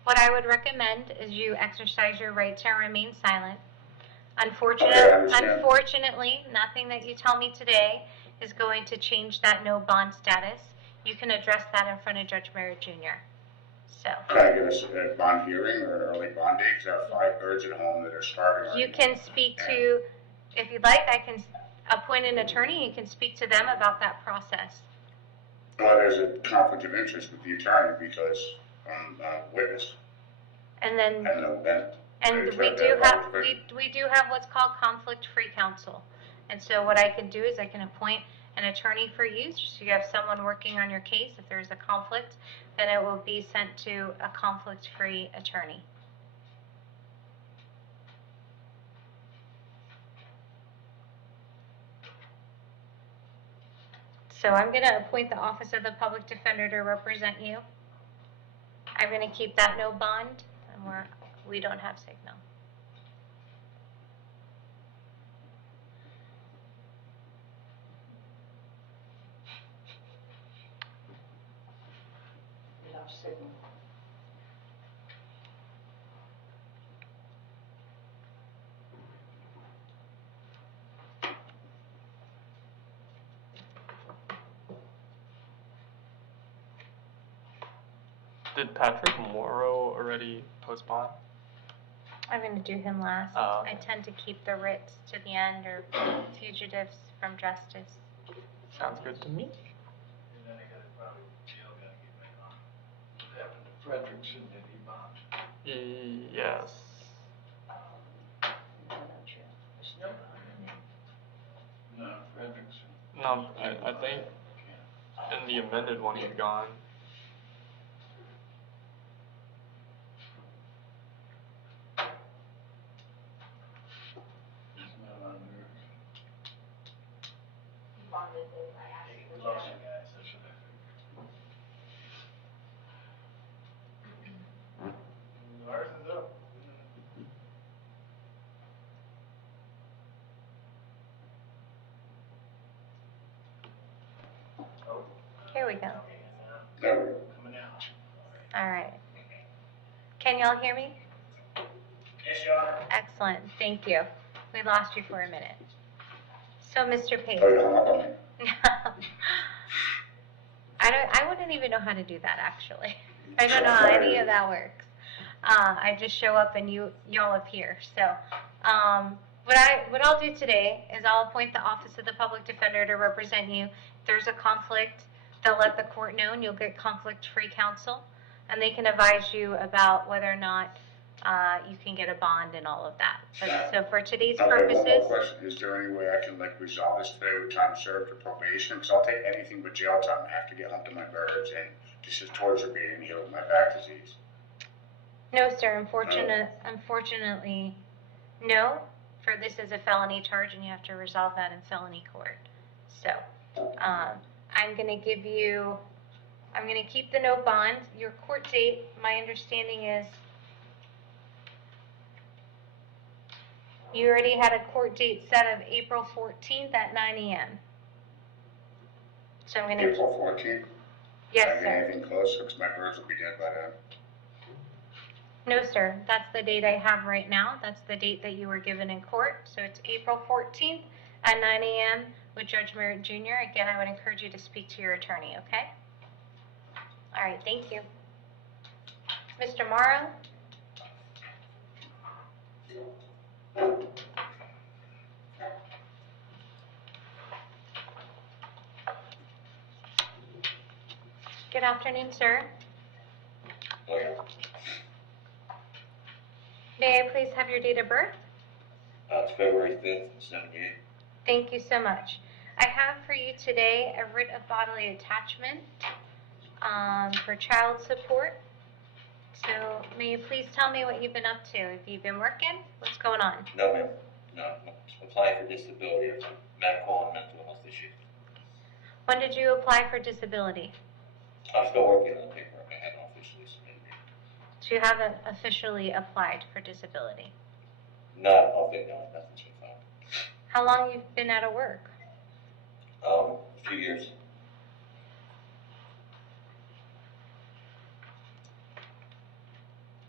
What I would recommend is you exercise your right to remain silent. Unfortunately, nothing that you tell me today is going to change that no bond status. You can address that in front of Judge Merritt Jr. So. Can I get a bond hearing or an early bond date? Because I have 5 birds at home that are starving. You can speak to, if you'd like, I can appoint an attorney. You can speak to them about that process. Well, there's a conflict of interest with the attorney because I'm a witness. And then. And we do have what's called conflict-free counsel. And so what I can do is I can appoint an attorney for you, so you have someone working on your case. If there's a conflict, then it will be sent to a conflict-free attorney. So I'm going to appoint the Office of the Public Defender to represent you. I'm going to keep that no bond, and we don't have signal. Did Patrick Morrow already post bond? I'm going to do him last. Oh, okay. I tend to keep the writs to the end, or fugitives from justice. Sounds good to me. Frederickson, did he bond? Yes. No, Frederickson. No, I think in the amended one he's gone. Here we go. All right. Can y'all hear me? Yes, Your Honor. Excellent. Thank you. We lost you for a minute. So, Mr. Pace. I wouldn't even know how to do that, actually. I don't know how any of that works. I just show up and y'all appear. So, what I'll do today is I'll appoint the Office of the Public Defender to represent you. If there's a conflict, they'll let the court know, and you'll get conflict-free counsel, and they can advise you about whether or not you can get a bond and all of that. But, so for today's purposes. One more question. Is there any way I can resolve this today with time served or probation? Because I'll take anything but jail time. I have to get home to my birds, and this is torture being healed with my back disease. No, sir. Unfortunately, no. For this is a felony charge, and you have to resolve that in felony court. So, I'm going to keep the no bond. Your court date, my understanding is, you already had a court date set of April 14th at 9 a.m. So I'm going to... April 14th? Yes, Can I get sir. anything closer? Because my birds will be dead by then. No, sir. That's the date I have right now. That's the date that you were given in court. So it's April 14th at 9 a.m. with Judge Merritt Jr. Again, I would encourage you to speak to your attorney, okay? All right, thank you. Mr. Morrow? Good afternoon, sir. May I please have your date of birth? It's February 5th, 78. Thank you so much. I have for you today a writ of bodily attachment for child support. So may you please tell me what you've been up to? Have you been working? What's going on? No, ma'am. No, I'm applying for disability for medical and mental health issues. When did you apply for disability? I'm still working on the paperwork. I haven't officially submitted it. So you haven't officially applied for disability? Not officially, no, nothing's been filed. How long you've been out of work? A few years.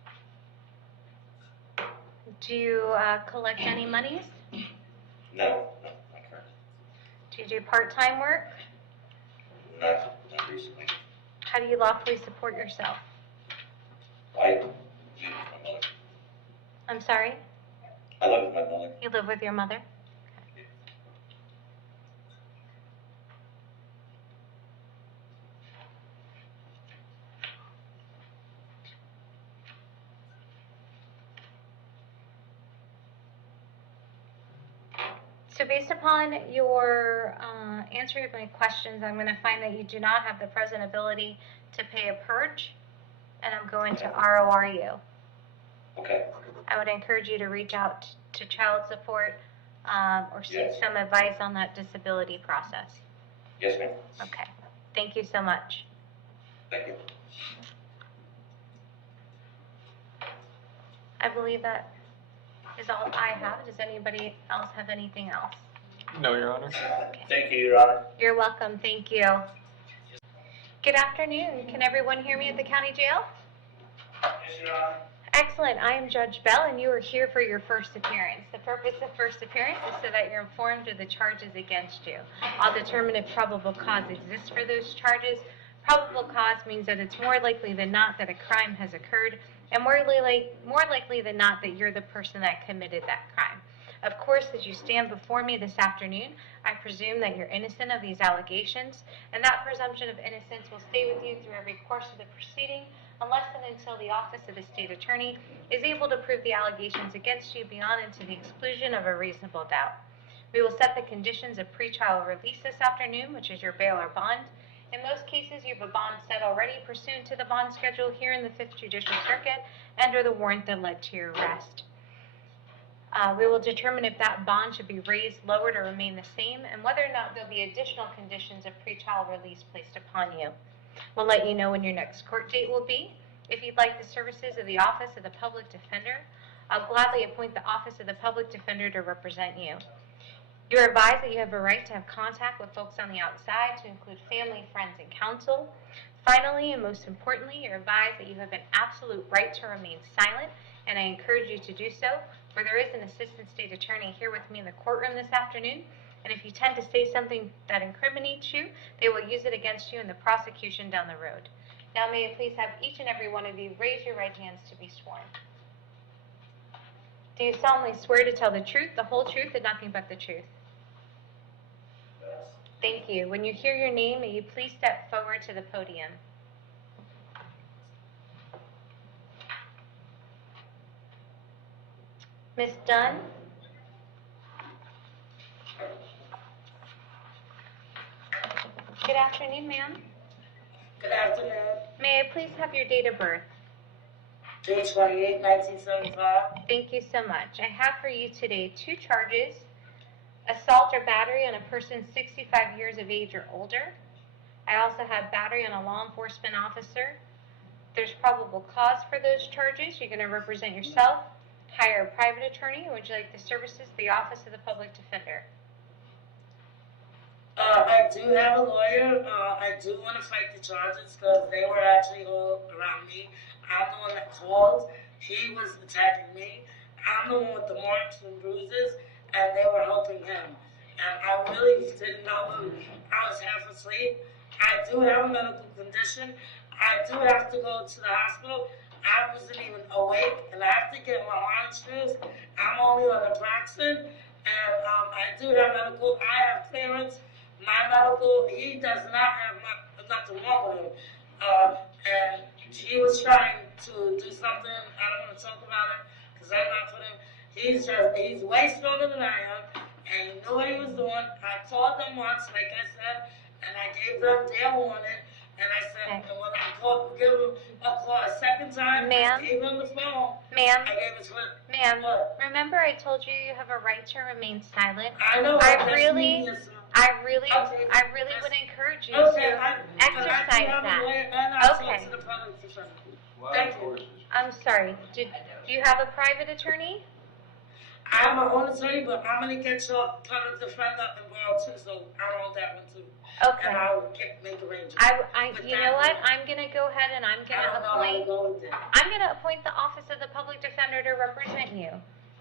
Do you collect any monies? No, not currently. Do you do part-time work? Not recently. How do you lawfully support yourself? I live with my mother. I'm sorry? I live with my mother. You live with your mother? So based upon your answer to my questions, I'm going to find that you do not have the present ability to pay a purge, and I'm going to ROR you. Okay. I would encourage you to reach out to child support or seek Yes. some advice on that disability process. Yes, ma'am. Okay. Thank you so much. Thank you. I believe that is all I have. Does anybody else have anything else? No, Your Honor. Thank you, Your Honor. You're welcome. Thank you. Good afternoon. Can everyone hear me at the county jail? Yes, Your Honor. Excellent. I am Judge Bell, and you are here for your first appearance. The purpose of first appearance is so that you're informed of the charges against you. I'll determine if probable cause exists for those charges. Probable cause means that it's more likely than not that a crime has occurred, and more likely than not that you're the person that committed that crime. Of course, as you stand before me this afternoon, I presume that you're innocent of these allegations, and that presumption of innocence will stay with you through every course of the proceeding, unless and until the office of the state attorney is able to prove the allegations against you beyond and to the exclusion of a reasonable doubt. We will set the conditions of pretrial release this afternoon, which is your bail or bond. In most cases, you have a bond set already pursuant to the bond schedule here in the 5th Judicial Circuit and or the warrant that led to your arrest. We will determine if that bond should be raised, lowered, or remain the same, and whether or not there will be additional conditions of pretrial release placed upon you. We'll let you know when your next court date will be. If you'd like the services of the Office of the Public Defender, I'll gladly appoint the Office of the Public Defender to represent you. You're advised that you have a right to have contact with folks on the outside, to include family, friends, and counsel. Finally, and most importantly, you're advised that you have an absolute right to remain silent, and I encourage you to do so, for there is an assistant state attorney here with me in the courtroom this afternoon, and if you tend to say something that incriminates you, they will use it against you in the prosecution down the road. Now may I please have each and every one of you raise your right hands to be sworn. Do you solemnly swear to tell the truth, the whole truth, and nothing but the truth? Yes. Thank you. When you hear your name, may you please step forward to the podium. Ms. Dunn? Good afternoon, ma'am. Good afternoon. May I please have your date of birth? June 28, 1975. Thank you so much. I have for you today 2 charges: assault or battery on a person 65 years of age or older. I also have battery on a law enforcement officer. There's probable cause for those charges. You're going to represent yourself, hire a private attorney, or would you like the services of the Office of the Public Defender? I do have a lawyer. I do want to fight the charges because they were actually all around me. I'm the one that called. He was attacking me. I'm the one with the marks and bruises, and they were helping him. And I really didn't know. I was half asleep. I do have a medical condition. I do have to go to the hospital. I wasn't even awake, and I have to get my arm screws. I'm only on naproxen, and I do have medical. I have clearance. My medical, he does not have nothing wrong with him. And he was trying to do something. I don't want to talk about it because I'm not for him. He's way stronger than I am, and he knew what he was doing. I called them once, like I said, and I gave them their warning. And I said, and when I give him a call a second time, I gave him the phone. Ma'am, I gave it to him. ma'am, remember I told you you have a right to remain silent? I know. I really would encourage you to exercise that. Okay. Thank you. I'm sorry. Do you have a private attorney? I have my own attorney, but I'm going to get your public defender involved too, so I want that one too. Okay. And I will make arrangements. You know what? I'm going to go ahead and I'm going to appoint the Office of the Public Defender to represent you.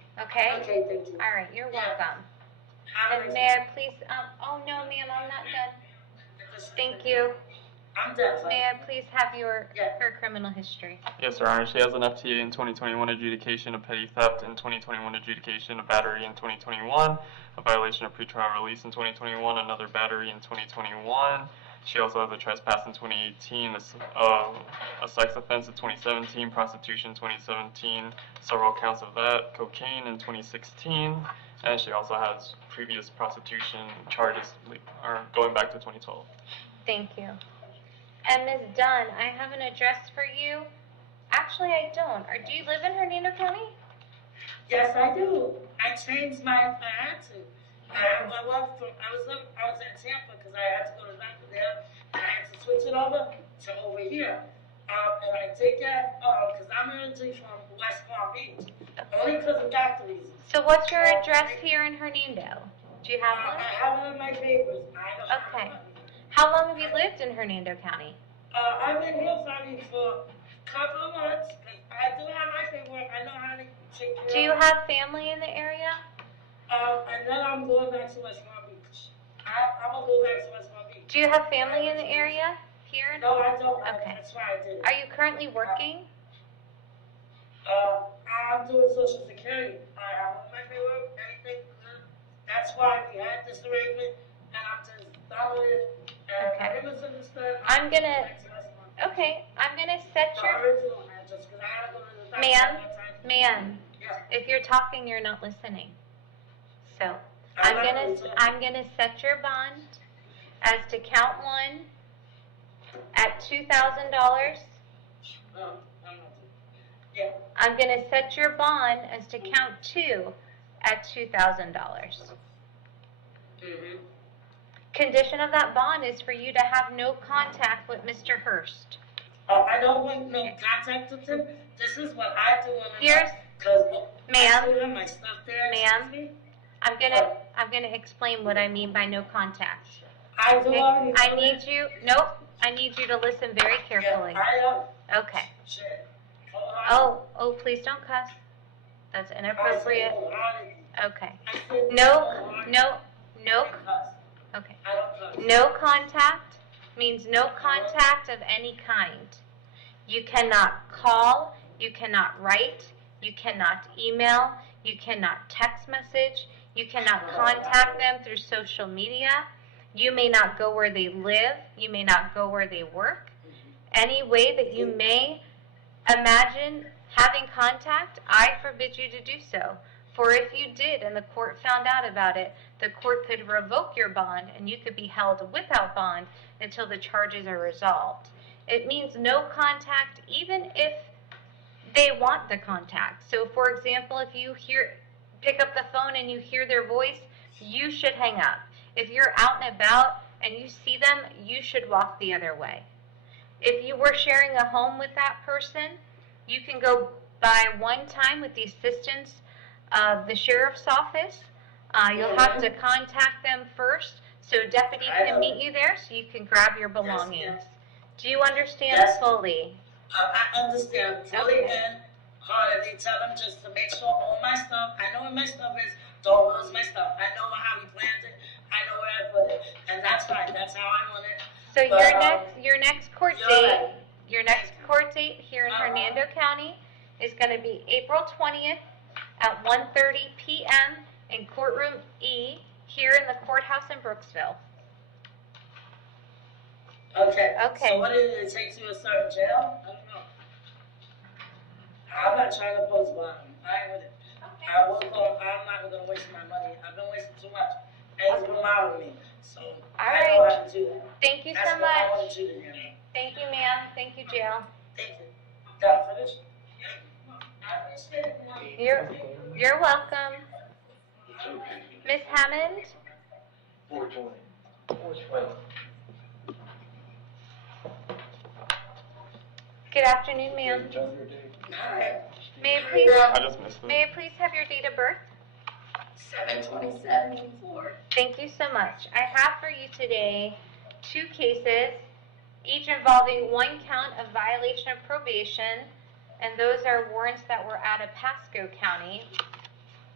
Okay? Okay, thank you. All right, you're welcome. Have a And nice may I please, oh no, ma'am, I'm not done. Thank you. I'm done. May I please have her criminal history? Yes, Your Honor. She has an FTA in 2021, adjudication of petty theft in 2021, adjudication of battery in 2021, a violation of pretrial release in 2021, another battery in 2021. She also has a trespass in 2018, a sex offense in 2017, prostitution in 2017, several counts of that, cocaine in 2016, and she also has previous prostitution charges going back to 2012. Thank you. And Ms. Dunn, I have an address for you. Actually, I don't. Do you live in Hernando County? Yes, I do. I changed I had to. I was in Tampa because I had to go to the doctor there, and I had to switch it over to over here. And I did that because I'm originally from West Palm Beach, only because of doctor reasons. So what's your address here in Hernando? Do you have one? I have it in my papers. Okay. How long have you lived in Hernando County? I've been here probably for a couple of months. I do have my paperwork. I know how to take care of it. Do you have family in the area? And then I'm going back to West Palm Beach. I'm going to go back to West Palm Beach. Do you have family in the area here? No, I don't. Okay. That's why I did it. Are you currently working? I'm doing Social Security. I have my paperwork, anything. That's why we had this arrangement, and I'm just following it. And Okay. I misunderstood. I'm gonna set your... Ma'am, if you're talking, you're not listening. So, I'm gonna set your bond as to count 1 at $2,000. I'm gonna set your bond as to count 2 at $2,000. Condition of that bond is for you to have no contact with Mr. Hurst. I don't want no contact with him. This is what I do when Ma'am, my stuff there. Ma'am, I'm gonna explain what I mean by no contact. I do already. I need you to listen very carefully. Okay. Oh, please don't cuss. That's inappropriate. Okay. Okay. No contact means no contact of any kind. You cannot call, you cannot write, you cannot email, you cannot text message, you cannot contact them through social media. You may not go where they live, you may not go where they work. Any way that you may imagine having contact, I forbid you to do so. For if you did and the court found out about it, the court could revoke your bond and you could be held without bond until the charges are resolved. It means no contact even if they want the contact. So for example, if you pick up the phone and you hear their voice, you should hang up. If you're out and about and you see them, you should walk the other way. If you were sharing a home with that person, you can go by one time with the assistance of the sheriff's office. You'll have to contact them first, so a deputy can meet you there so you can grab your belongings. Do you understand fully? I understand fully and hardly. Tell them just to make sure all my stuff, I know where my stuff is, don't lose my stuff. I know how we planned it, I know where I put it, and that's fine, that's how I want it. So your next court date here in Hernando County is going to be April 20th at 1:30 p.m. in courtroom E here in the courthouse in Brooksville. Okay. So what is it? It takes you to a certain jail? I don't know. I'm not trying to post bond. I ain't with it. I will call. I'm not going to waste my money. I've been wasting too much. And it's been bothering me. So I know how to do that. Thank you so much. I want you to do. Thank you, ma'am. Thank you, jail. Thank you. Done for this? You're welcome. Miss Hammond? 420. Good afternoon, ma'am. May I please have your date of birth? 7/27/4. Thank you so much. I have for you today 2 cases, each involving 1 count of violation of probation, and those are warrants that were out of Pasco County.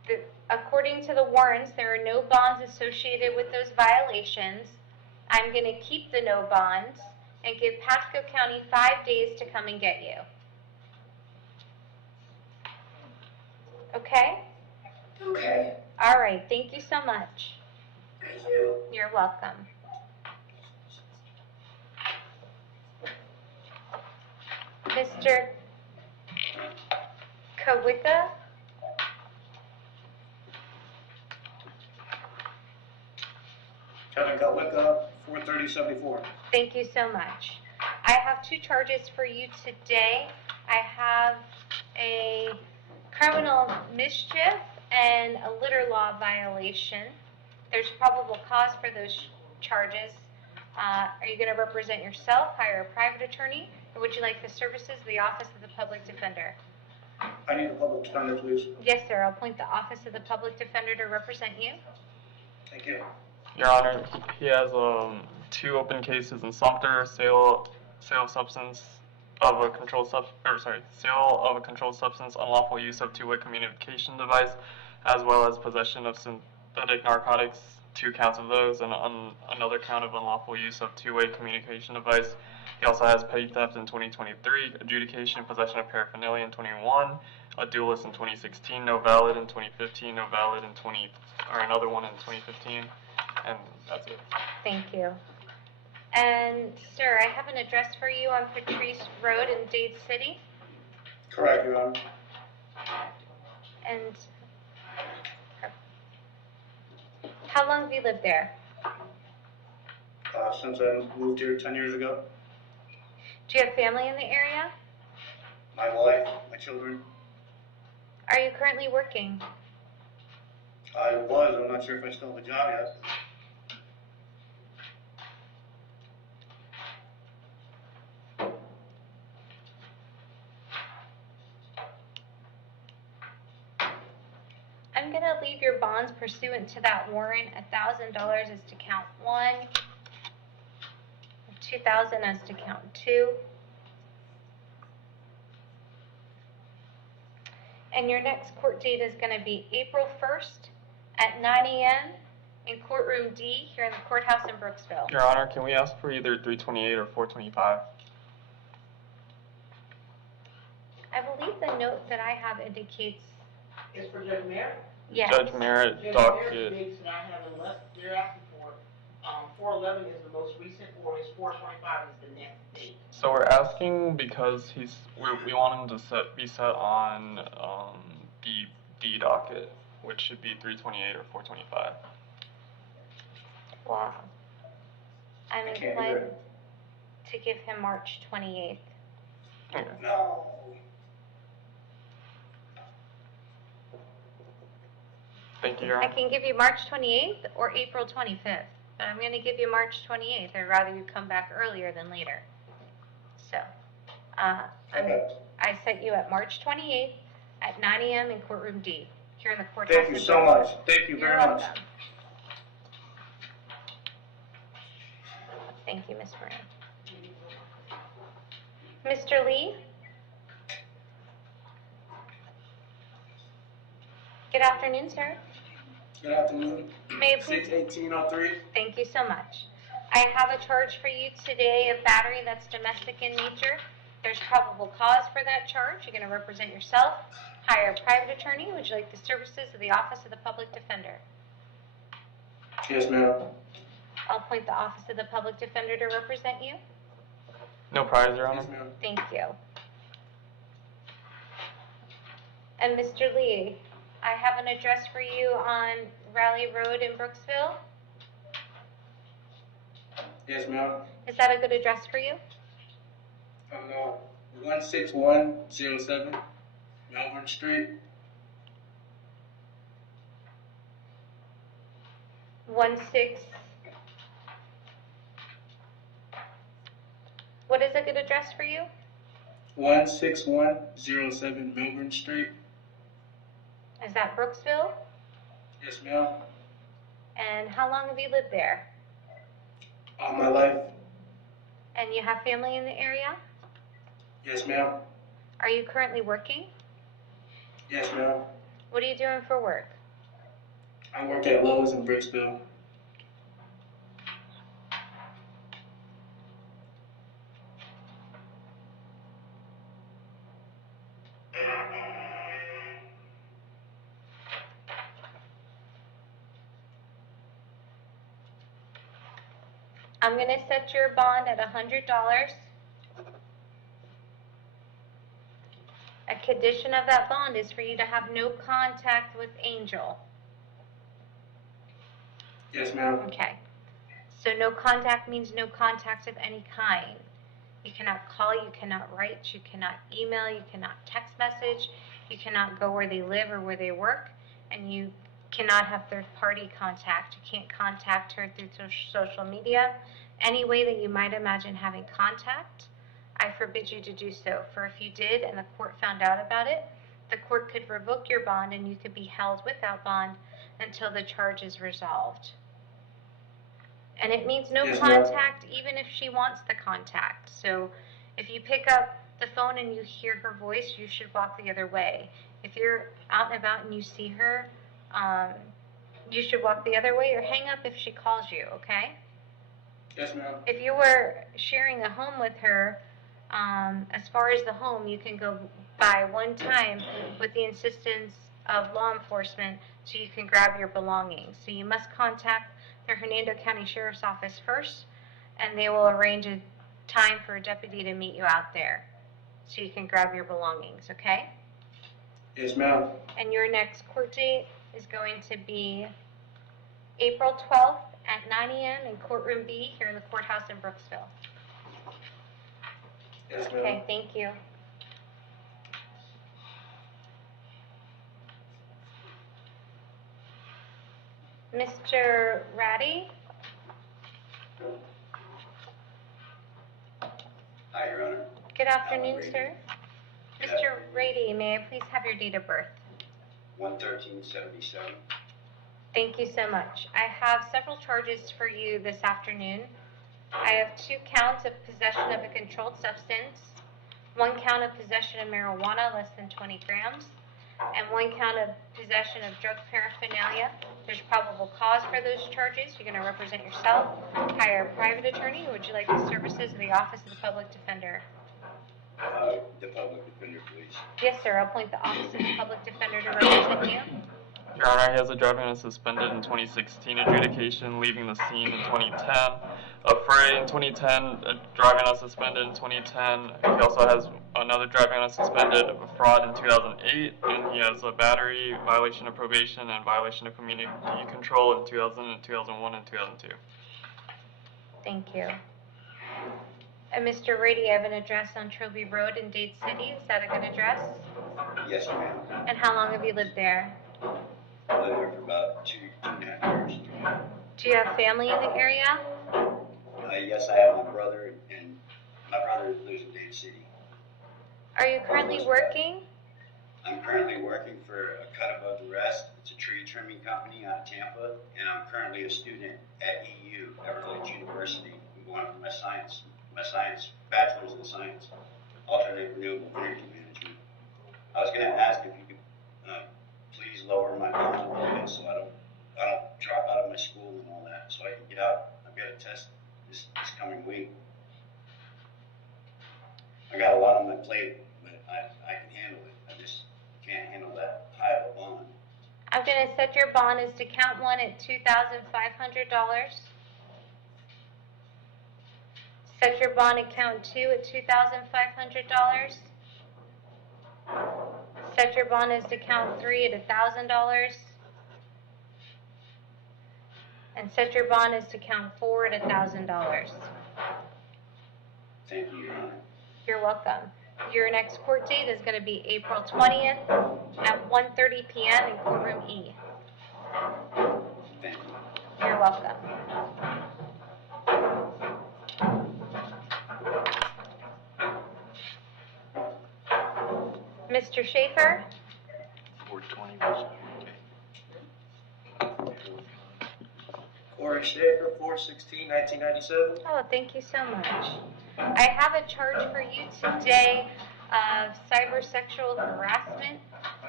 According to the warrants, there are no bonds associated with those violations. I'm going to keep the no bonds and give Pasco County 5 days to come and get you. Okay? Okay. All right. Thank you so much. Thank you. You're welcome. Mr. Kawika? Kevin Kotwicka, 43074. Thank you so much. I have 2 charges for you today. I have a criminal mischief and a litter law violation. There's probable cause for those charges. Are you going to represent yourself, hire a private attorney, or would you like the services of the Office of the Public Defender? I need a public defender, please. Yes, sir. I'll appoint the Office of the Public Defender to represent you. Thank you. Your Honor, he has 2 open cases in Sumter: sale of substance of a controlled sale of a controlled substance, unlawful use of two-way communication device, as well as possession of synthetic narcotics. 2 counts of those, and another count of unlawful use of two-way communication device. He also has petty theft in 2023, adjudication, possession of paraphernalia in 21, a duelist in 2016, no valid in 2015, no valid in another one in 2015, and that's it. Thank you. And sir, I have an address for you on Patrice Road in Dade City. Correct, Your Honor. And how long have you lived there? Since I moved here 10 years ago. Do you have family in the area? My wife, my children. Are you currently working? I was. I'm not sure if I still have a job yet. I'm going to leave your bonds pursuant to that warrant. $1,000 is to count 1, $2,000 as to count 2. And your next court date is going to be April 1st at 9 a.m. in courtroom D here in the courthouse in Brooksville. Your Honor, can we ask for either 328 or 425? I believe the note that I have indicates... It's for Judge Merritt? Yes. Judge Merritt, Judge docket. Merritt states that I have a less, they're asking for, 411 is the most recent, or is 425 is the next date? So we're asking because we want him to be set on the D docket, which should be 328 or 425. Wow. I'm inclined to give him March 28th. Okay. No. Thank you, Your I Honor. can give you March 28th or April 25th, but I'm going to give you March 28th. I'd rather you come back earlier than later. So, I set you at March 28th at 9 a.m. in courtroom D here in the courthouse. Thank you so much. Thank you very much. Thank you, Ms. Moran. Mr. Lee? Good afternoon, sir. Good afternoon. May it please? 61803. Thank you so much. I have a charge for you today of battery that's domestic in nature. There's probable cause for that charge. You're going to represent yourself, hire a private attorney. Would you like the services of the Office of the Public Defender? Yes, ma'am. I'll appoint the Office of the Public Defender to represent you. No prize, Your Honor. Yes, ma'am. Thank you. And Mr. Lee, I have an address for you on Raleigh Road in Brooksville. Yes, ma'am. Is that a good address for you? 16107 Melbourne Street. 16. What is a good address for you? 16107 Melbourne Street. Is that Brooksville? Yes, ma'am. And how long have you lived there? All my life. And you have family in the area? Yes, ma'am. Are you currently working? Yes, ma'am. What are you doing for work? I work at Lowe's in Brixville. I'm going to set your bond at $100. A condition of that bond is for you to have no contact with Angel. Yes, ma'am. Okay. So no contact means no contact of any kind. You cannot call, you cannot write, you cannot email, you cannot text message, you cannot go where they live or where they work, and you cannot have third-party contact. You can't contact her through social media. Any way that you might imagine having contact, I forbid you to do so. For if you did and the court found out about it, the court could revoke your bond and you could be held without bond until the charge is resolved. And it means no contact even if she wants the contact. So if you pick up the phone and you hear her voice, you should walk the other way. If you're out and about and you see her, you should walk the other way or hang up if she calls you, okay? Yes, ma'am. If you were sharing a home with her, as far as the home, you can go by one time with the insistence of law enforcement so you can grab your belongings. So you must contact the Hernando County Sheriff's Office first, and they will arrange a time for a deputy to meet you out there so you can grab your belongings, okay? Yes, ma'am. And your next court date is going to be April 12th at 9 a.m. in courtroom B here in the courthouse in Brooksville. Yes, ma'am. Okay, thank you. Mr. Ratty? Hi, Your Honor. Good afternoon, sir. Mr. Rady, may I please have your date of birth? 1/13/77. Thank you so much. I have several charges for you this afternoon. I have 2 counts of possession of a controlled substance, 1 count of possession of marijuana less than 20 grams, and 1 count of possession of drug paraphernalia. There's probable cause for those charges. You're going to represent yourself, hire a private attorney, or would you like the services of the Office of the Public Defender? The public defender, please. Yes, sir. I'll appoint the Office of the Public Defender to represent you. Your Honor, he has a driving on suspended in 2016 adjudication, leaving the scene in 2010. A fray in 2010, a driving on suspended in 2010. He also has another driving on suspended, a fraud in 2008, and he has a battery, violation of probation, and violation of community control in 2000, and 2001, and 2002. Thank you. And Mr. Rady, I have an address on Trophy Road in Dade City. Is that a good address? Yes, ma'am. And how long have you lived there? I lived there for about 2.5 years. Do you have family in the area? Yes, I have my brother, and my brother lives in Dade City. Are you currently working? I'm currently working for a cut above the rest. It's a tree trimming company out of Tampa, and I'm currently a student at EU, Everglades University. I'm going for my science bachelor's in science, alternate renewable energy management. I was going to ask if you could please lower my bond a little bit so I don't drop out of my school and all that, so I can get out. I've got a test this coming week. I got a lot on my plate, but I can handle it. I just can't handle that high of a bond. I'm going to set your bond as to count 1 at $2,500. Set your bond at count 2 at $2,500. Set your bond as to count 3 at $1,000. And set your bond as to count 4 at $1,000. Thank you, Your Honor. You're welcome. Your next court date is going to be April 20th at 1:30 p.m. in courtroom E. Thank you. You're welcome. Mr. Schaefer? 420 was Corey Schaefer, 4/16/1997. Oh, thank you so much. I have a charge for you today of cyber sexual harassment.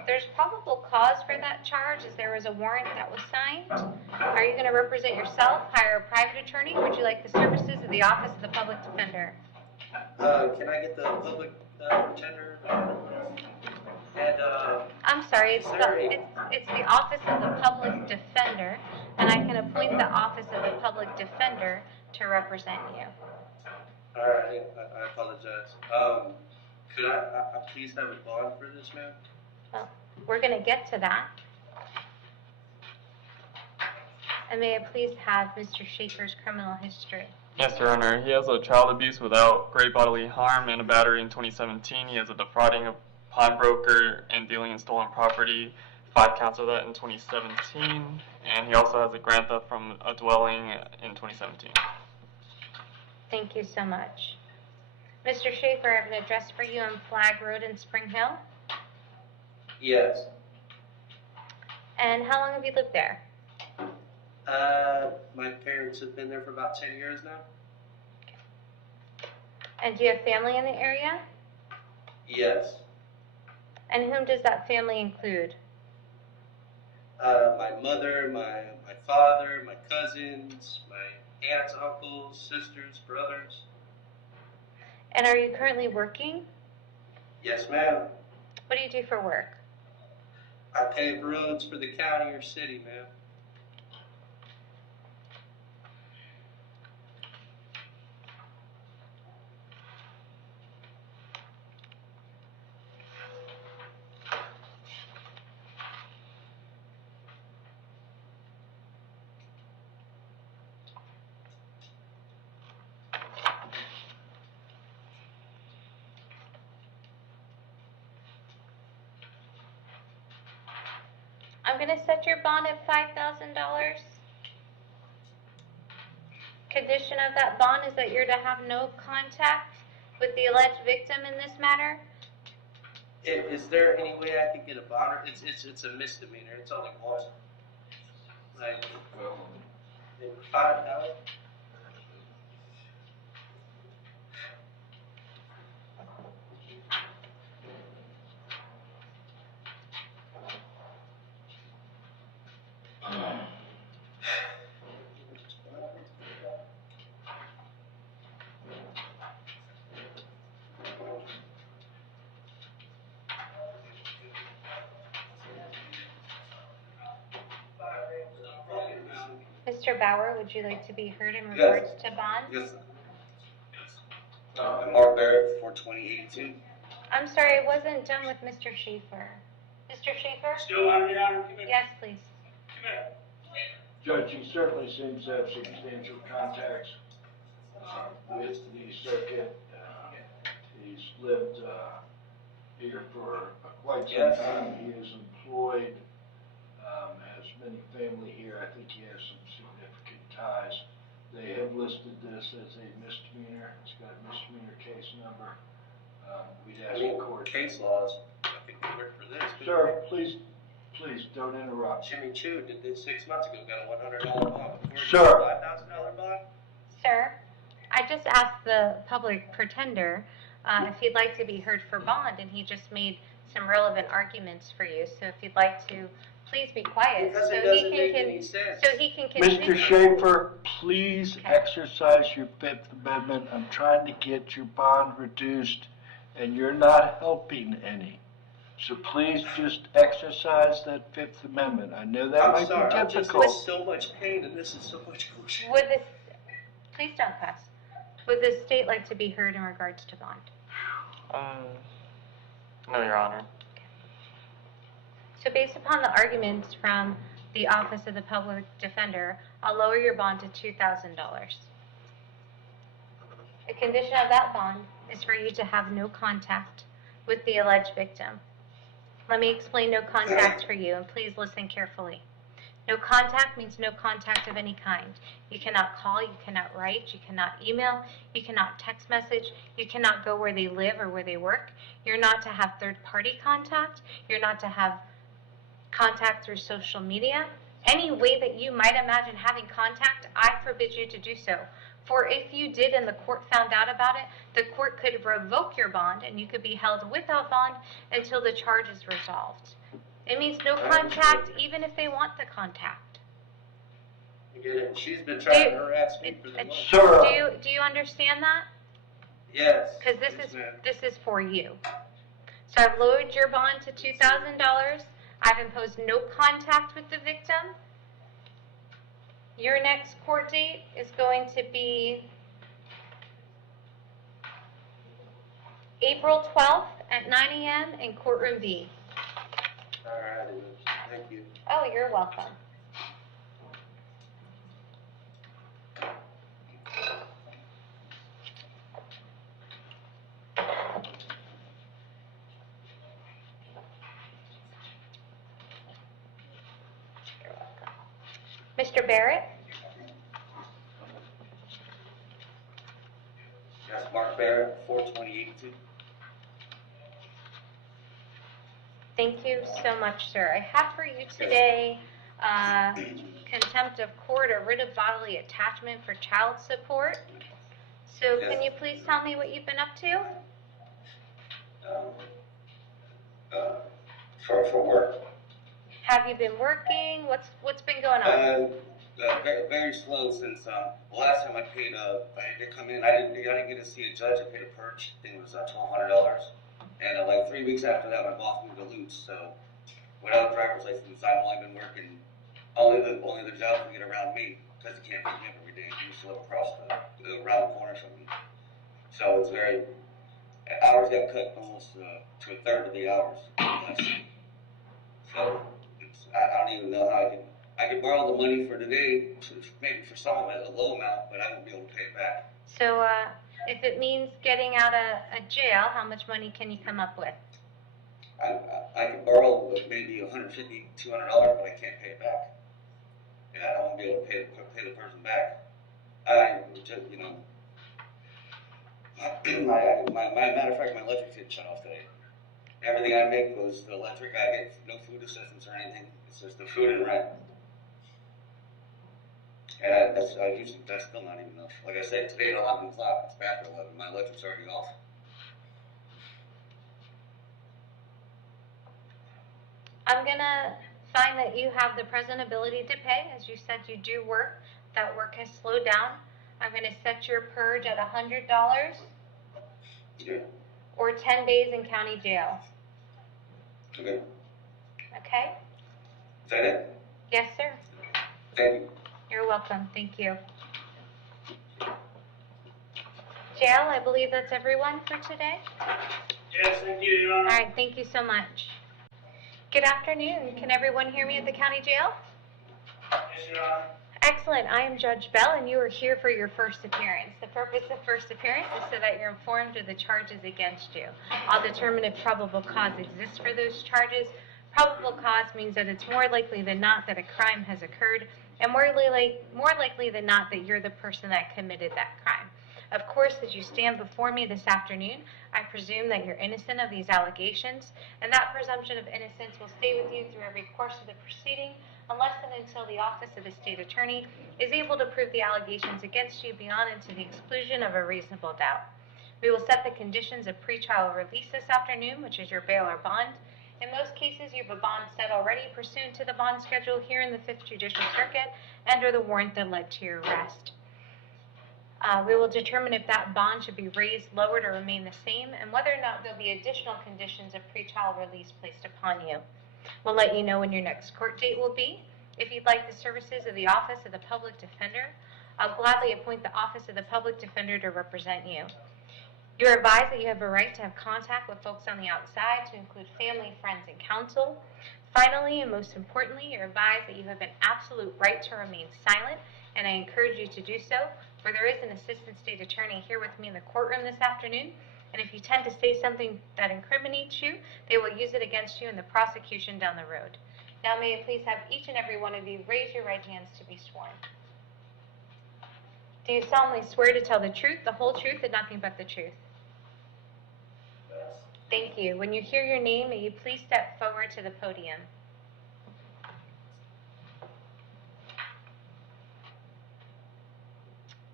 There's probable cause for that charge, as there was a warrant that was signed. Are you going to represent yourself, hire a private attorney, or would you like the services of the Office of the Public Defender? Can I get the public pretender? And, I'm sorry, it's the Office of the Public Defender, and I can appoint the Office of the Public Defender to represent you. all right, I apologize. Could I please have a bond for this, ma'am? Well, we're going to get to that. And may I please have Mr. Schaefer's criminal history? Yes, Your Honor. He has a child abuse without great bodily harm and a battery in 2017. He has a defrauding of pawnbroker and dealing in stolen property, 5 counts of that in 2017. And he also has a grand theft from a dwelling in 2017. Thank you so much. Mr. Schaefer, I have an address for you on Flag Road in Spring Hill. Yes. And how long have you lived there? My parents have been there for about 10 years now. And do you have family in the area? Yes. And whom does that family include? My mother, my father, my cousins, my aunts, uncles, sisters, brothers. And are you currently working? Yes, ma'am. What do you do for work? I pave roads for the county or city, ma'am. I'm going to set your bond at $5,000. Condition of that bond is that you're to have no contact with the alleged victim in this matter. Is there any way I could get a bond? It's a misdemeanor. It's only one. Like, $5,000. Mr. Bauer, would you like to be heard in regards to bond? Yes. Mark Barrett, 42082. I'm sorry, I wasn't done with Mr. Schaefer. Mr. Schaefer? Still on, Your Honor? Yes, please. Judge, he certainly seems to have substantial contacts with the circuit. He's lived here for quite some time. He is employed, has many family here. I think he has some significant ties. They have listed this as a misdemeanor. It's got a misdemeanor case number. We'd ask the court. Case laws. I think we work for this. Sir, please don't interrupt. Jimmy Choo did this 6 months ago. Got a $100 bond. Sir. $5,000 bond. Sir, I just asked the public pretender if he'd like to be heard for bond, and he just made some relevant arguments for you. So if you'd like to, please be quiet. Because so it doesn't make any sense. So he can continue. Mr. Schaefer, please exercise your Fifth Amendment. I'm trying to get your bond reduced, and you're not helping any. So please just exercise that Fifth Amendment. I know that might be I'm difficult. just in so much pain, and this is so much bullshit. Would this, please don't cuss. Would the state like to be heard in regards to bond? No, Your Honor. So based upon the arguments from the Office of the Public Defender, I'll lower your bond to $2,000. The condition of that bond is for you to have no contact with the alleged victim. Let me explain no contact for you, and please listen carefully. No contact means no contact of any kind. You cannot call, you cannot write, you cannot email, you cannot text message, you cannot go where they live or where they work. You're not to have third-party contact. You're not to have contact through social media. Any way that you might imagine having contact, I forbid you to do so. for if you did and the court found out about it, the court could revoke your bond and you could be held without bond until the charge is resolved. It means no contact even if they want the contact. She's been trying to harass me for the month. Sure. Do you understand that? Yes. Because this is for you. So I've lowered your bond to $2,000. I've imposed no contact with the victim. Your next court date is going to be April 12th at 9 a.m. in courtroom B. All right, thank you. Oh, you're welcome. Mr. Barrett? Yes, Mark Barrett, 42082. Thank you so much, sir. I have for you today contempt of court or writ of bodily attachment for child support. So can you please tell me what you've been up to? For work. Have you been working? What's been going on? Very slow since last time I paid. I had to come in. I didn't get to see a judge. I paid a purge. I think it was $1,200. And like 3 weeks after that, my boss moved to Lutz. So without a driver's license, I've only been working. Only the jobs can get around me because he can't pick me up every day. He used to live across around the corner from me. So it's very hours got cut almost to a third of the hours. So I don't even know how I could borrow the money for today, maybe for some of it, a low amount, but I won't be able to pay it back. So if it means getting out of jail, how much money can you come up with? I could borrow maybe $150, $200, but I can't pay it back. Yeah, I won't be able to pay the person back. I just, my matter of fact, my electric didn't shut off today. Everything I make goes to electric. I get no food assistance or anything. It's just the food and rent. And that's still not even enough. Like I said, today at 11 o'clock, it's after 11. My electric's already off. I'm going to find that you have the present ability to pay. As you said, you do work. That work has slowed down. I'm going to set your purge at $100 or 10 days in county jail. Okay. Okay? Is that it? Yes, sir. Thank you. You're welcome. Thank you. Jail, I believe that's everyone for today. Yes, thank you, Your Honor. All right, thank you so much. Good afternoon. Can everyone hear me at the county jail? Yes, Your Honor. Excellent. I am Judge Bell, and you are here for your first appearance. The purpose of first appearance is so that you're informed of the charges against you. I'll determine if probable cause exists for those charges. Probable cause means that it's more likely than not that a crime has occurred, and more likely than not that you're the person that committed that crime. Of course, as you stand before me this afternoon, I presume that you're innocent of these allegations, and that presumption of innocence will stay with you through every course of the proceeding, unless and until the office of the state attorney is able to prove the allegations against you beyond and to the exclusion of a reasonable doubt. We will set the conditions of pretrial release this afternoon, which is your bail or bond. In most cases, you have a bond set already pursuant to the bond schedule here in the 5th Judicial Circuit and or the warrant that led to your arrest. We will determine if that bond should be raised, lowered, or remain the same, and whether or not there will be additional conditions of pretrial release placed upon you. We'll let you know when your next court date will be. If you'd like the services of the Office of the Public Defender, I'll gladly appoint the Office of the Public Defender to represent you. You're advised that you have a right to have contact with folks on the outside, to include family, friends, and counsel. Finally, and most importantly, you're advised that you have an absolute right to remain silent, and I encourage you to do so, for there is an assistant state attorney here with me in the courtroom this afternoon, and if you tend to say something that incriminates you, they will use it against you in the prosecution down the road. Now may I please have each and every one of you raise your right hands to be sworn. Do you solemnly swear to tell the truth, the whole truth, and nothing but the truth? Yes. Thank you. When you hear your name, may you please step forward to the podium.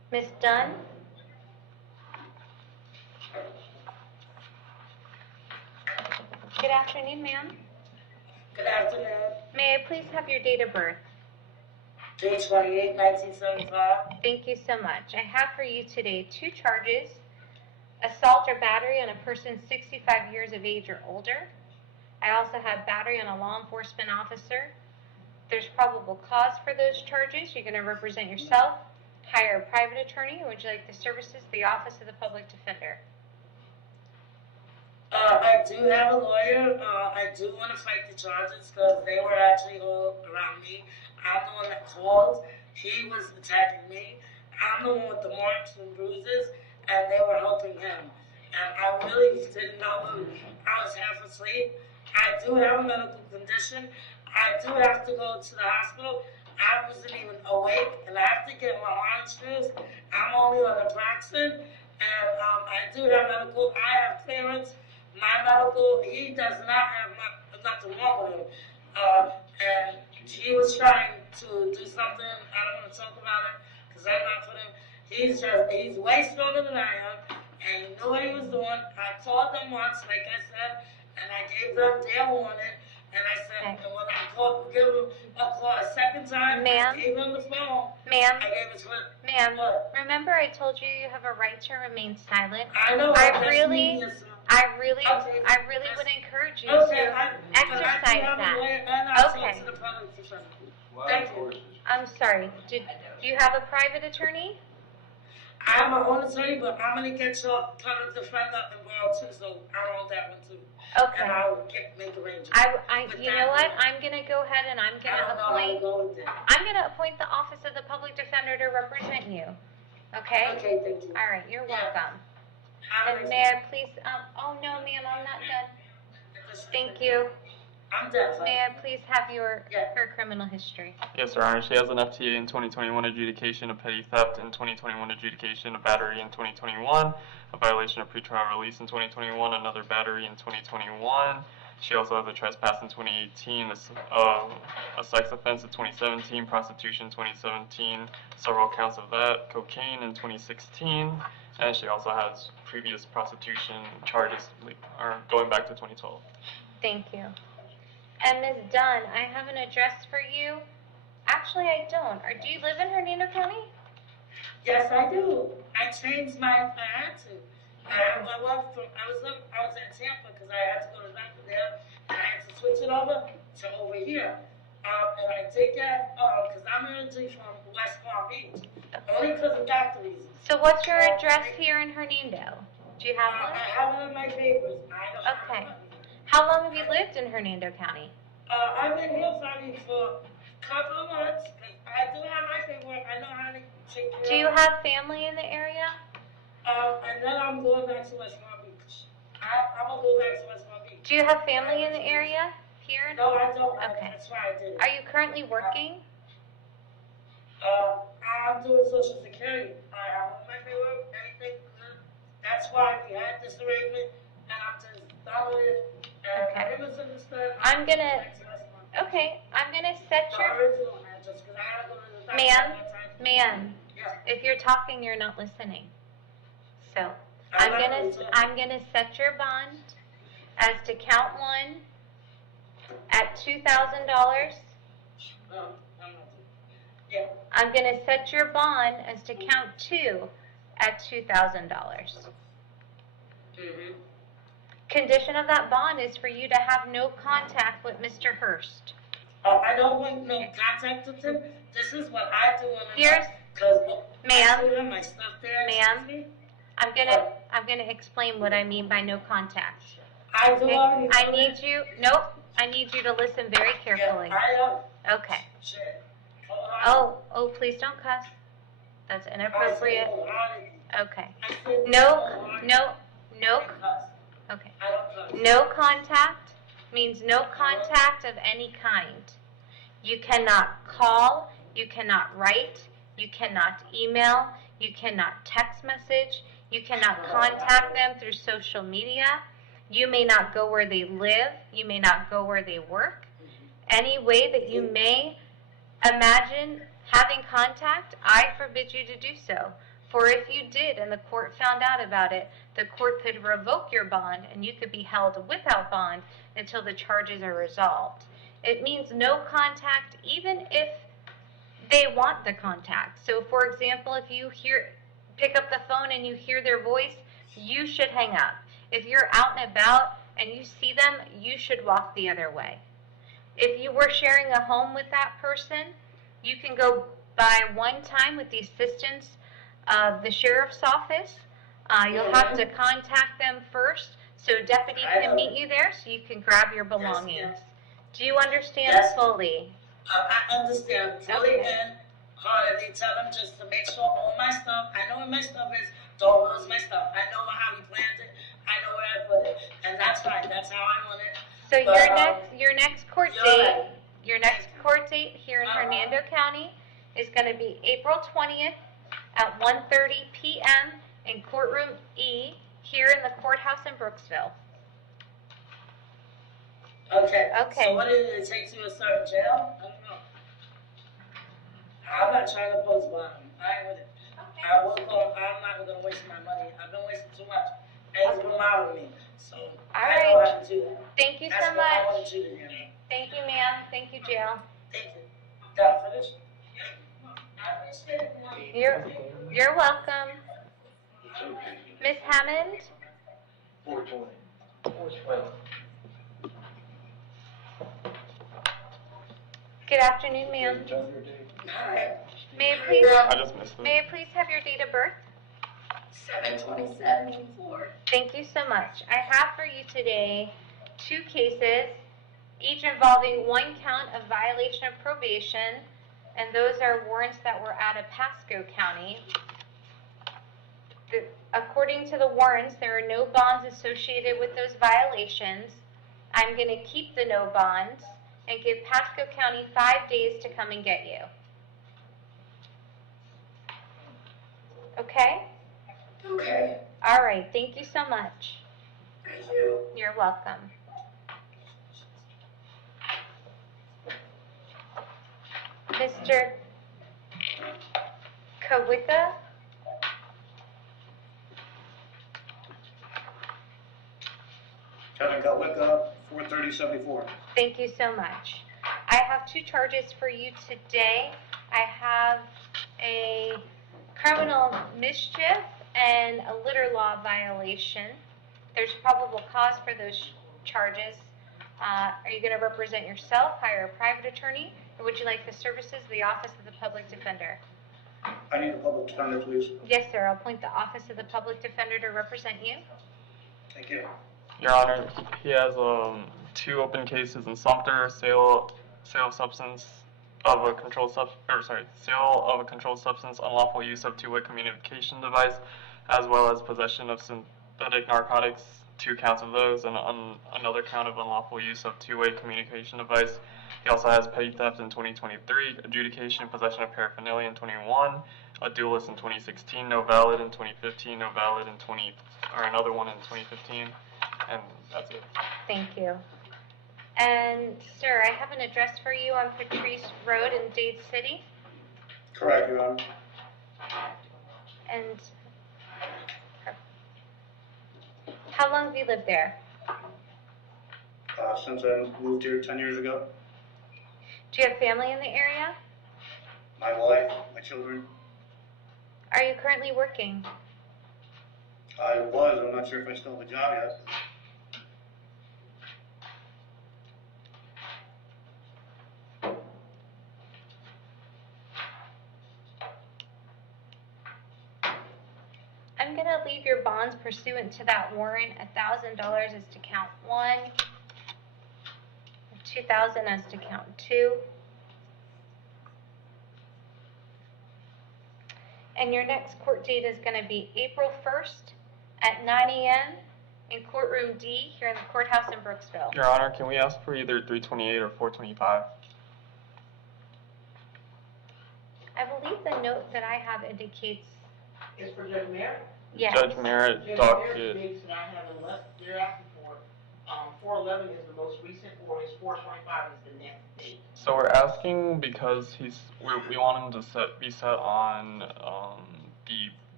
Ms. Dunn? Good afternoon, ma'am. Good afternoon. May I please have your date of birth? June 28, 1975. Thank you so much. I have for you today 2 charges: assault or battery on a person 65 years of age or older. I also have battery on a law enforcement officer. There's probable cause for those charges. You're going to represent yourself, hire a private attorney, or would you like the services of the Office of the Public Defender? I do have a lawyer. I do want to fight the charges because they were actually all around me. I'm the one that called. He was attacking me. I'm the one with the marks and bruises, and they were helping him. And I really didn't know. I was half asleep. I do have a medical condition. I do have to go to the hospital. I wasn't even awake, and I have to get my arms screws. I'm only on naproxen, and I do have medical. I have clearance. My medical, he does not have nothing wrong with him. And he was trying to do something. I don't want to talk about it because I'm not for him. He's way stronger than I am, and he knew what he was doing. I called them once, like I said, and I gave them their warning. And I said, and when I give him a call a second time, I gave him the phone. Ma'am, I gave it to him. ma'am, remember I told you you have a right to remain silent? I know. I really would encourage you to exercise that. Okay. Thank you. I'm sorry. Do you have a private attorney? I have my own attorney, but I'm going to get your public defender involved too, so I want that one too. Okay. And I'll make arrangements. You know what? I'm going to go ahead and I'm going to appoint the Office of the Public Defender to represent you. Okay? Okay, thank you. All right, you're welcome. And may I please, oh no ma'am, I'm not done. Thank you. I'm done. May I please have her criminal history? Yes, Your Honor. She has an FTA in 2021 adjudication of petty theft, in 2021 adjudication of battery in 2021, a violation of pretrial release in 2021, another battery in 2021. She also has a trespass in 2018, a sex offense in 2017, prostitution in 2017, several counts of that, cocaine in 2016, and she also has previous prostitution charges going back to 2012. Thank you. And Ms. Dunn, I have an address for you. Actually, I don't. Do you live in Hernando County? Yes, I do. I changed I had to. I was in Tampa because I had to go to doctor there, and I had to switch it over to over here. And I did that because I'm originally from West Palm Beach, only because of doctor reasons. So what's your address here in Hernando? Do you have one? I have it in my papers. Okay. How long have you lived in Hernando County? I've been here probably for a couple of months. I do have my paperwork. I know how to take care of it. Do you have family in the area? And then I'm going back to West Palm Beach. I'm going to go back to West Palm Beach. Do you have family in the area here? No, I don't. Okay. That's why I did it. Are you currently working? I'm doing Social Security. I have my paperwork, everything. That's why we had this arrangement, and I'm just following it. Okay. It was understood. I'm gonna set your, ma'am, if you're talking, you're not listening. So, I'm gonna set your bond as to count 1 at $2,000. I'm gonna set your bond as to count 2 at $2,000. Condition of that bond is for you to have no contact with Mr. Hurst. I don't want no contact with him. This is what I do. Ma'am, my stuff there. Ma'am, I'm gonna explain what I mean by no contact. I need you to listen very carefully. Okay. Oh, please don't cuss. That's inappropriate. Okay. Okay. No contact means no contact of any kind. You cannot call, you cannot write, you cannot email, you cannot text message, you cannot contact them through social media. You may not go where they live, you may not go where they work. Any way that you may imagine having contact, I forbid you to do so. For if you did and the court found out about it, the court could revoke your bond and you could be held without bond until the charges are resolved. It means no contact even if they want the contact. So for example, if you pick up the phone and you hear their voice, you should hang up. If you're out and about and you see them, you should walk the other way. If you were sharing a home with that person, you can go by one time with the assistance of the sheriff's office. You'll have to contact them first, so a deputy can meet you there so you can grab your belongings. Do you understand fully? I understand fully and hardly. Tell them just to make sure all my stuff, I know where my stuff is, don't lose my stuff. I know how he planned it, I know where I put it, and that's fine, that's how I want it. So your next court date here in Hernando County is going to be April 20th at 1:30 p.m. in courtroom E here in the courthouse in Brooksville. Okay. So what did it take to a certain jail? I don't know. I'm not trying to post bond. I ain't with it. I'm not gonna waste my money. I've been wasting too much. And it's been out of me. So I know how to do that. Thank you so much. Thank you, ma'am. Thank you, jail. Thank you. Done for this? I appreciate it. You're welcome. Miss Hammond? 420. Good afternoon, ma'am. Hi. May I please have your date of birth? 7/27/4. Thank you so much. I have for you today 2 cases, each involving 1 count of violation of probation, and those are warrants that were out of Pasco County. According to the warrants, there are no bonds associated with those violations. I'm going to keep the no bonds and give Pasco County 5 days to come and get you. Okay? Okay. All right. Thank you so much. Thank you. You're welcome. Mr. Kawika? Kevin Kotwicka, 43074. Thank you so much. I have 2 charges for you today. I have a criminal mischief and a litter law violation. There's probable cause for those charges. Are you going to represent yourself, hire a private attorney, or would you like the services of the Office of the Public Defender? I need a public defender, please. Yes, sir. I'll appoint the Office of the Public Defender to represent you. Thank you. Your Honor, he has 2 open cases in Sumter: sale of a controlled substance, unlawful use of two-way communication device, as well as possession of synthetic narcotics. 2 counts of those, and another count of unlawful use of two-way communication device. He also has petty theft in 2023, adjudication, possession of paraphernalia in 21, a duelist in 2016, no valid in 2015, no valid in another one in 2015, and that's it. Thank you. And sir, I have an address for you on Patrice Road in Dade City. Correct, Your Honor. And how long have you lived there? Since I moved here 10 years ago. Do you have family in the area? My wife, my children. Are you currently working? I was. I'm not sure if I still have a job yet. I'm going to leave your bonds pursuant to that warrant. $1,000 is to count 1, $2,000 is to count 2. And your next court date is going to be April 1st at 9 a.m. in courtroom D here in the courthouse in Brooksville. Your Honor, can we ask for either 328 or 425? I believe the note that I have indicates... It's for Judge Merritt? Yes. Judge Merritt, docket. Dates that I have unless they're asking for, 411 is the most recent, or is 425 is the next date? So we're asking because we want him to be set on the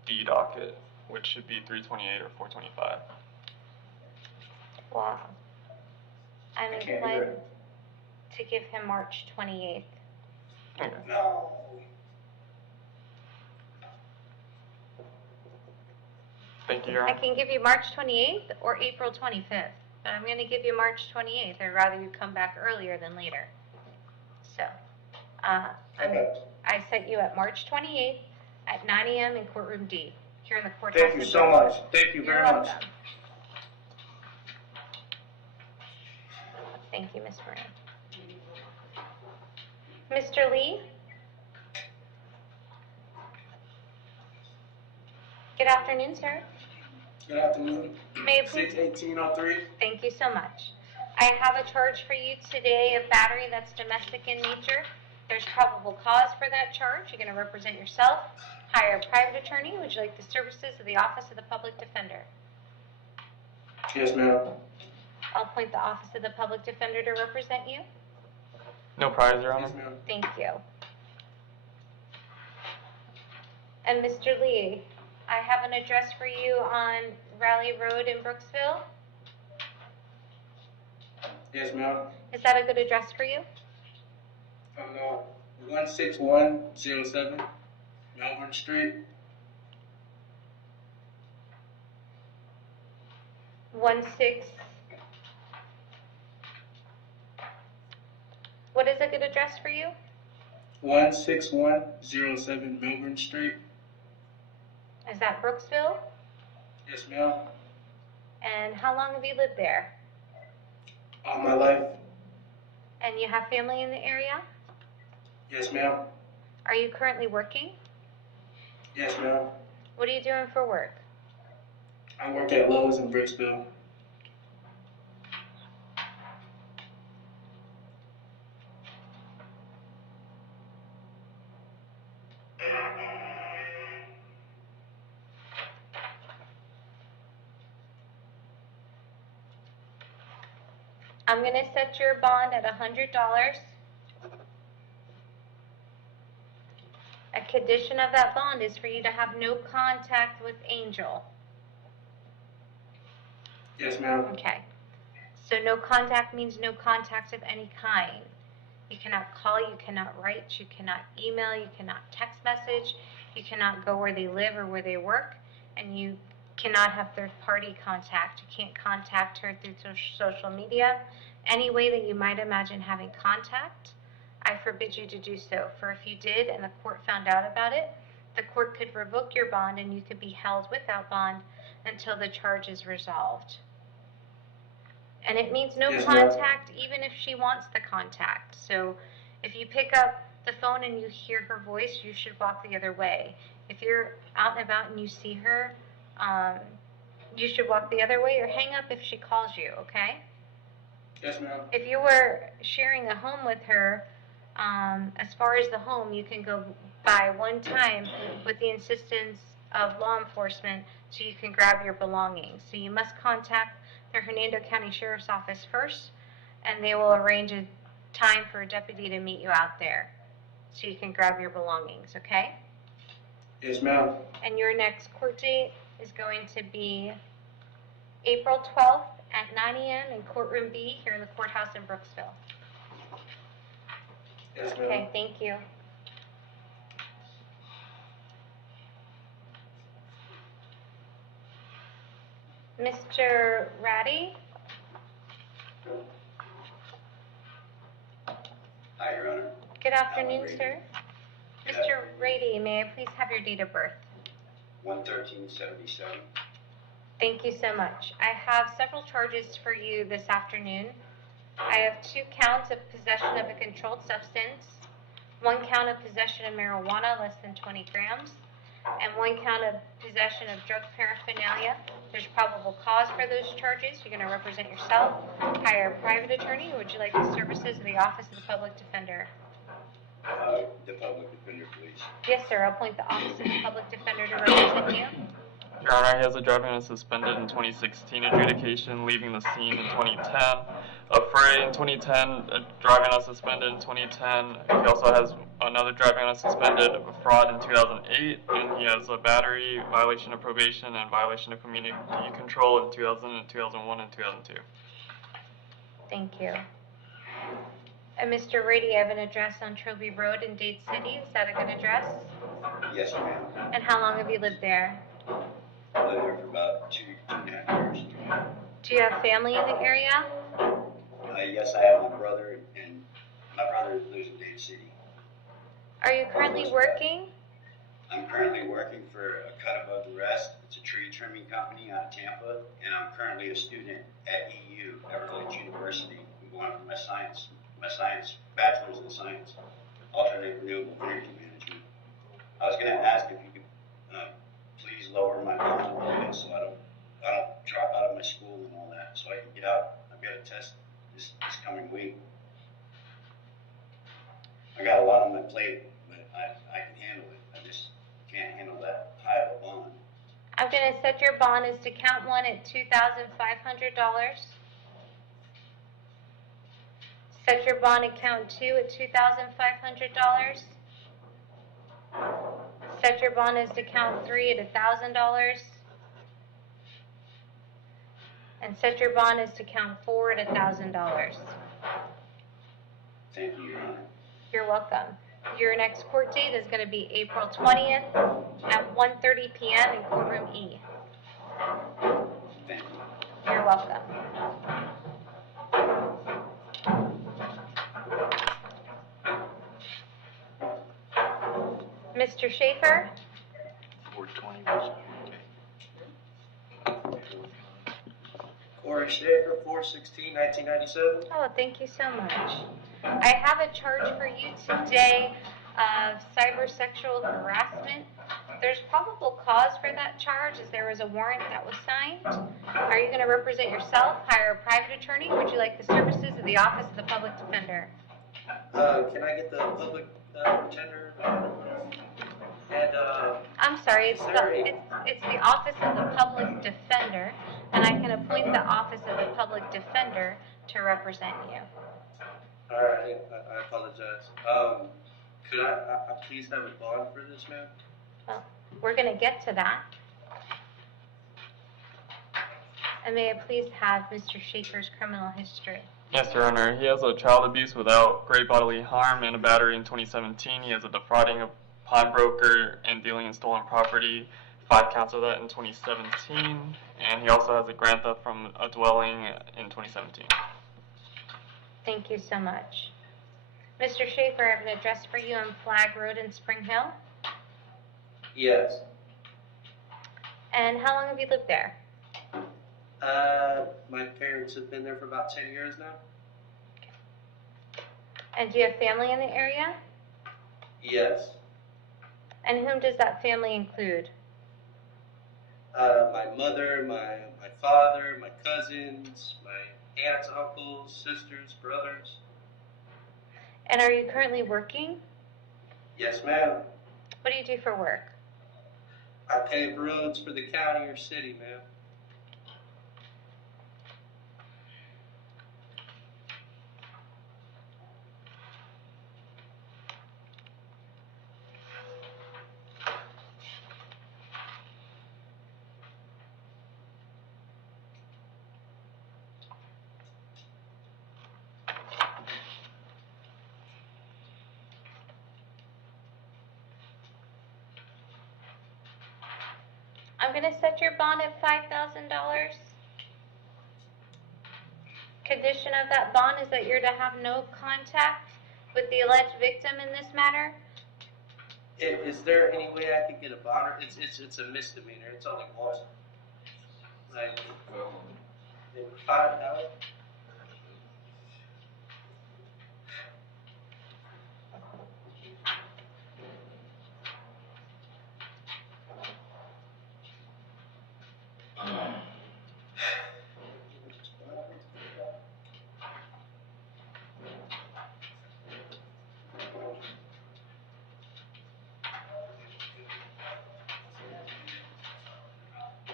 D docket, which should be 328 or 425. Well, I'm I can't do inclined it. to give him March 28th. Okay. No. Thank you, Your I Honor. can give you March 28th or April 25th, but I'm going to give you March 28th. I'd rather you come back earlier than later. So, I set you at March 28th at 9 a.m. in courtroom D, here in the courthouse. Thank you so much. Thank you You're very welcome. much. Thank you, Ms. Moran. Mr. Lee? Good afternoon, sir. Good afternoon. May I please? 61803. Thank you so much. I have a charge for you today of battery that's domestic in nature. There's probable cause for that charge. You're going to represent yourself, hire a private attorney. Would you like the services of the Office of the Public Defender? Yes, ma'am. I'll appoint the Office of the Public Defender to represent you. No prize, Your Honor. Yes, ma'am. Thank you. And Mr. Lee, I have an address for you on Raleigh Road in Brooksville. Yes, ma'am. Is that a good address for you? 16107 Melbourne Street. 16. What is a good address for you? 16107 Melbourne Street. Is that Brooksville? Yes, ma'am. And how long have you lived there? All my life. And you have family in the area? Yes, ma'am. Are you currently working? Yes, ma'am. What are you doing for work? I work at Lowe's in Brooksville. I'm going to set your bond at $100. A condition of that bond is for you to have no contact with Angel. Yes, ma'am. Okay. So no contact means no contact of any kind. You cannot call, you cannot write, you cannot email, you cannot text message, you cannot go where they live or where they work, and you cannot have third-party contact. You can't contact her through social media. Any way that you might imagine having contact, I forbid you to do so. For if you did and the court found out about it, the court could revoke your bond and you could be held without bond until the charge is resolved. And it means no Yes, ma'am. contact even if she wants the contact. So if you pick up the phone and you hear her voice, you should walk the other way. If you're out and about and you see her, you should walk the other way or hang up if she calls you, okay? Yes, ma'am. If you were sharing a home with her, as far as the home, you can go by one time with the insistence of law enforcement so you can grab your belongings. So you must contact the Hernando County Sheriff's Office first, and they will arrange a time for a deputy to meet you out there so you can grab your belongings, okay? Yes, ma'am. And your next court date is going to be April 12th at 9 a.m. in courtroom B here in the courthouse in Brooksville. Yes, ma'am. Okay, thank you. Mr. Ratty? Hi, Your Honor. Good afternoon, sir. Mr. Rady, may I please have your date of birth? 11377. Thank you so much. I have several charges for you this afternoon. I have 2 counts of possession of a controlled substance, 1 count of possession of marijuana less than 20 grams, and 1 count of possession of drug paraphernalia. There's probable cause for those charges. You're going to represent yourself, hire a private attorney, or would you like the services of the Office of the Public Defender? The public defender, please. Yes, sir. I'll appoint the Office of the Public Defender to represent you. Your Honor, he has a driving on a suspended in 2016 adjudication, leaving the scene in 2010. A fray in 2010, a driving on suspended in 2010. He also has another driving on suspended, a fraud in 2008, and he has a battery, violation of probation, and violation of community control in 2000, and 2001, and 2002. Thank you. And Mr. Rady, you have an address on Trophy Road in Dade City. Is that a good address? Yes, ma'am. And how long have you lived there? I lived there for about 2.5 years. Do you have family in the area? Yes, I have my brother, and my brother lives in Dade City. Are you currently working? I'm currently working for a cut above the rest. It's a tree trimming company out of Tampa, and I'm currently a student at EU, Everglades University. I'm going for my bachelor's in science, alternate renewable energy management. I was going to ask if you could please lower my bond a little bit so I don't drop out of my school and all that, so I can get out. I've got a test this coming week. I got a lot on my plate, but I can handle it. I just can't handle that high of a bond. I'm going to set your bond as to count one at $2,500. Set your bond at count two at $2,500. Set your bond as to count three at $1,000. And set your bond as to count four at $1,000. Thank you, Your Honor. You're welcome. Your next court date is going to be April 20th at 1:30 p.m. in courtroom E. Thank you. You're welcome. Mr. Schaefer? 420 was Corey Schaefer, 4/16/1997. Oh, thank you so much. I have a charge for you today of cybersexual harassment. There's probable cause for that charge as there was a warrant that was signed. Are you going to represent yourself, hire a private attorney, or would you like the services of the Office of the Public Defender? Can I get the public pretender? And I'm sorry, it's the Office of the Public Defender, and I can appoint the Office of the Public Defender to represent you. all right, I apologize. Could I please have a bond for this, ma'am? Well, we're going to get to that. And may I please have Mr. Schaefer's criminal history? Yes, Your Honor. He has a child abuse without great bodily harm and a battery in 2017. He has a defrauding of pawnbroker and dealing in stolen property, 5 counts of that in 2017. And he also has a grand theft from a dwelling in 2017. Thank you so much. Mr. Schaefer, I have an address for you on Flag Road in Spring Hill. Yes. And how long have you lived there? My parents have been there for about 10 years now. And do you have family in the area? Yes. And whom does that family include? My mother, my father, my cousins, my aunts, uncles, sisters, brothers. And are you currently working? Yes, ma'am. What do you do for work? I pave roads for the county or city, ma'am. I'm going to set your bond at $5,000. Condition of that bond is that you're to have no contact with the alleged victim in this matter. Is there any way I could get a bond? It's a misdemeanor. It's only one. Like, $5,000.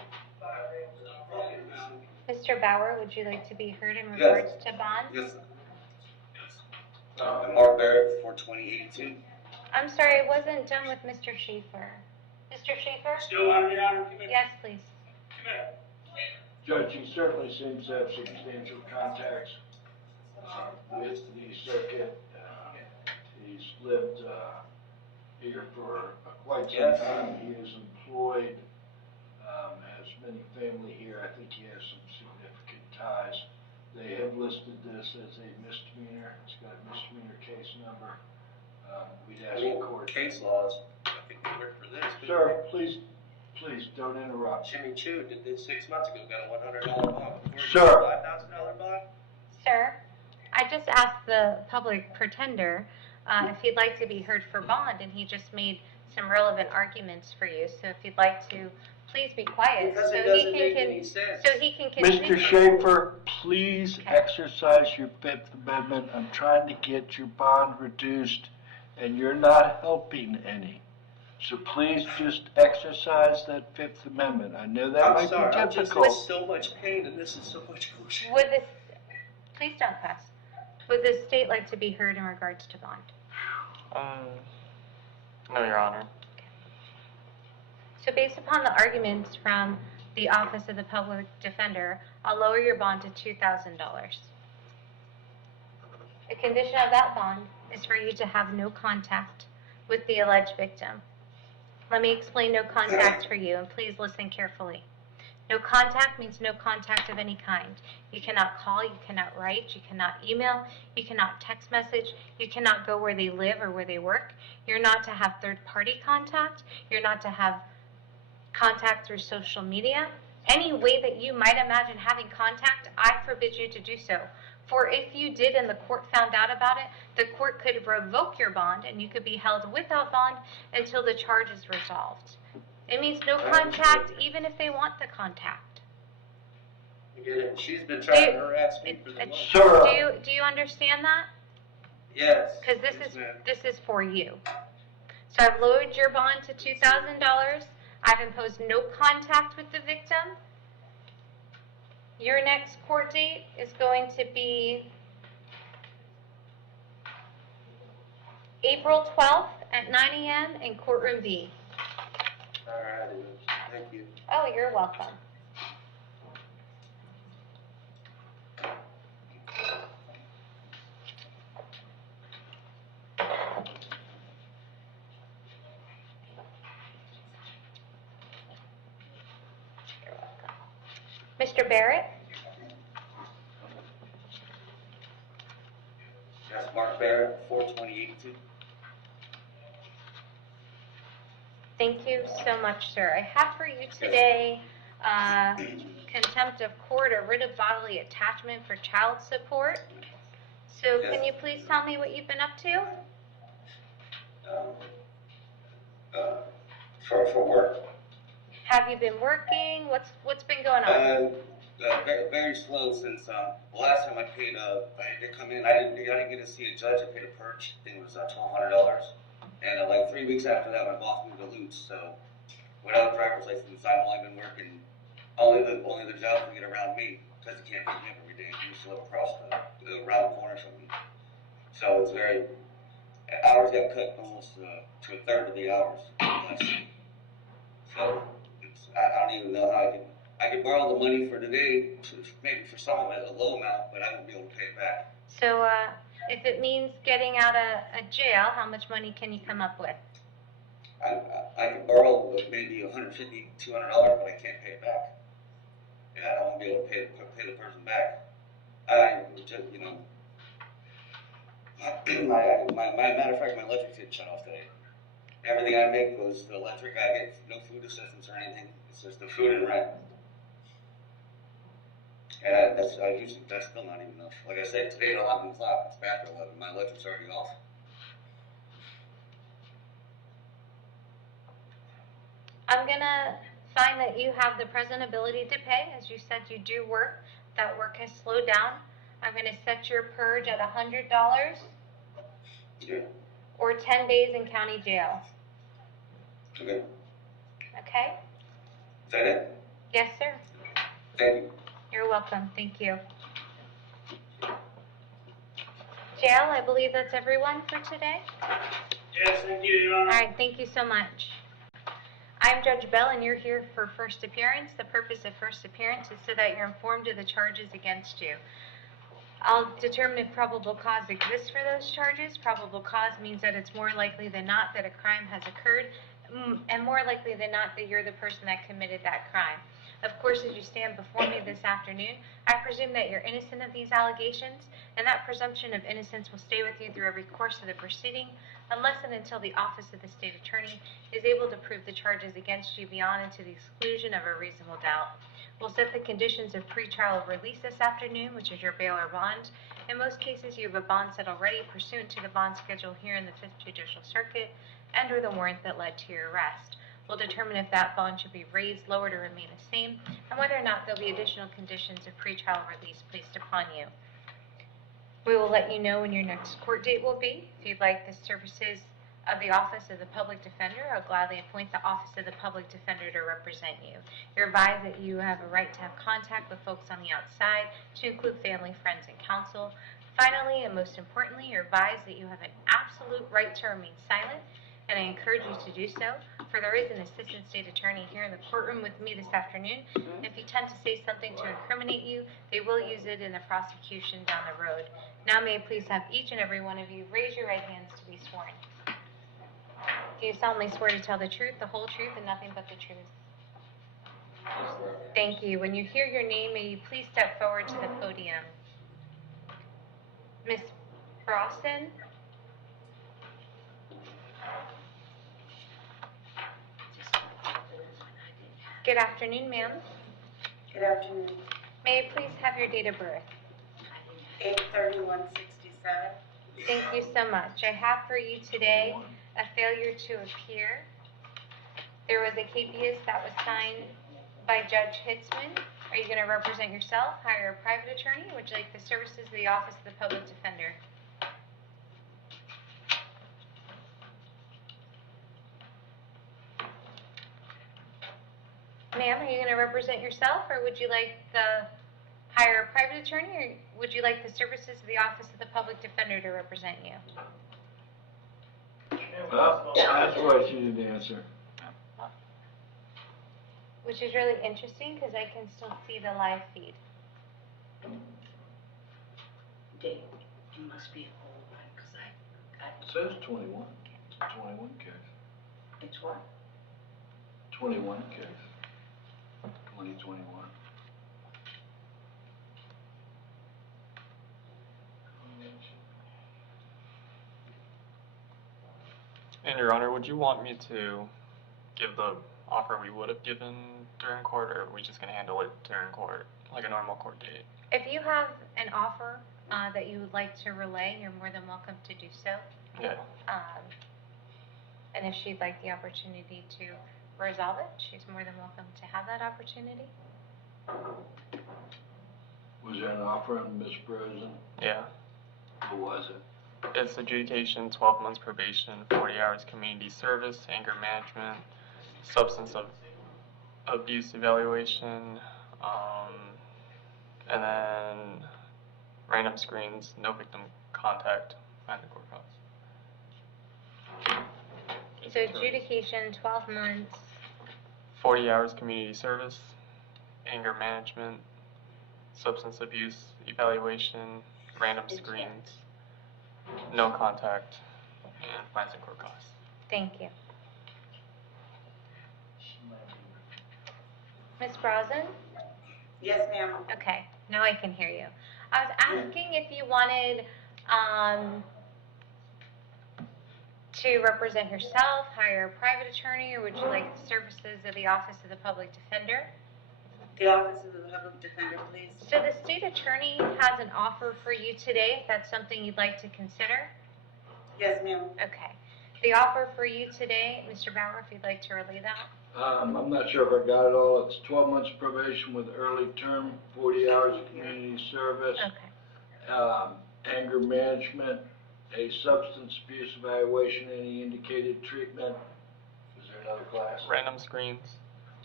Mr. Bauer, would you like to be heard in regards to bond? Yes. Mark Barrett, 42082. I'm sorry, it wasn't done with Mr. Schaefer. Mr. Schaefer? Still on, Your Honor? Yes, please. Judge, he certainly seems to have substantial contacts with the circuit. He's lived here for quite some time. He is employed, has many family here. I think he has some significant ties. They have listed this as a misdemeanor. It's got a misdemeanor case number. We'd ask the court. Case laws, I think they work for this. Sir, please don't interrupt. Jimmy Chu did this 6 months ago, got a $100 bond. Sir. $5,000 bond? Sir, I just asked the public pretender if he'd like to be heard for bond, and he just made some relevant arguments for you. So if you'd like to, please be quiet. Because so it doesn't he make can, any sense. So he can continue. Mr. Schaefer, please exercise your Fifth Amendment. I'm trying to get your bond reduced, and you're not helping any. So please just exercise that Fifth Amendment. I know that might be I'm just difficult. in so much pain, and this is so much bullshit. Would this, please don't cuss. Would the state like to be heard in regards to bond? No, Your Honor. So based upon the arguments from the Office of the Public Defender, I'll lower your bond to $2,000. The condition of that bond is for you to have no contact with the alleged victim. Let me explain no contact for you, and please listen carefully. No contact means no contact of any kind. You cannot call, you cannot write, you cannot email, you cannot text message, you cannot go where they live or where they work. You're not to have third-party contact. You're not to have contact through social media. Any way that you might imagine having contact, I forbid you to do so. For if you did and the court found out about it, the court could revoke your bond and you could be held without bond until the charge is resolved. It means no contact even if they want the contact. She's been trying to harass me for the month. Sir. Do you understand that? Yes. Because this is for you. So I've lowered your bond to $2,000. I've imposed no contact with the victim. Your next court date is going to be April 12th at 9 a.m. in courtroom B. All right, thank you. Oh, you're welcome. Mr. Barrett? Yes, Mark Barrett, 42082. Thank you so much, sir. I have for you today contempt of court or writ of bodily attachment for child support. So can you please tell me what you've been up to? For work. Have you been working? What's been going on? Very slow since the last time I paid. I did come in. I didn't get to see a judge. I paid a purge. I think it was $1,200. And like 3 weeks after that, my boss moved to Lutz. So without a driver's license, I've only been working. Only the job can get around me because he can't pick me up every day. He used to live across around the corner from me. So it's very hours got cut almost to a third of the hours less. So I don't even know how I could borrow the money for today, maybe for some of it, a low amount, but I won't be able to pay it back. So if it means getting out of jail, how much money can you come up with? I could borrow maybe $150, $200, but I can't pay it back. Yeah, I won't be able to pay the person back. I just, my matter of fact, my electric's getting shut off today. Everything I make goes to the electric. I get no food assistance or anything. It's just the food and rent. And that's still not even enough. Like I said, today at 11 o'clock, it's after 11. My electric's already off. I'm going to find that you have the present ability to pay. As you said, you do work. That work has slowed down. I'm going to set your purge at $100 or 10 days in county jail. Okay. Okay? Is that it? Yes, sir. Thank you. You're welcome. Thank you. Jail, I believe that's everyone for today. Yes, thank you, Your Honor. All right, thank you so much. I'm Judge Bell, and you're here for first appearance. The purpose of first appearance is so that you're informed of the charges against you. I'll determine if probable cause exists for those charges. Probable cause means that it's more likely than not that a crime has occurred, and more likely than not that you're the person that committed that crime. Of course, as you stand before me this afternoon, I presume that you're innocent of these allegations, and that presumption of innocence will stay with you through every course of the proceeding, unless and until the Office of the State Attorney is able to prove the charges against you beyond and to the exclusion of a reasonable doubt. We'll set the conditions of pretrial release this afternoon, which is your bail or bond. In most cases, you have a bond set already pursuant to the bond schedule here in the 5th Judicial Circuit and or the warrant that led to your arrest. We'll determine if that bond should be raised, lowered, or remain the same, and whether or not there'll be additional conditions of pretrial release placed upon you. We will let you know when your next court date will be. If you'd like the services of the Office of the Public Defender, I'll gladly appoint the Office of the Public Defender to represent you. You're advised that you have a right to have contact with folks on the outside, to include family, friends, and counsel. Finally, and most importantly, you're advised that you have an absolute right to remain silent, and I encourage you to do so, for there is an assistant state attorney here in the courtroom with me this afternoon. If you tend to say something to incriminate you, they will use it in the prosecution down the road. Now may I please have each and every one of you raise your right hands to be sworn. Do you solemnly swear to tell the truth, the whole truth, and nothing but the truth? Thank you. When you hear your name, may you please step forward to the podium. Miss Brawson? Good afternoon, ma'am. Good afternoon. May I please have your date of birth? 8/31/67. Thank you so much. I have for you today a failure to appear. There was a capias that was signed by Judge Hitzman. Are you going to represent yourself, hire a private attorney, or would you like the services of the Office of the Public Defender? Ma'am, are you going to represent yourself, or would you like the hire a private attorney, or would you like the services of the Office of the Public Defender to represent you? That's what she didn't answer. Which is really interesting because I can still see the live feed. Dave, you must be an old one because I It says 21. It's a 21 case. It's what? 21 case. 2021. And Your Honor, would you want me to give the offer we would have given during court, or are we just going to handle it during court, like a normal court date? If you have an offer that you would like to relay, you're more than welcome to do so. Yeah. And if she'd like the opportunity to resolve it, she's more than welcome to have that opportunity. Was there an offer on Ms. President? Yeah. What was it? It's adjudication, 12 months probation, 40 hours community service, anger management, substance abuse evaluation, and then random screens, no victim contact, and the court cause. So adjudication, 12 months. 40 hours community service, anger management, substance abuse evaluation, random screens, no contact, and fines and court costs. Thank you. Ms. Brosnan? Yes, ma'am. Okay, now I can hear you. I was asking if you wanted to represent yourself, hire a private attorney, or would you like the services of the Office of the Public Defender? The Office of the Public Defender, please. So the state attorney has an offer for you today, if that's something you'd like to consider. Yes, ma'am. Okay. The offer for you today, Mr. Bauer, if you'd like to relay that. I'm not sure if I got it all. It's 12 months probation with early term, 40 hours of community service, anger management, a substance abuse evaluation, any indicated treatment. Is there another class? Random screens.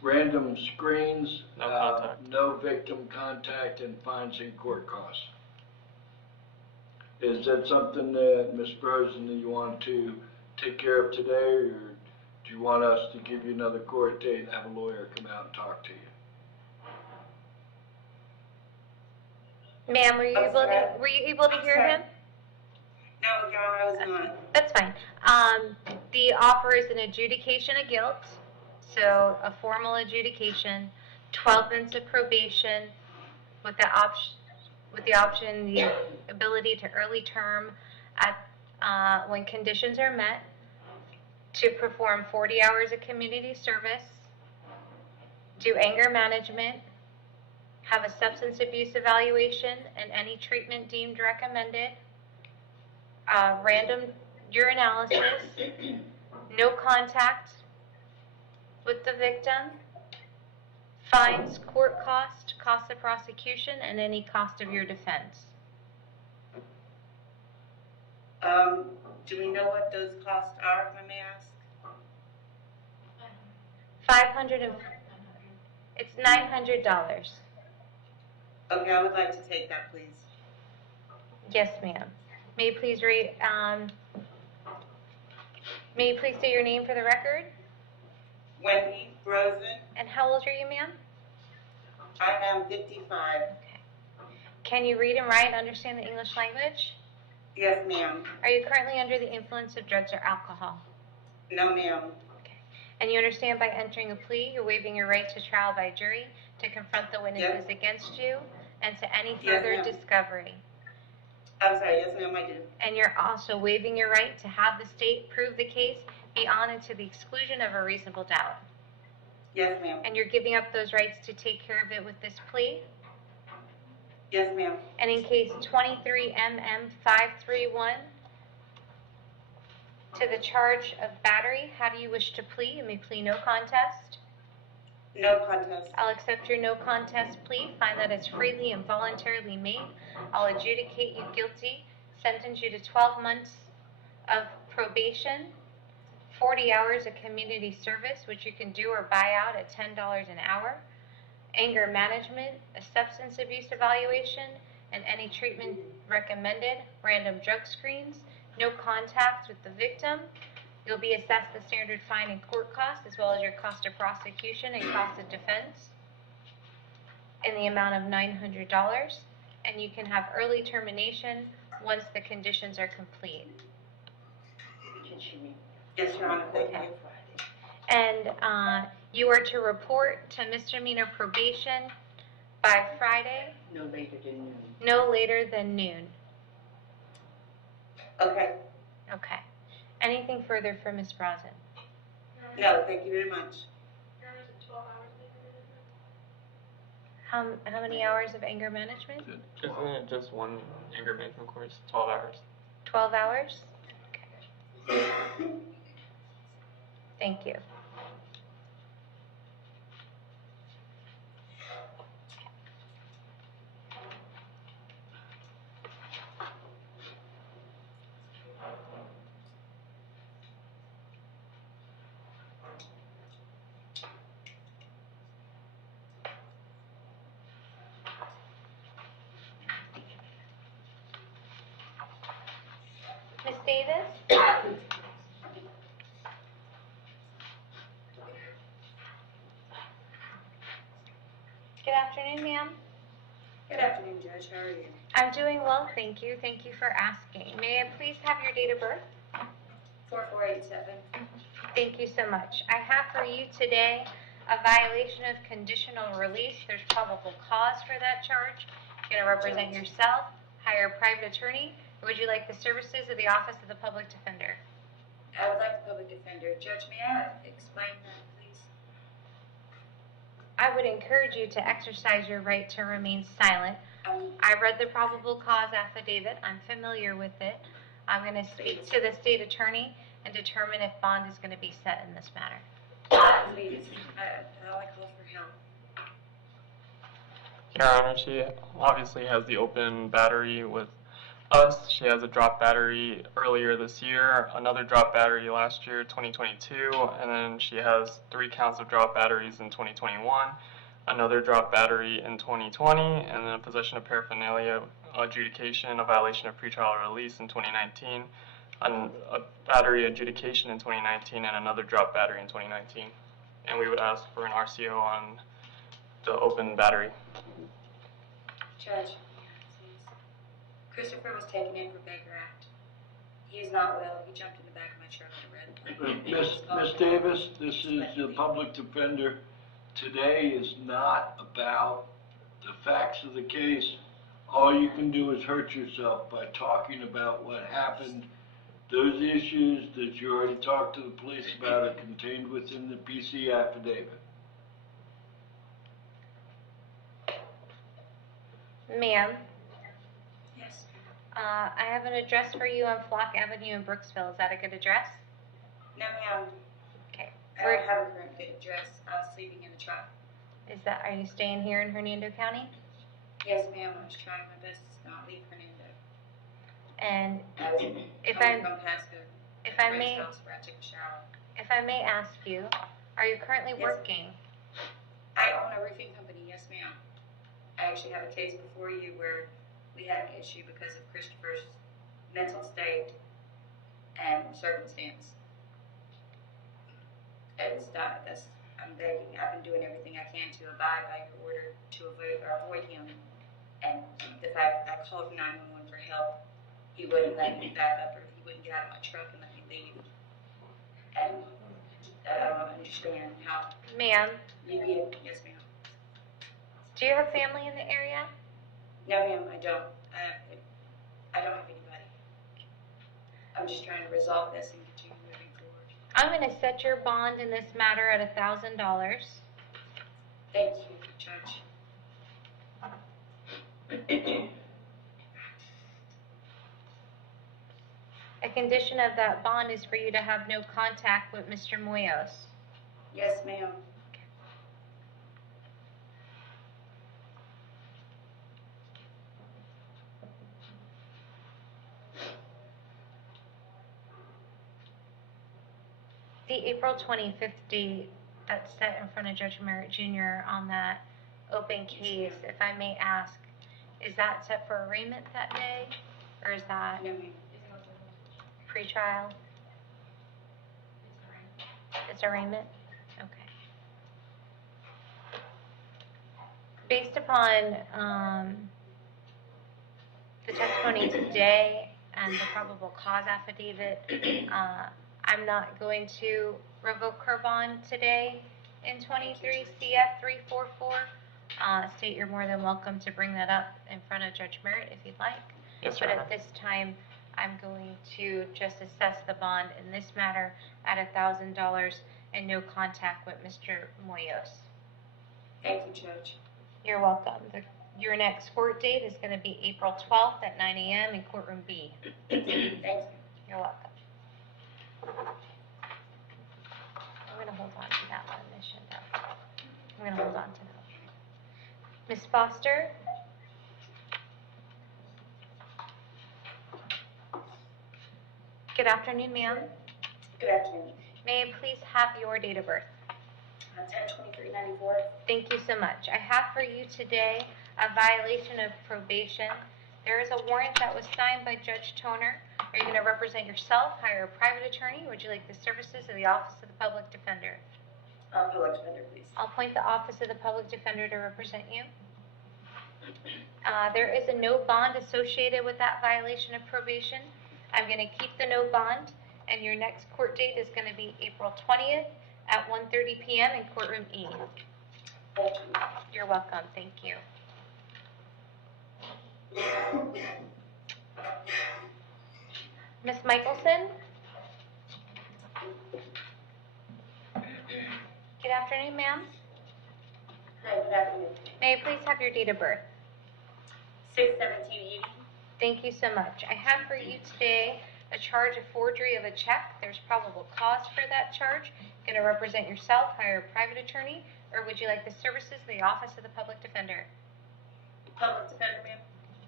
random screens, No contact. no victim contact, and fines and court costs. Is that something that, Ms. Rosen, that you want to take care of today, or do you want us to give you another court date and have a lawyer come out and talk to you? Ma'am, were you able to hear him? No, I was not. That's fine. The offer is an adjudication of guilt, so a formal adjudication, 12 months of probation, with the option, the ability to early term at when conditions are met, to perform 40 hours of community service, do anger management, have a substance abuse evaluation and any treatment deemed recommended, random urinalysis, no contact with the victim, fines, court cost, cost of prosecution, and any cost of your defense. Do we know what those costs are, if I may ask? 500 and it's $900. Okay, I would like to take that, please. Yes, ma'am. May you please state your name for the record? Wendy Rosen. And how old are you, ma'am? I am 55. Okay. Can you read and write and understand the English language? Yes, ma'am. Are you currently under the influence of drugs or alcohol? No, ma'am. Okay. And you understand by entering a plea, you're waiving your right to trial by jury, to confront the witnesses against you, and to any further discovery. I'm sorry, yes, ma'am, I do. And you're also waiving your right to have the state prove the case beyond and to the exclusion of a reasonable doubt. Yes, ma'am. And you're giving up those rights to take care of it with this plea? Yes, ma'am. And in case 23MM531, to the charge of battery, how do you wish to plea? You may plea no contest. No contest. I'll accept your no contest plea, find that it's freely and voluntarily made. I'll adjudicate you guilty, sentence you to 12 months of probation, 40 hours of community service, which you can do or buy out at $10 an hour, anger management, a substance abuse evaluation, and any treatment recommended, random drug screens, no contact with the victim. You'll be assessed the standard fine and court costs, as well as your cost of prosecution and cost of defense in the amount of $900, and you can have early termination once the conditions are complete. Yes, Your Honor, thank you. And you are to report to misdemeanor probation by Friday. No later than noon. No later than noon. Okay. Okay. Anything further for Ms. Brazen? No, thank you very much. How many hours of anger management? Isn't it just one anger management course, 12 hours? 12 hours? Okay. Thank you. Ms. Davis? Good afternoon, ma'am. Good afternoon, Judge. How are you? I'm doing well, thank you. Thank you for asking. May I please have your date of birth? 4487. Thank you so much. I have for you today a violation of conditional release. There's probable cause for that charge. You're going to represent yourself, hire a private attorney. Would you like the services of the Office of the Public Defender? I would like the public defender. Judge, may I explain that, please? I would encourage you to exercise your right to remain silent. I read the probable cause affidavit. I'm familiar with it. I'm going to speak to the state attorney and determine if bond is going to be set in this matter. Please, now I call for help. Your Honor, she obviously has the open battery with She has a drop battery earlier this year, another drop battery last year, 2022, and then she has 3 counts of drop batteries in 2021, another drop battery in 2020, and then a possession of paraphernalia adjudication, a violation of pretrial release in 2019, a battery adjudication in 2019, and another drop battery in 2019. And we would ask for an RCO on the open battery. Judge, Christopher was taken in for Baker Act. He is not well. He jumped in the back of my truck and red. Miss Davis, this is the public defender. Today is not about the facts of the case. All you can do is hurt yourself by talking about what happened. Those issues that you already talked to the police about are contained within the PC affidavit. Ma'am, Yes. I have an address for you on Flock Avenue in Brooksville. Is that a good address? No, ma'am. Okay. I don't have a current good address. I was sleeping in the truck. Are you staying here in Hernando County? Yes, ma'am. I was trying my best to not leave Fernando. And if I I was going past the if I friend's may house where I took a shower. if I may ask you, are you currently Yes. working? I own a roofing company. Yes, ma'am. I actually have a case before you where we had an issue because of Christopher's mental state and circumstance. I'm begging. I've been doing everything I can to abide by your order to avoid him. And the fact I called 911 for help, he wouldn't let me back up, or he wouldn't get out of my truck and let me leave. And I don't understand how. Ma'am, Yes, ma'am. do you have family in the area? No, ma'am, I don't. I don't have anybody. I'm just trying to resolve this and continue moving forward. I'm going to set your bond in this matter at $1,000. Thank you, Judge. A condition of that bond is for you to have no contact with Mr. Moyos. Yes, ma'am. The April 25th date that's set in front of Judge Merritt Jr. on that open case, if I may ask, is that set for arraignment that day? Or is that pre-trial? It's arraignment? Okay. Based upon the testimony today and the probable cause affidavit, I'm not going to revoke her bond today in 23 CF 344. State you're more than welcome to bring that up in front of Judge Merritt if you'd like. Yes, but Your at this time, I'm going to just assess the bond in this matter at $1,000 and no contact with Mr. Moyos. Thank you, Judge. You're welcome. Your next court date is going to be April 12th at 9 a.m. in courtroom B. Thank you. You're welcome. I'm going to hold on to that one, Ms. Shindell. I'm going to hold on to that. Ms. Foster? Good afternoon, ma'am. Good afternoon. May I please have your date of birth? 10/23/94. Thank you so much. I have for you today a violation of probation. There is a warrant that was signed by Judge Toner. Are you going to represent yourself, hire a private attorney, or would you like the services of the Office of the Public Defender? Public defender, please. I'll appoint the Office of the Public Defender to represent you. There is a no bond associated with that violation of probation. I'm going to keep the no bond, and your next court date is going to be April 20th at 1:30 p.m. in courtroom E. Thank you. You're welcome. Thank you. Ms. Michelson? Good afternoon, ma'am. Hi, good afternoon. May I please have your date of birth? 6/17/80. Thank you so much. I have for you today a charge of forgery of a check. There's probable cause for that charge. Going to represent yourself, hire a private attorney, or would you like the services of the Office of the Public Defender? Public defender, ma'am.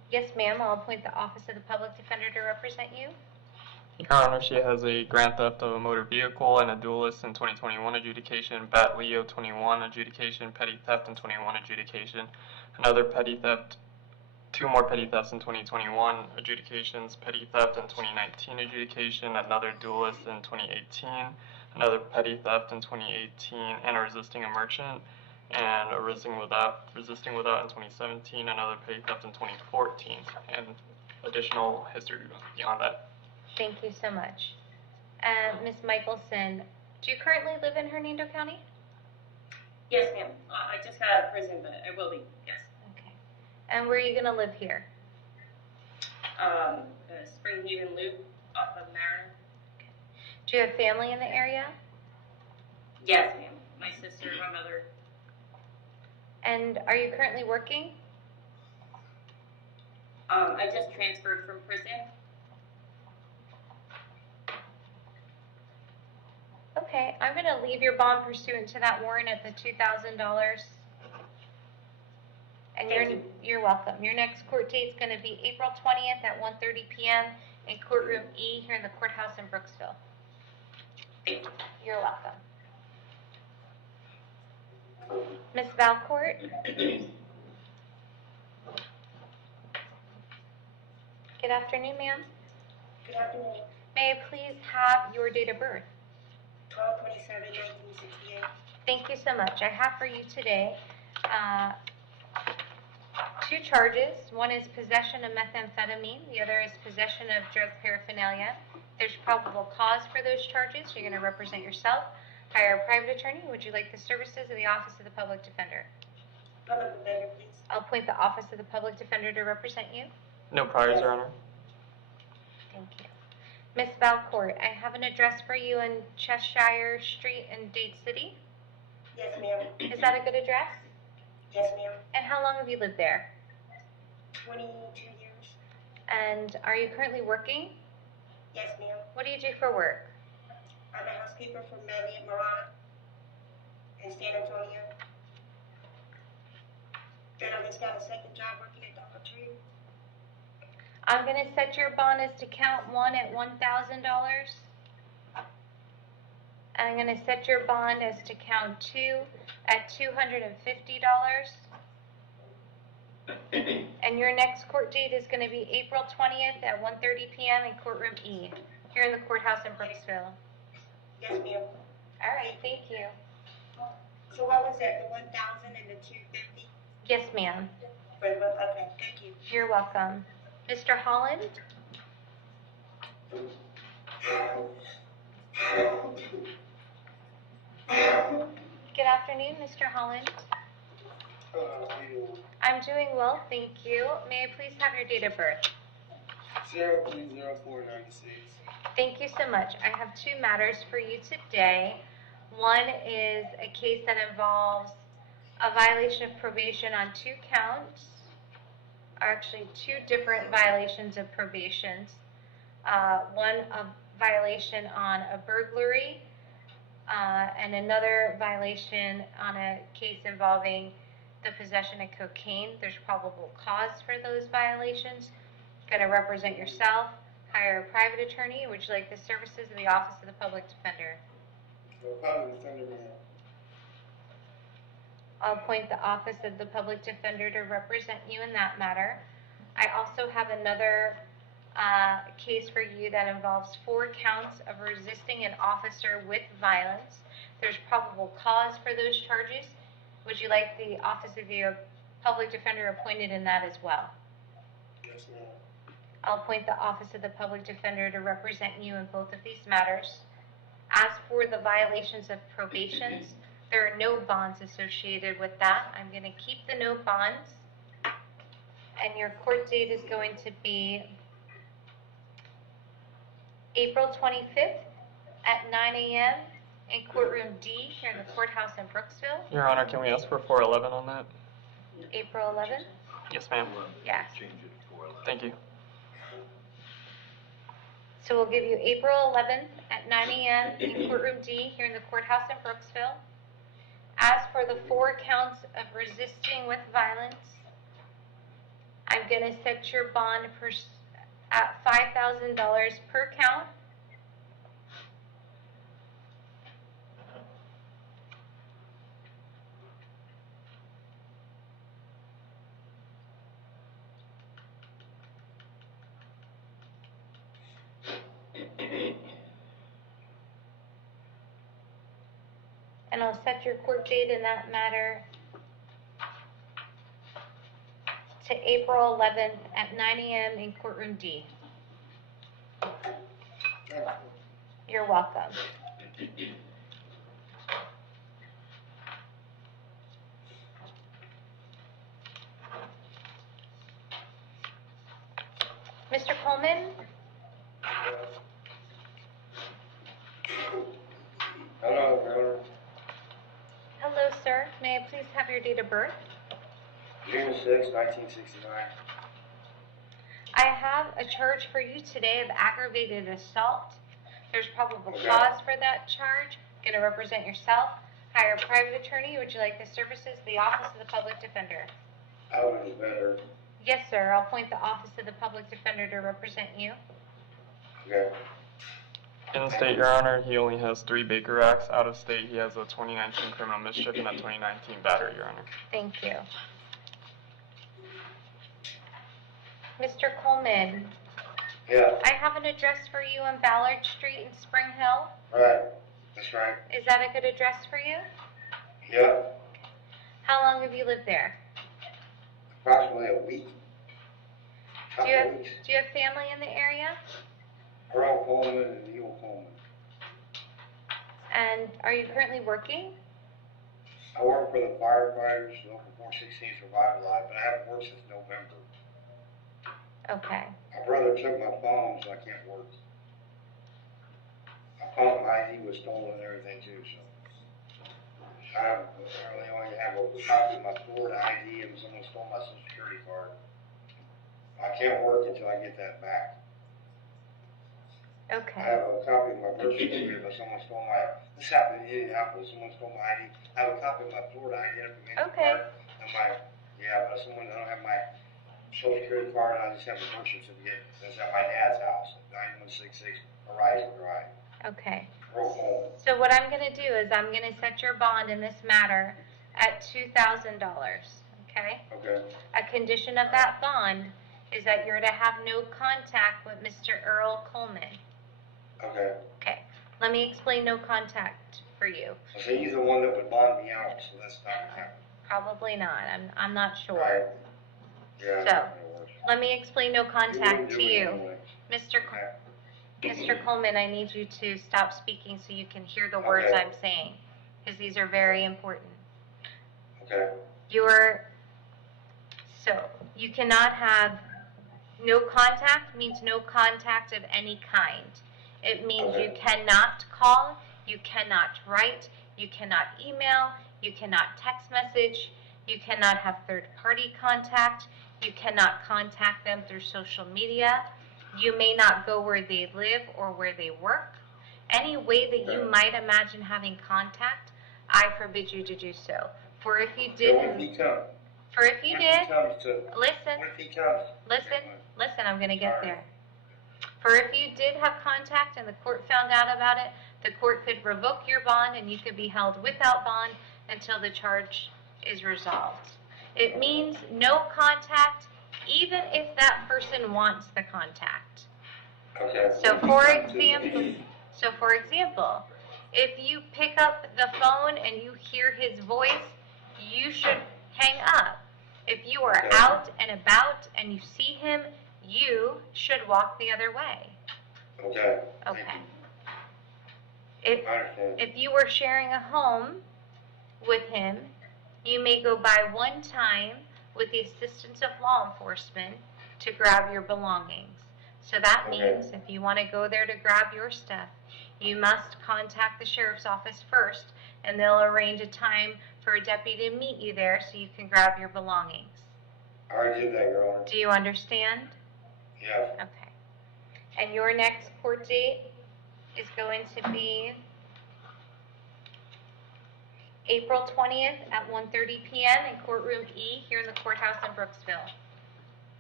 Yes, ma'am. I'll appoint the Office of the Public Defender to represent you. Your Honor, she has a grand theft of a motor vehicle and a duelist in 2021 adjudication, Bat Leo 21 adjudication, petty theft in 21 adjudication, another petty theft, 2 more petty thefts in 2021 adjudications, petty theft in 2019 adjudication, another duelist in 2018, another petty theft in 2018, and a resisting a merchant, and a resisting without in 2017, another petty theft in 2014, and additional history beyond that. Thank you so much. Ms. Michelson, do you currently live in Hernando County? Yes, ma'am. I just got out of prison, but I will be, yes. Okay. And where are you going to live here? Spring Haven Loop off of Mariner. Okay. Do you have family in the area? Yes, ma'am. My sister, my mother. And are you currently working? I just transferred from prison. Okay, I'm going to leave your bond pursuant to that warrant at the $2,000. And you're welcome. Your next court date is going to be April 20th at 1:30 p.m. in courtroom E here in the courthouse in Brooksville. You're welcome. Ms. Valcourt? Good afternoon, ma'am. Good afternoon. May I please have your date of birth? 12/27/1968. Thank you so much. I have for you today 2 charges. One is possession of methamphetamine. The other is possession of drug paraphernalia. There's probable cause for those charges. You're going to represent yourself. Hire a private attorney. Would you like the services of the Office of the Public Defender? Public defender, please. I'll appoint the Office of the Public Defender to represent you. No priors, Your Honor. Thank you. Ms. Valcourt, I have an address for you in Cheshire Street in Dade City. Yes, ma'am. Is that a good address? Yes, ma'am. And how long have you lived there? 22 years. And are you currently working? Yes, ma'am. What do you do for work? I'm a housekeeper for Mackey and Marana in San Antonio. And I just got a second job working at Dollar Tree. I'm going to set your bond as to count 1 at $1,000. And I'm going to set your bond as to count 2 at $250. And your next court date is going to be April 20th at 1:30 p.m. in courtroom E, here in the courthouse in Brooksville. Yes, ma'am. All right, thank you. So what was that, the 1,000 and the 250? Yes, ma'am. Okay, thank you. You're welcome. Mr. Holland? Good afternoon, Mr. Holland. I'm doing well, thank you. May I please have your date of birth? 030496. Thank you so much. I have 2 matters for you today. One is a case that involves a violation of probation on 2 counts, or actually 2 different violations of probations. One a violation on a burglary, and another violation on a case involving the possession of cocaine. There's probable cause for those violations. Going to represent yourself. Hire a private attorney. Would you like the services of the Office of the Public Defender? Public defender, ma'am. I'll appoint the Office of the Public Defender to represent you in that matter. I also have another case for you that involves 4 counts of resisting an officer with violence. There's probable cause for those charges. Would you like the Office of the Public Defender appointed in that as well? Yes, ma'am. I'll appoint the Office of the Public Defender to represent you in both of these matters. As for the violations of probations, there are no bonds associated with that. I'm going to keep the no bonds. And your court date is going to be April 25th at 9 a.m. in courtroom D here in the courthouse in Brooksville. Your Honor, can we ask for 411 on that? April 11th? Yes, ma'am. Yes. Thank you. So we'll give you April 11th at 9 a.m. in courtroom D here in the courthouse in Brooksville. As for the 4 counts of resisting with violence, I'm gonna set your bond at $5,000 per count. And I'll set your court date in that matter to April 11th at 9 a.m. in courtroom D. You're welcome. Mr. Coleman? Hello, Governor. Hello, sir. May I please have your date of birth? June 6, 1969. I have a charge for you today of aggravated assault. There's probable cause for that charge. Going to represent yourself. Hire a private attorney. Would you like the services of the Office of the Public Defender? I would be better. Yes, sir. I'll appoint the Office of the Public Defender to represent you. Okay. In state, Your Honor, he only has 3 Baker acts. Out of state, he has a 2019 criminal mischief and a 2019 battery, Your Honor. Thank you. Mr. Coleman. Yeah. I have an address for you on Ballard Street in Spring Hill. Right. That's right. Is that a good address for you? Yeah. How long have you lived there? Approximately a week. Do you have family in the area? Earl Coleman and Neil Coleman. And are you currently working? I work for the firefighters, local 416 Survival Life, but I haven't worked since November. Okay. My brother took my phone, so I can't work. My phone ID was stolen and everything too, so. I apparently only have a copy of my Florida ID and someone stole my Social Security card. I can't work until I get that back. Okay. I have a copy of my birth certificate, but someone stole this happened in Indianapolis, someone stole my ID. I have a copy of my Florida ID from Indianapolis. Okay. And but I don't have my Social Security card, and I just have a birth certificate that's at my dad's house, 9166 Horizon Drive. Okay. Home. So what I'm going to do is I'm going to set your bond in this matter at $2,000, okay? Okay. A condition of that bond is that you're to have no contact with Mr. Earl Coleman. Okay. Okay. Let me explain no contact for you. So he's the one that would bond me out, so that's not going to happen. Probably not. I'm not sure. Right. Yeah. So, let me explain no contact to you. Anyway. Mr. Coleman, I need you to stop speaking so you can hear the words I'm saying, because these are very important. Okay. So, you cannot have no contact means no contact of any kind. It means you cannot call, you cannot write, you cannot email, you cannot text message, you cannot have third-party contact, you cannot contact them through social media, you may not go where they live or where they work. Any way that you might imagine having contact, I forbid you to do so. For if you did, listen, I'm going to get there. For if you did have contact and the court found out about it, the court could revoke your bond and you could be held without bond until the charge is resolved. It means no contact even if that person wants the contact. Okay. So for example, if you pick up the phone and you hear his voice, you should hang up. If you are out and about and you see him, you should walk the other way. Okay. Okay. If you were sharing a home with him, you may go by one time with the assistance of law enforcement to grab your belongings. So that means if you want to go there to grab your stuff, you must contact the sheriff's office first, and they'll arrange a time for a deputy to meet you there so you can grab your belongings. I already did that, Your Honor. Do you understand? Yes. Okay. And your next court date is going to be April 20th at 1:30 p.m. in courtroom E here in the courthouse in Brooksville.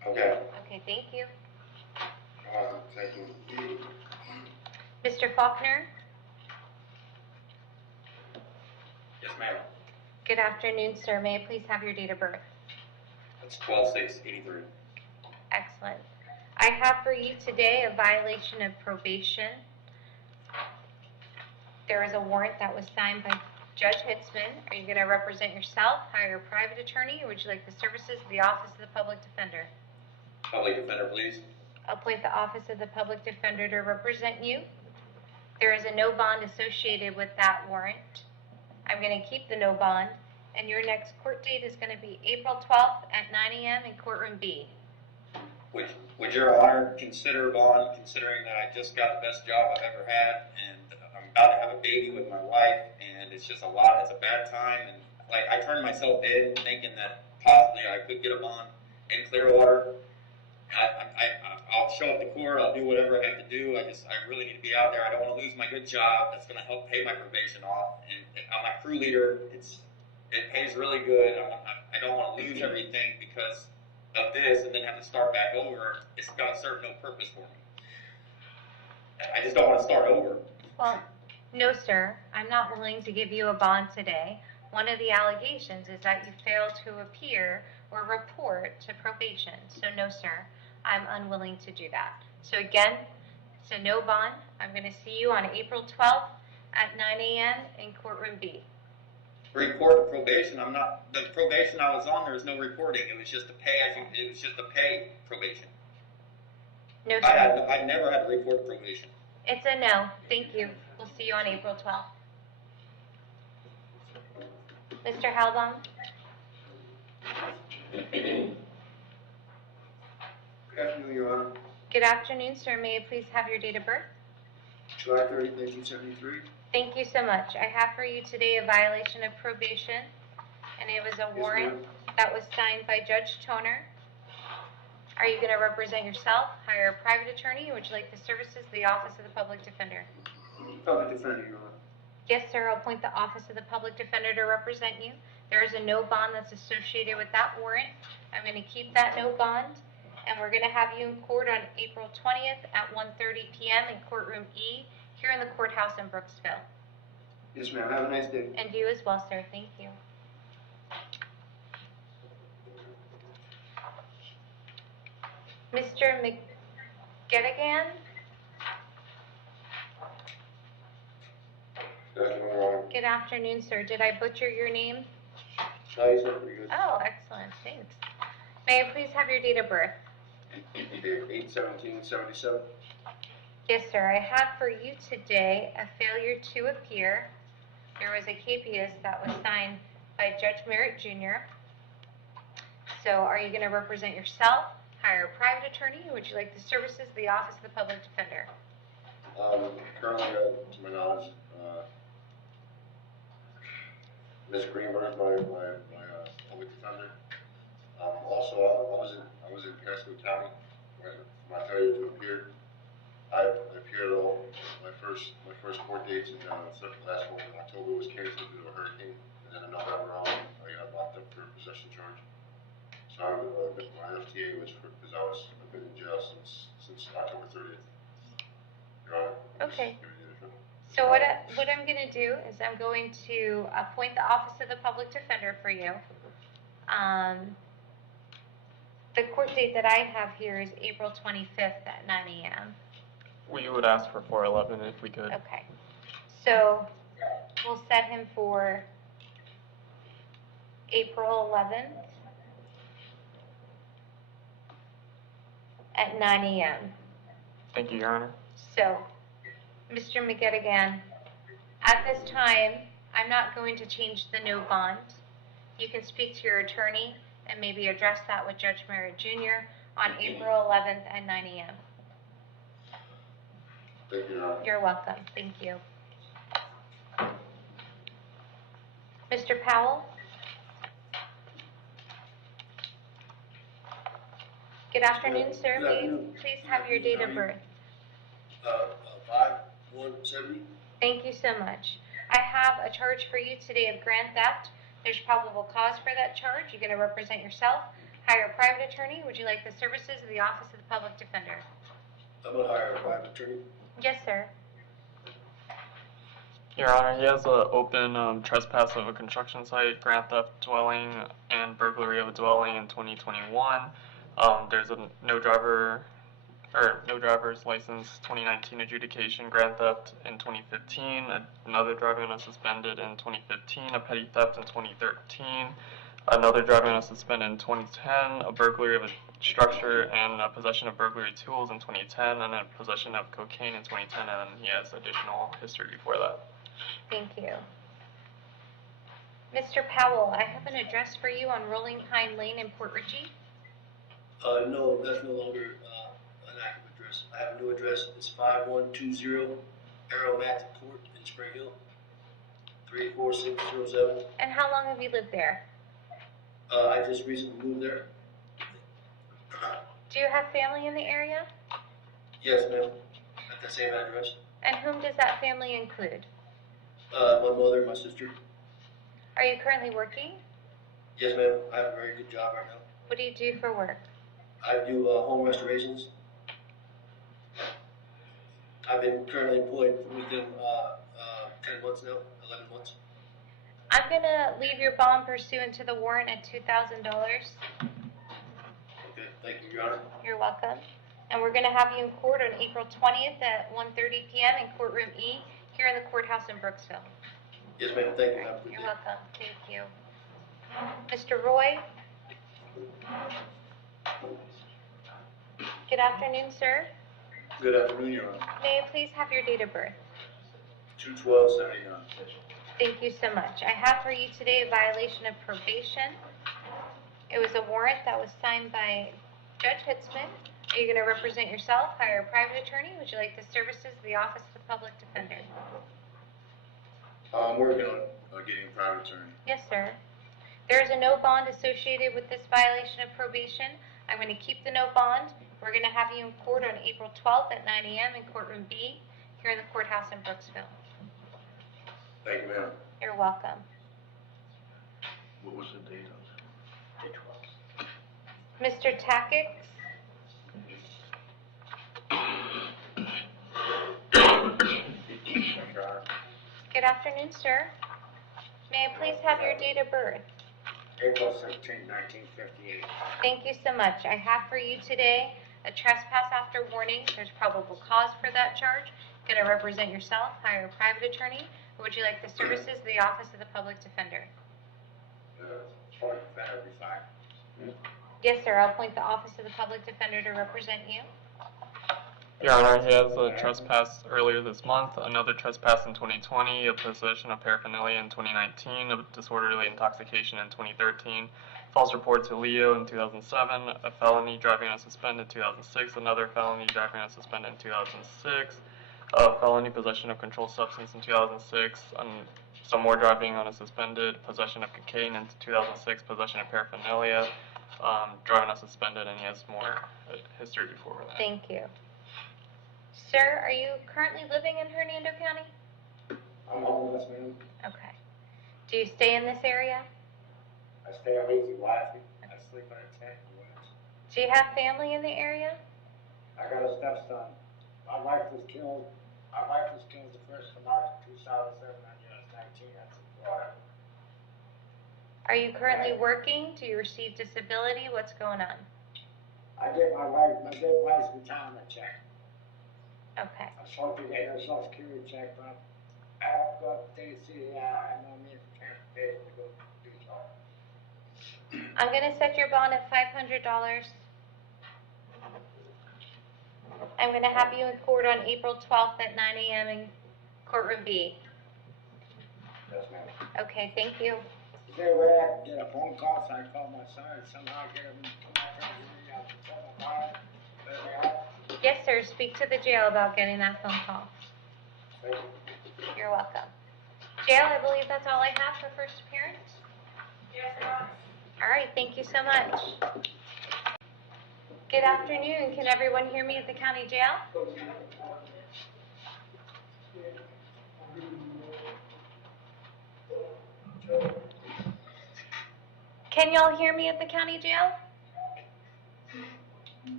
Okay. Okay, thank you. Thank you. Mr. Faulkner, Yes, ma'am. good afternoon, sir. May I please have your date of birth? That's 12/6/83. Excellent. I have for you today a violation of probation. There is a warrant that was signed by Judge Hitzman. Are you going to represent yourself, hire a private attorney, or would you like the services of the Office of the Public Defender? Public defender, please. Appoint the Office of the Public Defender to represent you. There is a no bond associated with that warrant. I'm going to keep the no bond, and your next court date is going to be April 12th at 9 a.m. in courtroom B. Would Your Honor consider bond, considering that I just got the best job I've ever had, and I'm about to have a baby with my wife, and it's just a lot, it's a bad time, and like I turned myself in thinking that possibly I could get a bond in Clearwater. I'll show up to court, I'll do whatever I have to do, I really need to be out there, I don't want to lose my good job, that's going to help pay my probation off, and I'm a crew leader, it pays really good, I don't want to lose everything because of this and then have to start back over. It's got to serve no purpose for me. I just don't want to start over. Well, no, sir. I'm not willing to give you a bond today. One of the allegations is that you failed to appear or report to probation. So, no, sir. I'm unwilling to do that. So, again, it's a no bond. I'm going to see you on April 12th at 9 a.m. in courtroom B. Report to probation. The probation I was on, there was no reporting. It was just a pay probation. No, sir. I never had to report to probation. It's a no. Thank you. We'll see you on April 12th. Mr. Halbaum? Good afternoon, Your Honor. Good afternoon, sir. May I please have your date of birth? July 30th, 1973. Thank you so much. I have for you today a violation of probation, and it was a warrant that was signed by Judge Toner. Are you going to represent yourself, hire a private attorney, or would you like the services of the Office of the Public Defender? Public Defender, Your Honor. Yes, sir. I'll appoint the Office of the Public Defender to represent you. There is a no bond that's associated with that warrant. I'm going to keep that no bond, and we're going to have you in court on April 20th at 1:30 p.m. in courtroom E here in the courthouse in Brooksville. Yes, ma'am. Have a nice day. And you as well, sir. Thank you. Mr. McGettigan? Good afternoon, sir. Did I butcher your name? No, you said pretty good. Oh, excellent. Thanks. May I please have your date of birth? 8/17/77. Yes, sir. I have for you today a failure to appear. There was a capias that was signed by Judge Merritt Jr. So are you going to represent yourself, hire a private attorney, or would you like the services of the Office of the Public Defender? Currently, to my knowledge, Ms. Greenberg is my public defender. Also, I was in Pasco County when my failure to appear. I appeared all my first court dates, and the last one in October was canceled due to a hurricane, and then in November I got locked up for a possession charge. So my FTA was because I've been in jail since October 30th. Okay. So what I'm going to do is I'm going to appoint the Office of the Public Defender for you. The court date that I have here is April 25th at 9 a.m. We would ask for 4/11 if we could. Okay. So we'll set him for April 11th at 9 a.m. Thank you, Your Honor. So, Mr. McGettigan, at this time, I'm not going to change the no bond. You can speak to your attorney and maybe address that with Judge Merritt Jr. on April 11th at 9 a.m. Thank you, Your Honor. You're welcome. Thank you. Mr. Powell? Good afternoon, sir. Good afternoon. Please have your date of birth. 5/1/70. Thank you so much. I have a charge for you today of grand theft. There's probable cause for that charge. You're going to represent yourself, hire a private attorney. Would you like the services of the Office of the Public Defender? I'm gonna hire a private attorney. Yes, sir. Your Honor, he has an open trespass of a construction site, grand theft dwelling, and burglary of a dwelling in 2021. There's a no driver's license 2019 adjudication, grand theft in 2015, another driving unsuspended in 2015, a petty theft in 2013, another driving unsuspended in 2010, a burglary of a structure and possession of burglary tools in 2010, and then possession of cocaine in 2010, and then he has additional history before that. Thank you. Mr. Powell, I have an address for you on Rolling Pine Lane in Port Richey. No, that's no longer an active address. I have a new address. It's 5120 Aromatic Court in Spring Hill, 34607. And how long have you lived there? I just recently moved there. Do you have family in the area? Yes, ma'am. At the same address. And whom does that family include? My mother and my sister. Are you currently working? Yes, ma'am. I have a very good job right now. What do you do for work? I do home restorations. I've been currently employed with them 10 months now, 11 months. I'm going to leave your bond pursuant to the warrant at $2,000. Okay, thank you, Your Honor. You're welcome. And we're going to have you in court on April 20th at 1:30 p.m. in courtroom E here in the courthouse in Brooksville. Yes, ma'am. Thank you. Have a good You're day. welcome. Thank you. Mr. Roy? Good afternoon, sir. Good afternoon, Your Honor. May I please have your date of birth? 2/12/79. Thank you so much. I have for you today a violation of probation. It was a warrant that was signed by Judge Hitzman. Are you going to represent yourself, hire a private attorney? Would you like the services of the Office of the Public Defender? I'm working on getting a private attorney. Yes, sir. There is a no bond associated with this violation of probation. I'm going to keep the no bond. We're going to have you in court on April 12th at 9 a.m. in courtroom B here in the courthouse in Brooksville. Thank you, ma'am. You're welcome. What was the date of it? Mr. Tackett? Good afternoon, sir. May I please have your date of birth? April 16, 1958. Thank you so much. I have for you today a trespass after warning. There's probable cause for that charge. Going to represent yourself, hire a private attorney, or would you like the services of the Office of the Public Defender? Public defender would be fine. Yes, sir. I'll appoint the Office of the Public Defender to represent you. Your Honor, he has a trespass earlier this month, another trespass in 2020, a possession of paraphernalia in 2019, a disorderly intoxication in 2013, false report to Leo in 2007, a felony driving unsuspended in 2006, another felony driving unsuspended in 2006, a felony possession of controlled substance in 2006, some more driving unsuspended, possession of cocaine in 2006, possession of paraphernalia, driving unsuspended, and he has more history before that. Thank you. Sir, are you currently living in Hernando County? I'm homeless, ma'am. Okay. Do you stay in this area? I stay at Lazy Lassie. I sleep in a tent. Do you have family in the area? I got a stepson. My wife was killed. My wife was killed the 1st of March 2007 on US 19. That's in Florida. Are you currently working? Do you receive disability? What's going on? I get my dead wife's retirement check. Okay. I'm supposed to get her Social Security check, but I have to go up to the city. I have no means of transportation to go do so. I'm going to set your bond at $500. I'm going to have you in court on April 12th at 9 a.m. in courtroom B. Yes, ma'am. Okay, thank you. Is there a way I can get a phone call so I call my son and somehow get him to come out here and give me a bond? Yes, sir. Speak to the jail about getting that phone call. Thank you. You're welcome. Jail, I believe that's all I have for first appearance. Yes, ma'am. All right, thank you so much. Good afternoon. Can everyone hear me at the county jail? Can y'all hear me at the county jail?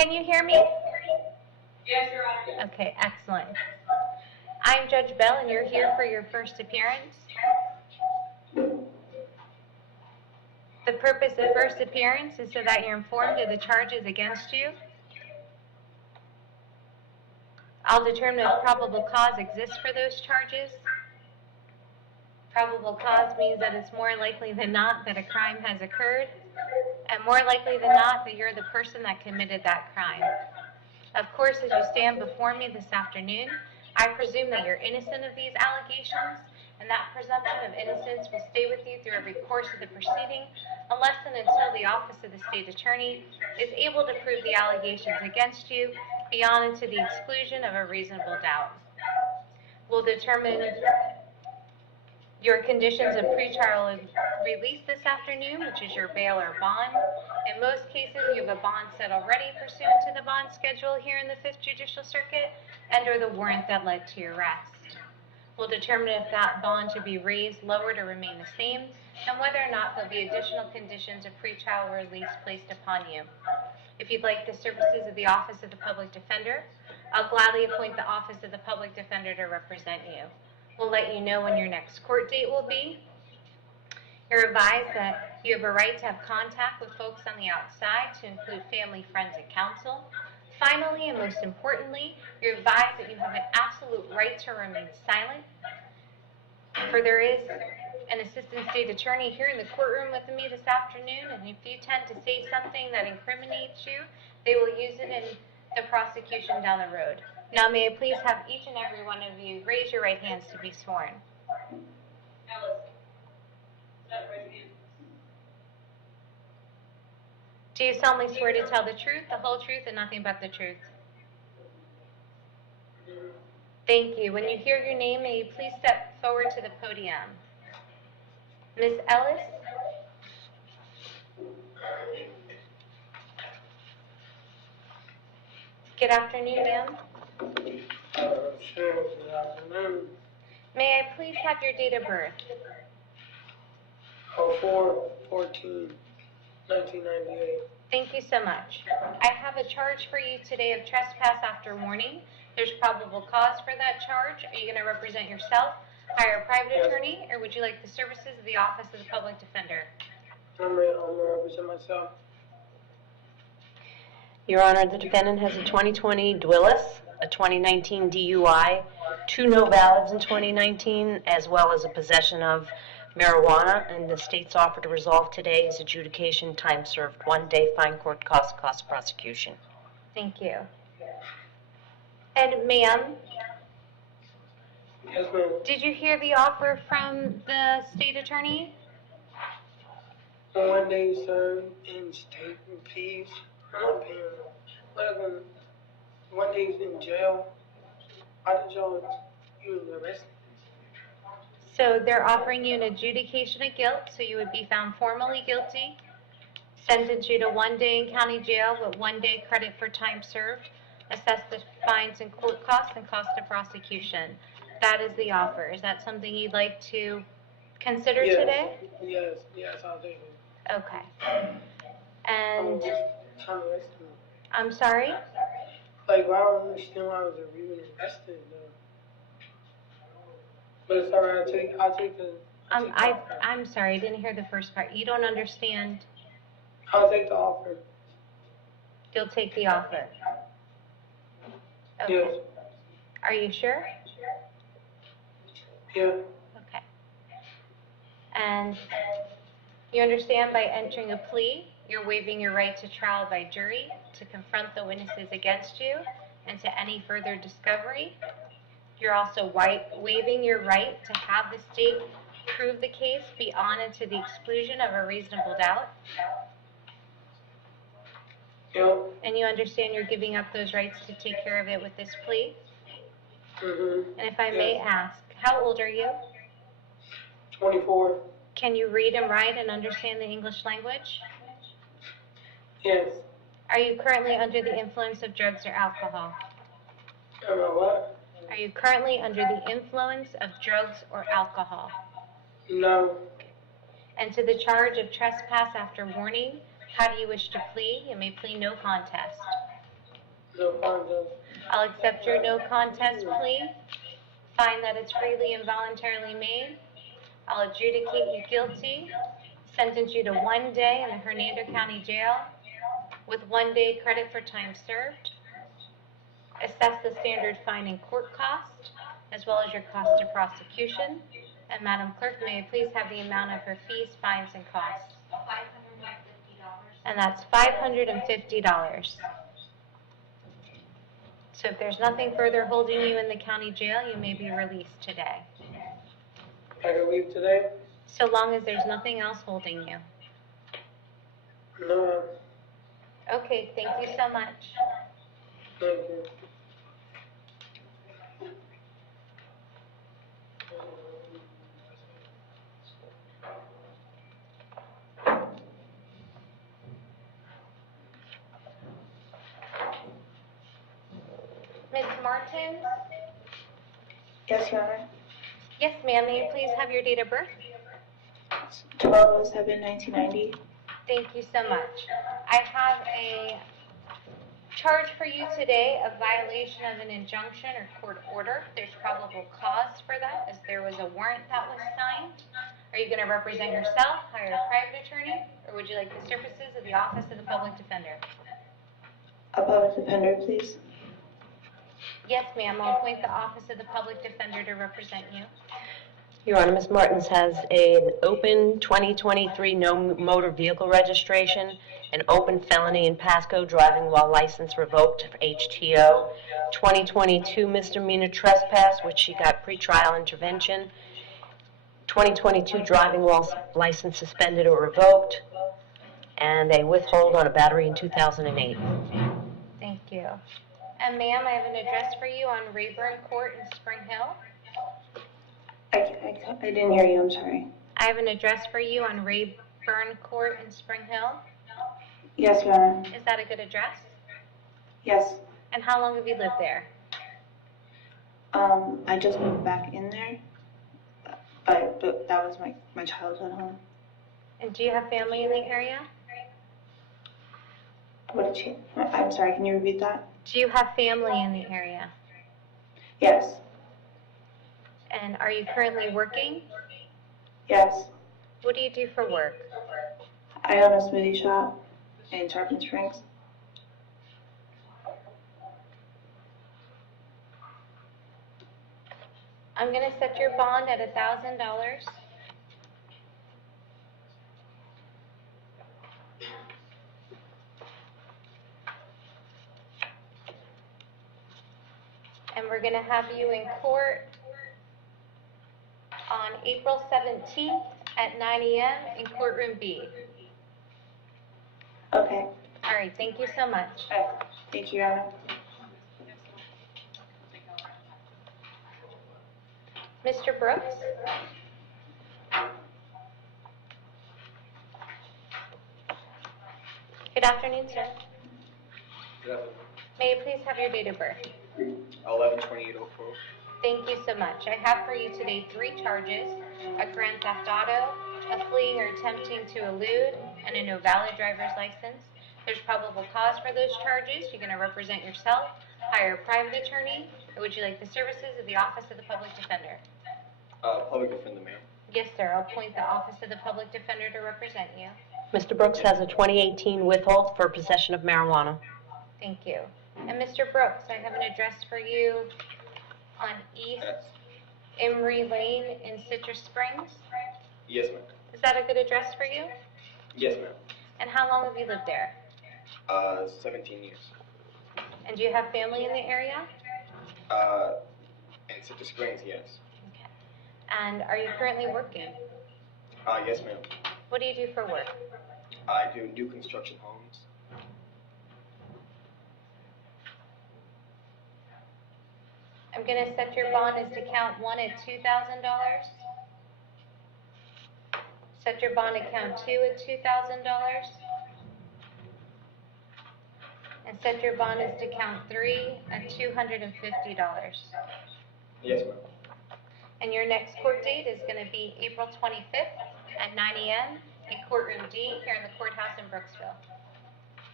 Can you hear me? Yes, Your Honor. Okay, excellent. I'm Judge Bell, and you're here for your first appearance. The purpose of first appearance is so that you're informed of the charges against you. I'll determine if probable cause exists for those charges. Probable cause means that it's more likely than not that a crime has occurred, and more likely than not that you're the person that committed that crime. Of course, as you stand before me this afternoon, I presume that you're innocent of these allegations, and that presumption of innocence will stay with you through every course of the proceeding, unless and until the Office of the State Attorney is able to prove the allegations against you beyond and to the exclusion of a reasonable doubt. We'll determine your conditions of pretrial release this afternoon, which is your bail or bond. In most cases, you have a bond set already pursuant to the bond schedule here in the 5th Judicial Circuit and or the warrant that led to your arrest. We'll determine if that bond should be raised, lowered, or remain the same, and whether or not there'll be additional conditions of pretrial release placed upon you. If you'd like the services of the Office of the Public Defender, I'll gladly appoint the Office of the Public Defender to represent you. We'll let you know when your next court date will be. You're advised that you have a right to have contact with folks on the outside, to include family, friends, and counsel. Finally, and most importantly, you're advised that you have an absolute right to remain silent, for there is an assistant state attorney here in the courtroom with me this afternoon, and if you tend to say something that incriminates you, they will use it in the prosecution down the road. Now, may I please have each and every one of you raise your right hands to be sworn. Do you solemnly swear to tell the truth, the whole truth, and nothing but the truth? Thank you. When you hear your name, may you please step forward to the podium. Ms. Ellis? Good afternoon, ma'am. Sure, good afternoon. May I please have your date of birth? 4/14/1998. Thank you so much. I have a charge for you today of trespass after warning. There's probable cause for that charge. Are you going to represent yourself, hire a private attorney, or would you like the services of the Office of the Public Defender? I'm going to represent myself. Your Honor, the defendant has a 2020 Dwillis, a 2019 DUI, 2 no valids in 2019, as well as a possession of marijuana, and the state's offer to resolve today is adjudication, time served, 1 day, fine, court cost prosecution. Thank you. And ma'am, Yes, ma'am. did you hear the offer from the state attorney? 1 day served in state fees. I'm not paying whatever. 1 day's in jail. Why did y'all use the arrest? So they're offering you an adjudication of guilt, so you would be found formally guilty, sentence you to 1 day in county jail with 1 day credit for time served, assess the fines and court costs and cost of prosecution. That is the offer. Is that something you'd like to consider today? Yes, I'll take it. Okay. And Trying to arrest me. I'm sorry? Like, I don't understand why I was even arrested, though. But it's alright, I'll take the... I'm sorry, I didn't hear the first part. You don't understand? I'll take the offer. You'll take the offer? Okay. Yes. Are you sure? Yeah. Okay. And you understand by entering a plea, you're waiving your right to trial by jury, to confront the witnesses against you, and to any further discovery. You're also waiving your right to have the state prove the case beyond and to the exclusion of a reasonable doubt. Yeah. And you understand you're giving up those rights to take care of it with this plea? Mm-hmm. And if I may ask, how old are you? 24. Can you read and write and understand the English language? Yes. Are you currently under the influence of drugs or alcohol? What? Are you currently under the influence of drugs or alcohol? No. And to the charge of trespass after warning, how do you wish to plead? You may plead no contest. No contest. I'll accept your no contest plea, find that it's freely and voluntarily made. I'll adjudicate you guilty, sentence you to 1 day in the Hernando County Jail with 1 day credit for time served, assess the standard fine and court cost, as well as your cost of prosecution. And Madam Clerk, may I please have the amount of her fees, fines, and costs? $550. And that's $550. So if there's nothing further holding you in the county jail, you may be released today. I can leave today? So long as there's nothing else holding you. No. Okay, thank you so much. Thank you. Ms. Martin? Yes, Your Honor. Yes, ma'am. May you please have your date of birth? 12/07/1990. Thank you so much. I have a charge for you today of violation of an injunction or court order. There's probable cause for that, as there was a warrant that was signed. Are you going to represent yourself, hire a private attorney, or would you like the services of the Office of the Public Defender? A public defender, please. Yes, ma'am. I'll appoint the Office of the Public Defender to represent you. Your Honor, Ms. Martins has an open 2023 no motor vehicle registration, an open felony in Pasco driving while license revoked for HTO, 2022 misdemeanor trespass, which she got pretrial intervention, 2022 driving while license suspended or revoked, and a withhold on a battery in 2008. Thank you. And ma'am, I have an address for you on Rayburn Court in Spring Hill. I didn't hear you, I'm sorry. I have an address for you on Rayburn Court in Spring Hill. Yes, Your Honor. Is that a good address? Yes. And how long have you lived there? I just moved back in there, but that was my childhood home. And do you have family in the area? What did you, I'm sorry, can you repeat that? Do you have family in the area? Yes. And are you currently working? Yes. What do you do for work? I own a smoothie shop in Tarpon Springs. I'm going to set your bond at $1,000. And we're going to have you in court on April 17th at 9 a.m. in courtroom B. Okay. All right, thank you so much. Thank you, Your Honor. Mr. Brooks? Good afternoon, sir. Good afternoon. May you please have your date of birth? 11/28/04. Thank you so much. I have for you today 3 charges: a grand theft auto, a fleeing or attempting to elude, and a no valid driver's license. There's probable cause for those charges. You're going to represent yourself, hire a private attorney, or would you like the services of the Office of the Public Defender? Public defender, ma'am. Yes, sir. I'll appoint the Office of the Public Defender to represent you. Mr. Brooks has a 2018 withhold for possession of marijuana. Thank you. And Mr. Brooks, I have an address for you on East Emery Lane in Citrus Springs. Yes, ma'am. Is that a good address for you? Yes, ma'am. And how long have you lived there? 17 years. And do you have family in the area? In Citrus Springs, yes. And are you currently working? Yes, ma'am. What do you do for work? I do new construction homes. I'm going to set your bond as to count 1 at $2,000. Set your bond at count 2 at $2,000. And set your bond as to count 3 at $250. Yes, ma'am. And your next court date is going to be April 25th at 9 a.m. in courtroom D here in the courthouse in Brooksville.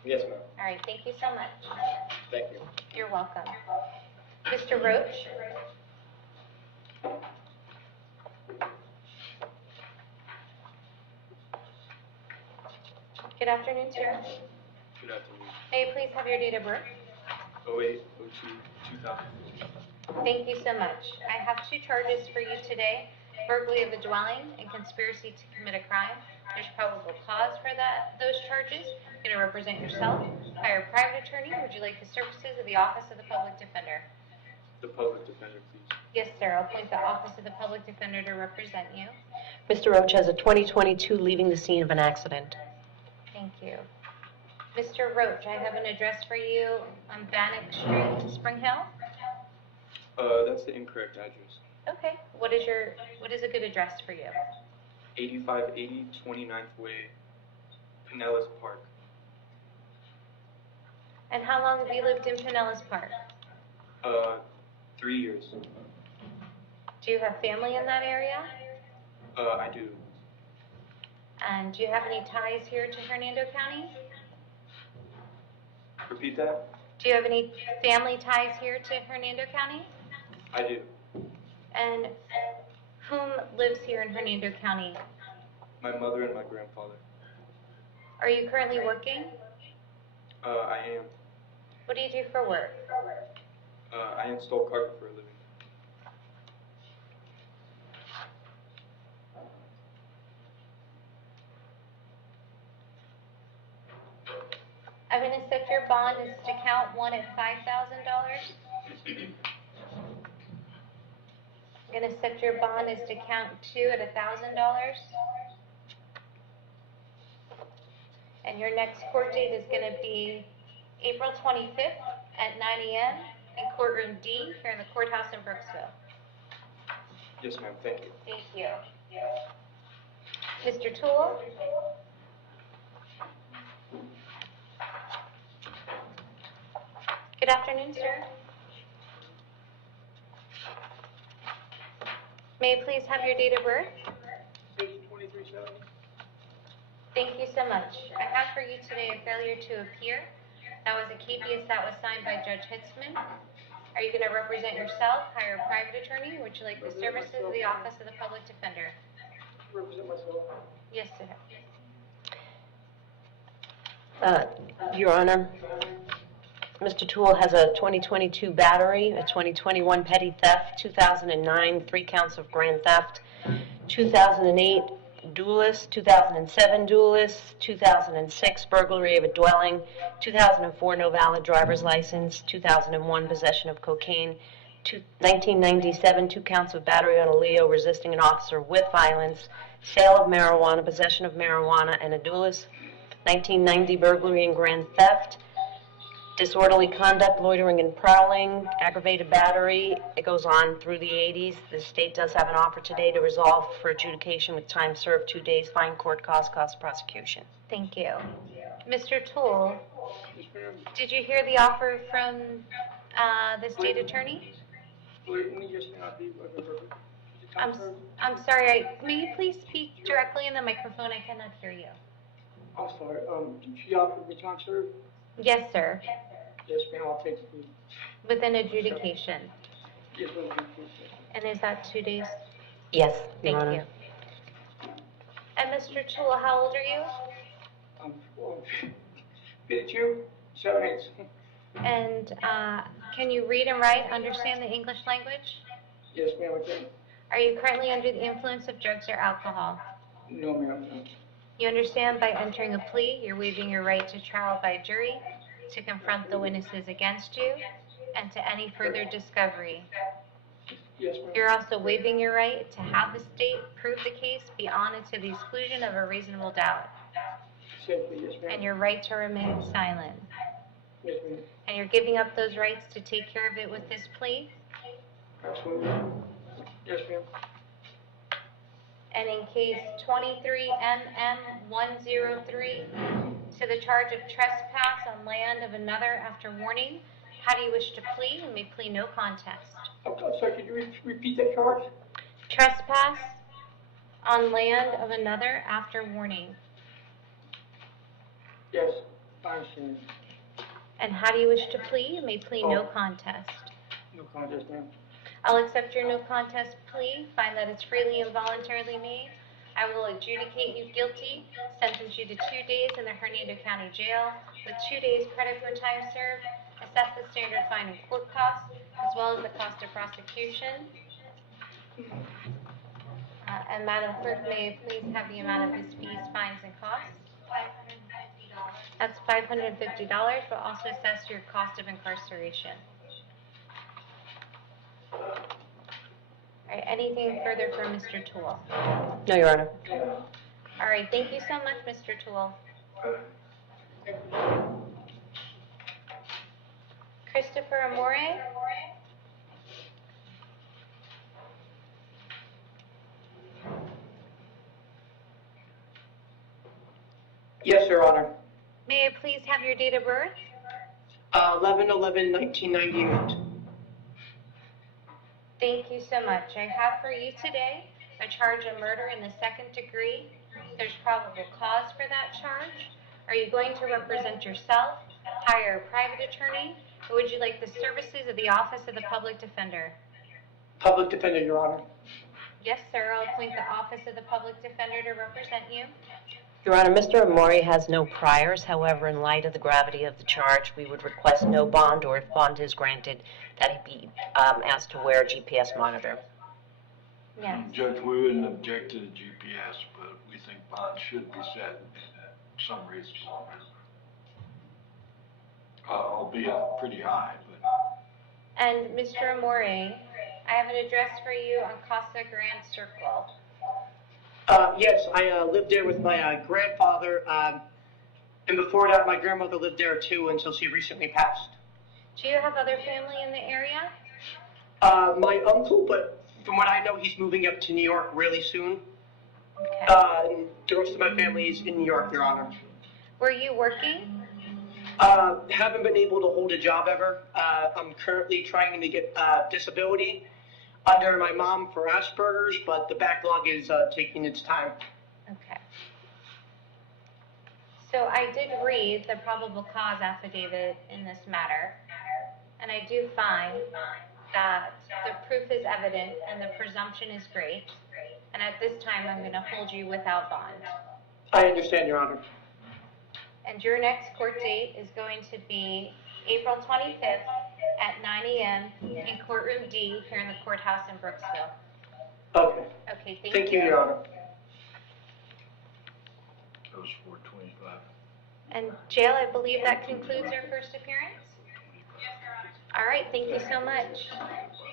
Yes, ma'am. All right, thank you so much. Thank you. You're welcome. Mr. Roach? Good afternoon, sir. Good afternoon. May I please have your date of birth? 08/02/2000. Thank you so much. I have two charges for you today, burglary of a dwelling and conspiracy to commit a crime. There's probable cause for those charges. You're going to represent yourself, hire a private attorney. Would you like the services of the Office of the Public Defender? The public defender, please. Yes, sir. I'll appoint the Office of the Public Defender to represent you. Mr. Roach has a 2022 leaving the scene of an accident. Thank you. Mr. Roach, I have an address for you on Bannock Street, Spring Hill. That's the incorrect address. Okay. What is a good address for you? 8580 29th Way, Pinellas Park. And how long have you lived in Pinellas Park? 3 years. Do you have family in that area? I do. And do you have any ties here to Hernando County? Repeat that? Do you have any family ties here to Hernando County? I do. And whom lives here in Hernando County? My mother and my grandfather. Are you currently working? I am. What do you do for work? I install carpet for a living. I'm going to set your bond as to count 1 at $5,000. I'm going to set your bond as to count 2 at $1,000. And your next court date is going to be April 25th at 9 a.m. in courtroom D here in the courthouse in Brooksville. Yes, ma'am. Thank you. Thank you. Mr. Toole? Good afternoon, sir. May I please have your date of birth? 2370. Thank you so much. I have for you today a failure to appear. That was a KPS that was signed by Judge Hitzman. Are you going to represent yourself, hire a private attorney, or would you like the services of the Office of the Public Defender? Represent myself. Yes, sir. Your Honor, Mr. Toole has a 2022 battery, a 2021 petty theft, 2009 3 counts of grand theft, 2008 duelist, 2007 duelist, 2006 burglary of a dwelling, 2004 no valid driver's license, 2001 possession of cocaine, 1997 2 counts of battery on a Leo resisting an officer with violence, sale of marijuana, possession of marijuana, and a duelist, 1990 burglary and grand theft, disorderly conduct, loitering and prowling, aggravated battery. It goes on through the 80s. The state does have an offer today to resolve for adjudication with time served 2 days, fine, court cost prosecution. Thank you. Mr. Toole, did you hear the offer from the state attorney? I'm sorry, may you please speak directly in the microphone? I cannot hear you. I'm sorry, did she offer me time served? Yes, sir. Yes, ma'am, I'll take the plea. With an adjudication. Yes, ma'am. And is that 2 days? Yes, Thank Your Honor. you. And Mr. Toole, how old are you? I'm 52, 78. And can you read and write, understand the English language? Yes, ma'am, I can. Are you currently under the influence of drugs or alcohol? No, ma'am, no. You understand by entering a plea, you're waiving your right to trial by jury, to confront the witnesses against you, and to any further discovery. Yes, ma'am. You're also waiving your right to have the state prove the case beyond and to the exclusion of a reasonable doubt. Simply, yes, ma'am. And your right to remain silent. Yes, ma'am. And you're giving up those rights to take care of it with this plea? Absolutely. Yes, ma'am. And in case 23MM103, to the charge of trespass on land of another after warning, how do you wish to plead? You may plead no contest. I'm sorry, could you repeat that charge? Trespass on land of another after warning. Yes. And how do you wish to plea? You may plead no contest. No contest, ma'am. I'll accept your no contest plea, find that it's freely and voluntarily made. I will adjudicate you guilty, sentence you to 2 days in the Hernando County Jail with 2 days credit for time served, assess the standard fine and court costs, as well as the cost of prosecution. And Madam Clerk, may I please have the amount of his fees, fines, and costs? $550. That's $550. We'll also assess your cost of incarceration. All right, anything further for Mr. Toole? No, Your Honor. All right, thank you so much, Mr. Toole. Christopher Amore? Yes, Your Honor. May I please have your date of birth? 11/11/1998. Thank you so much. I have for you today a charge of murder in the second degree. There's probable cause for that charge. Are you going to represent yourself, hire a private attorney, or would you like the services of the Office of the Public Defender? Public Defender, Your Honor. Yes, sir. I'll appoint the Office of the Public Defender to represent you. Your Honor, Mr. Amore has no priors. However, in light of the gravity of the charge, we would request no bond, or if bond is granted, that he be asked to wear a GPS monitor. Yes. Judge, we wouldn't object to the GPS, but we think bond should be set at some reasonable amount. Albeit pretty high, but. And Mr. Amore, I have an address for you on Casa Grande Circle. Yes, I lived there with my grandfather, and before that, my grandmother lived there too until she recently passed. Do you have other family in the area? My uncle, but from what I know, he's moving up to New York really soon. Okay. And the rest of my family is in New York, Your Honor. Were you working? Haven't been able to hold a job ever. I'm currently trying to get disability under my mom for Asperger's, but the backlog is taking its time. Okay. So I did read the probable cause affidavit in this matter, and I do find that the proof is evident and the presumption is great, and at this time I'm going to hold you without bond. I understand, Your Honor. And your next court date is going to be April 25th at 9 a.m. in courtroom D here in the courthouse in Brooksville. Okay. Okay, Thank you, Your Honor. That was 425. And Jail, I believe that concludes our first appearance? Yes, Your Honor. All right, thank you so much.